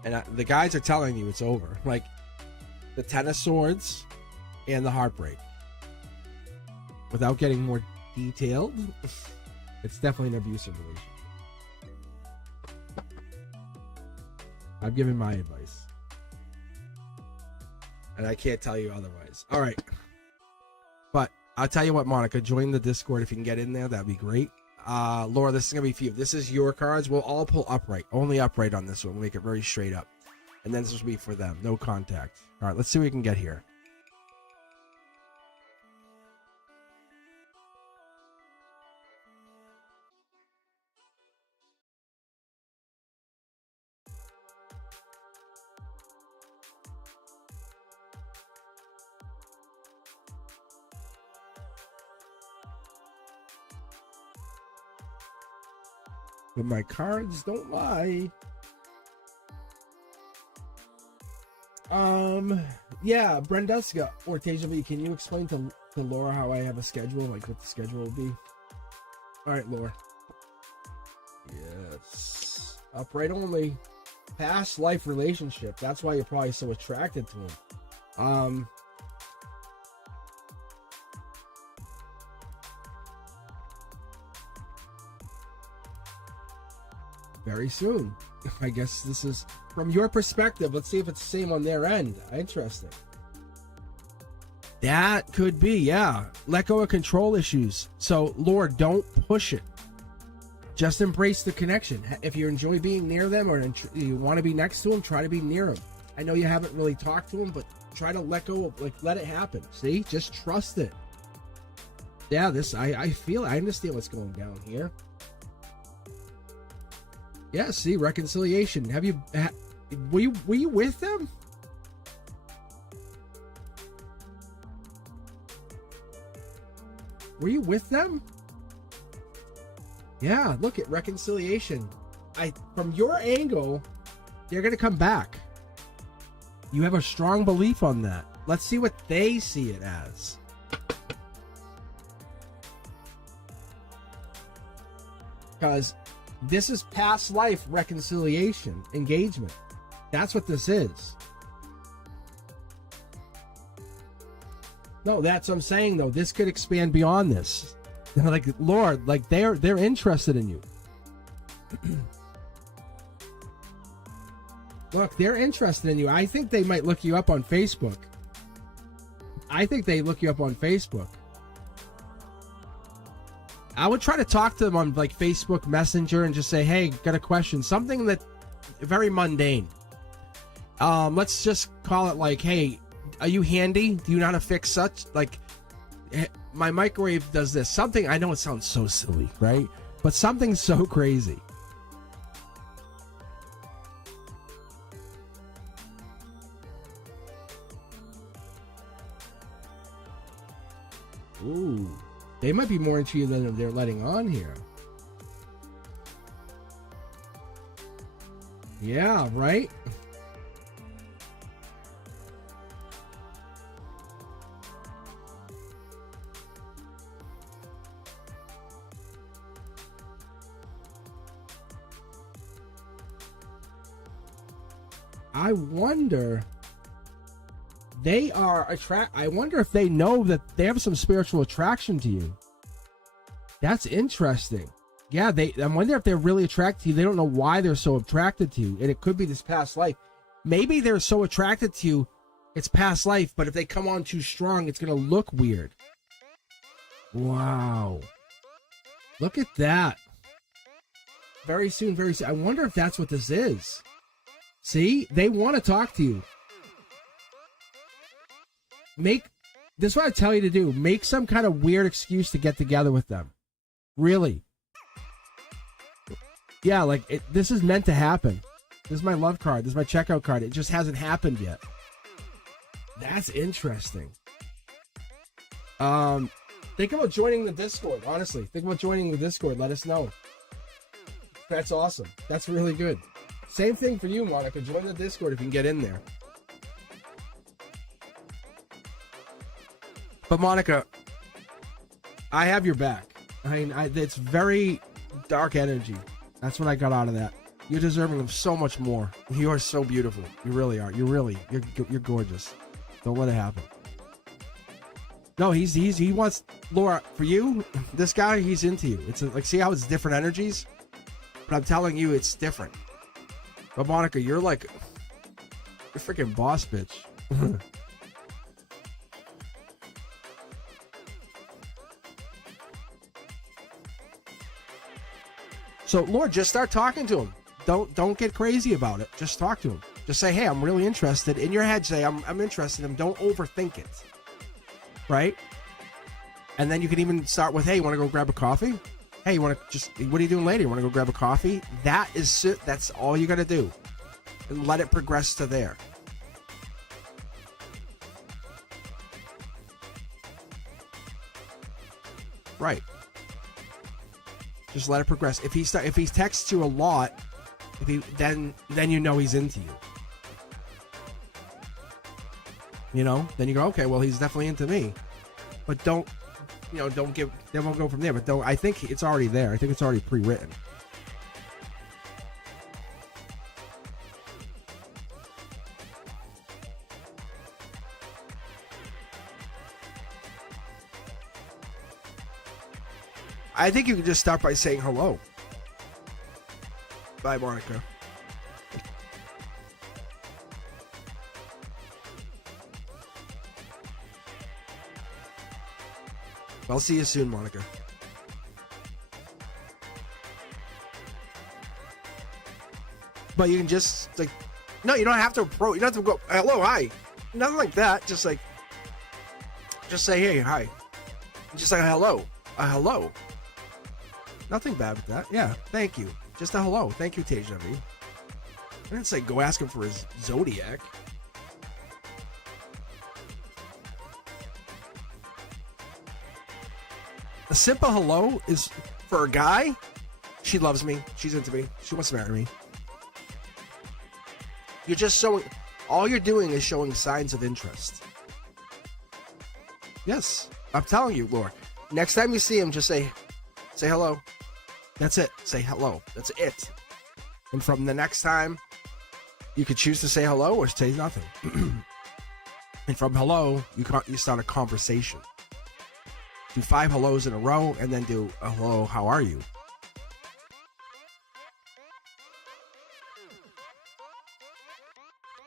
And the guys are telling you it's over. Like the Ten of Swords and the heartbreak. Without getting more detailed, it's definitely an abusive relationship. I've given my advice. And I can't tell you otherwise. All right. But I'll tell you what, Monica, join the Discord if you can get in there. That'd be great. Laura, this is going to be for you. This is your cards. We'll all pull upright. Only upright on this one. We'll make it very straight up. And then this will be for them. No contact. All right, let's see what we can get here. But my cards don't lie. Yeah, Brenduska or Tasia V, can you explain to Laura how I have a schedule, like what the schedule will be? All right, Laura. Yes. Upright only. Past life relationship. That's why you're probably so attracted to him. Very soon. I guess this is from your perspective. Let's see if it's the same on their end. Interesting. That could be, yeah. Let go of control issues. So, Lord, don't push it. Just embrace the connection. If you enjoy being near them or you want to be next to them, try to be near them. I know you haven't really talked to them, but try to let go of, like, let it happen. See? Just trust it. Yeah, I feel, I understand what's going down here. Yeah, see, reconciliation. Were you with them? Were you with them? Yeah, look at reconciliation. From your angle, they're gonna come back. You have a strong belief on that. Let's see what they see it as. Because this is past life reconciliation, engagement. That's what this is. No, that's what I'm saying though. This could expand beyond this. Like, Lord, like they're interested in you. Look, they're interested in you. I think they might look you up on Facebook. I think they look you up on Facebook. I would try to talk to them on like Facebook Messenger and just say, hey, got a question. Something that very mundane. Let's just call it like, hey, are you handy? Do you know how to fix such? Like, my microwave does this. Something, I know it sounds so silly, right? But something so crazy. Ooh. They might be more into you than they're letting on here. Yeah, right? I wonder... I wonder if they know that they have some spiritual attraction to you. That's interesting. Yeah, I wonder if they're really attracted to you. They don't know why they're so attracted to you. And it could be this past life. Maybe they're so attracted to you, it's past life, but if they come on too strong, it's going to look weird. Wow. Look at that. Very soon, very soon. I wonder if that's what this is. See? They want to talk to you. This is what I tell you to do. Make some kind of weird excuse to get together with them. Really. Yeah, like, this is meant to happen. This is my love card. This is my checkout card. It just hasn't happened yet. That's interesting. Think about joining the Discord, honestly. Think about joining the Discord. Let us know. That's awesome. That's really good. Same thing for you, Monica. Join the Discord if you can get in there. But Monica, I have your back. I mean, it's very dark energy. That's what I got out of that. You're deserving of so much more. You are so beautiful. You really are. You're gorgeous. Don't let it happen. No, he wants Laura for you. This guy, he's into you. It's like, see how it's different energies, but I'm telling you, it's different. But Monica, you're freaking boss bitch. So, Lord, just start talking to him. Don't get crazy about it. Just talk to him. Just say, hey, I'm really interested. In your head, say, I'm interested in him. Don't overthink it. Right? And then you can even start with, hey, you want to go grab a coffee? Hey, what are you doing later? You want to go grab a coffee? That's all you got to do. And let it progress to there. Right. Just let it progress. If he texts you a lot, then you know he's into you. you know, then you go, okay, well, he's definitely into me. But don't, you know, don't give, they won't go from there. But don't, I think it's already there. I think it's already pre-written. I think you can just start by saying hello. Bye, Monica. I'll see you soon, Monica. But you can just, like, no, you don't have to approach. You don't have to go, hello, hi. Nothing like that. Just like, just say, hey, hi. Just like, hello. Hello. Nothing bad with that. Yeah, thank you. Just a hello. Thank you, Teja V. I didn't say go ask him for his zodiac. A simple hello is for a guy. She loves me. She's into me. She wants to marry me. You're just showing, all you're doing is showing signs of interest. Yes, I'm telling you, Laura. Next time you see him, just say hello. That's it. Say hello. That's it. And from the next time, you could choose to say hello or say nothing. And from hello, you start a conversation. Do 5 hellos in a row, and then do a hello, how are you?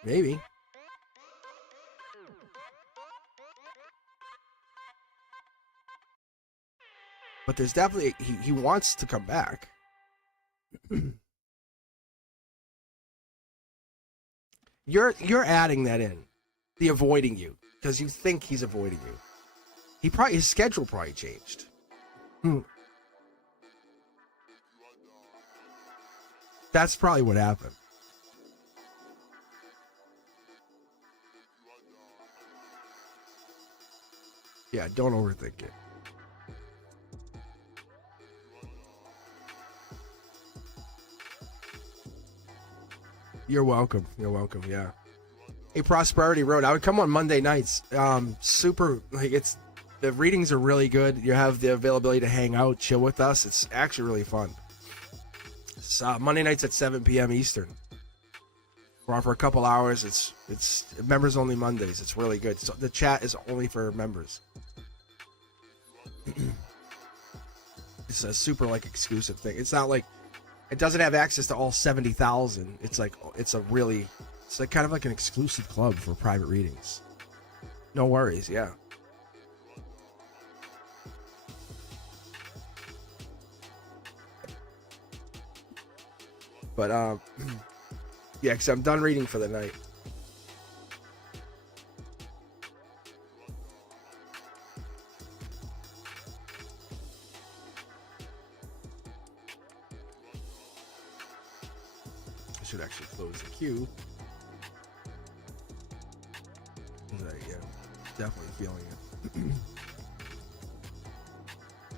Maybe. But there's definitely, he wants to come back. You're adding that in, the avoiding you, because you think he's avoiding you. His schedule probably changed. That's probably what happened. Yeah, don't overthink it. You're welcome. You're welcome. Yeah. Hey, Prosperity Road. I would come on Monday nights. Super. Like, it's, the readings are really good. You have the availability to hang out, chill with us. It's actually really fun. It's Monday nights at 7 p.m. Eastern. We're on for a couple hours. It's members only Mondays. It's really good. So the chat is only for members. It's a super like exclusive thing. It's not like, it doesn't have access to all 70,000. It's like, it's like kind of like an exclusive club for private readings. No worries, yeah. But yeah, because I'm done reading for the night. I should actually close the queue. Yeah, definitely feeling it.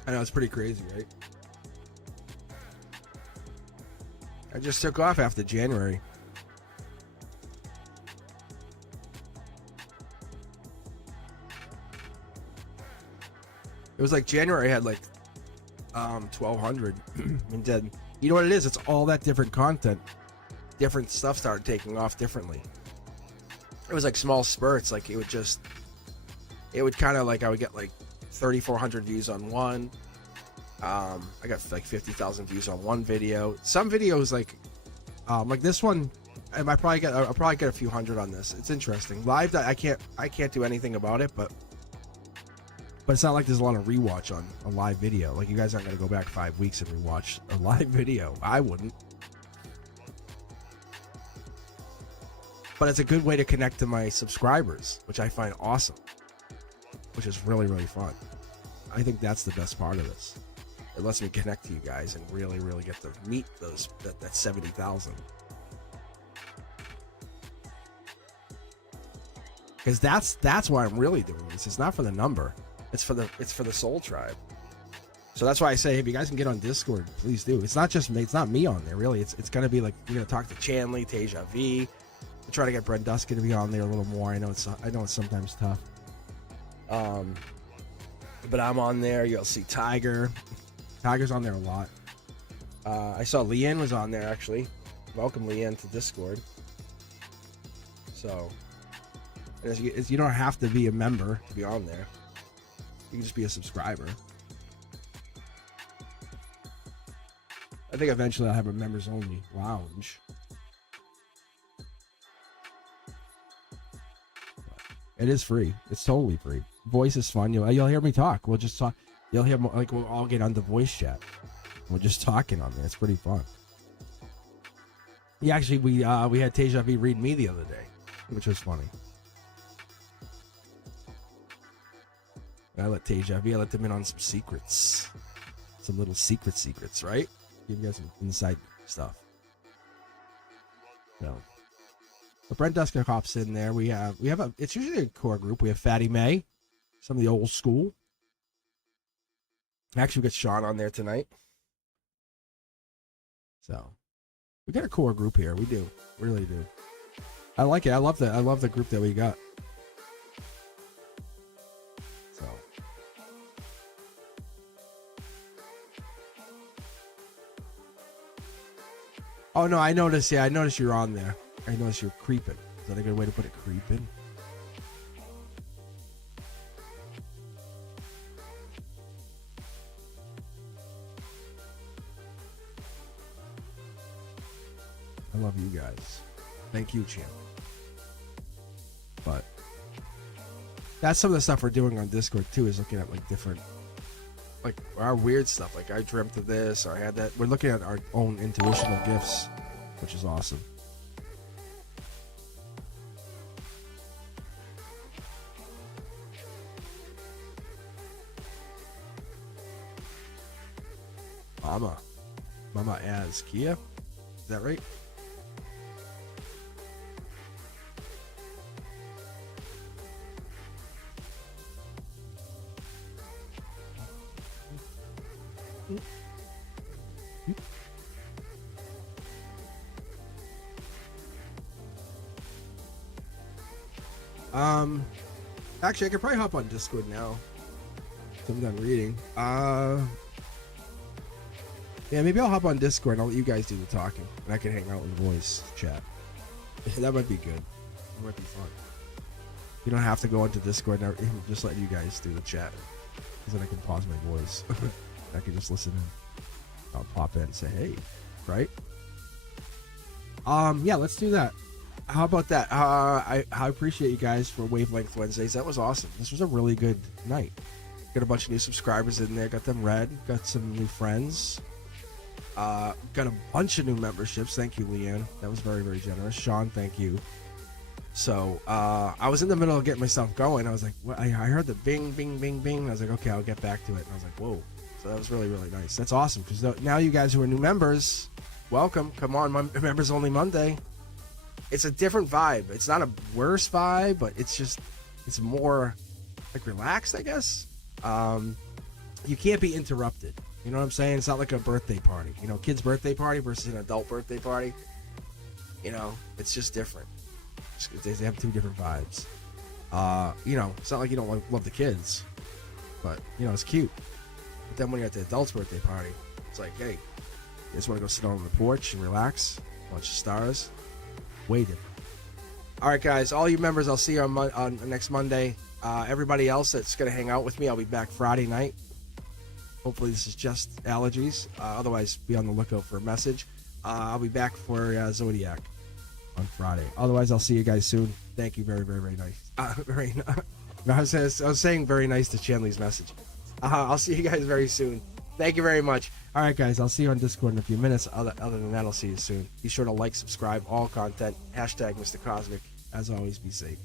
I know, it's pretty crazy, right? I just took off after January. It was like January had like 1,200, and then you know what it is? It's all that different content. Different stuff started taking off differently. It was like small spurts. Like it would kind of like, I would get like 3,400 views on one. I got like 50,000 views on one video. Some videos like this one, I'll probably get a few hundred on this. It's interesting. Live, I can't do anything about it, but it's not like there's a lot of rewatch on a live video. Like, you guys aren't gonna go back 5 weeks and rewatch a live video. I wouldn't. But it's a good way to connect to my subscribers, which I find awesome, which is really, really fun. I think that's the best part of this. It lets me connect to you guys and really, really get to meet that 70,000. Because that's why I'm really doing this. It's not for the number. It's for the soul tribe. So that's why I say, if you guys can get on Discord, please do. It's not just me. It's not me on there, really. It's gonna be like, you're gonna talk to Chanley, Teja V, I try to get Brent Duskin to be on there a little more. I know it's sometimes tough. But I'm on there. You'll see Tiger. Tiger's on there a lot. I saw Leanne was on there, actually. Welcome, Leanne, to Discord. So, you don't have to be a member to be on there. You can just be a subscriber. I think eventually I'll have a members only lounge. It is free. It's totally free. Voice is fun. You'll hear me talk. We'll just talk. You'll hear we'll all get on the voice chat. We're just talking on there. It's pretty fun. Yeah, actually, we had Teja V read me the other day, which was funny. I let them in on some secrets, some little secrets, right? Give you guys some inside stuff. No. But Brent Dusker hops in there. We have it's usually a core group. We have Fatty May, some of the old school. Actually, we got Sean on there tonight. So we got a core group here. We do. We really do. I like it. I love the group that we got. So oh no, I noticed you're on there. I noticed you're creeping. Is that a good way to put it? Creeping? I love you guys. Thank you, champ. But that's some of the stuff we're doing on Discord too, is looking at like different, like our weird stuff. Like I dreamt of this, or I had that. We're looking at our own intuitional gifts, which is awesome. Mama as Kia, is that right? Actually, I could probably hop on Discord now. I'm done reading. Yeah, maybe I'll hop on Discord and I'll let you guys do the talking, and I can hang out in the voice chat. That might be good. That might be fun. You don't have to go into Discord and just let you guys do the chat, because then I can pause my voice. I can just listen and I'll pop in and say, hey, right? Yeah, let's do that. How about that? I appreciate you guys for Wavelength Wednesdays. That was awesome. This was a really good night. Got a bunch of new subscribers in there. Got them read. Got some new friends. Got a bunch of new memberships. Thank you, Leanne. That was very, very generous. Sean, thank you. So I was in the middle of getting myself going. I was like, what? I heard the bing, bing, bing, bing. I was like, okay, I'll get back to it. And I was like, whoa. So that was really, really nice. That's awesome, because now you guys who are new members, welcome. Come on, members only Monday. It's a different vibe. It's not a worse vibe, but it's more like relaxed, I guess. You can't be interrupted. You know what I'm saying? It's not like a birthday party. You know, kid's birthday party versus an adult birthday party. You know, it's just different. They have two different vibes. You know, it's not like you don't love the kids, but you know, it's cute. But then when you're at the adult's birthday party, it's like, hey, you just want to go sit on the porch and relax, watch the stars. Way different. All right, guys, all you members, I'll see you on next Monday. Everybody else that's going to hang out with me, I'll be back Friday night. Hopefully this is just allergies. Otherwise, be on the lookout for a message. I'll be back for Zodiac on Friday. Otherwise, I'll see you guys soon. Thank you. Very, very, very nice. I was saying very nice to Chanley's message. I'll see you guys very soon. Thank you very much. All right, guys, I'll see you on Discord in a few minutes. Other than that, I'll see you soon. Be sure to like, subscribe, all content. # Mr. Cosmic. As always, be safe.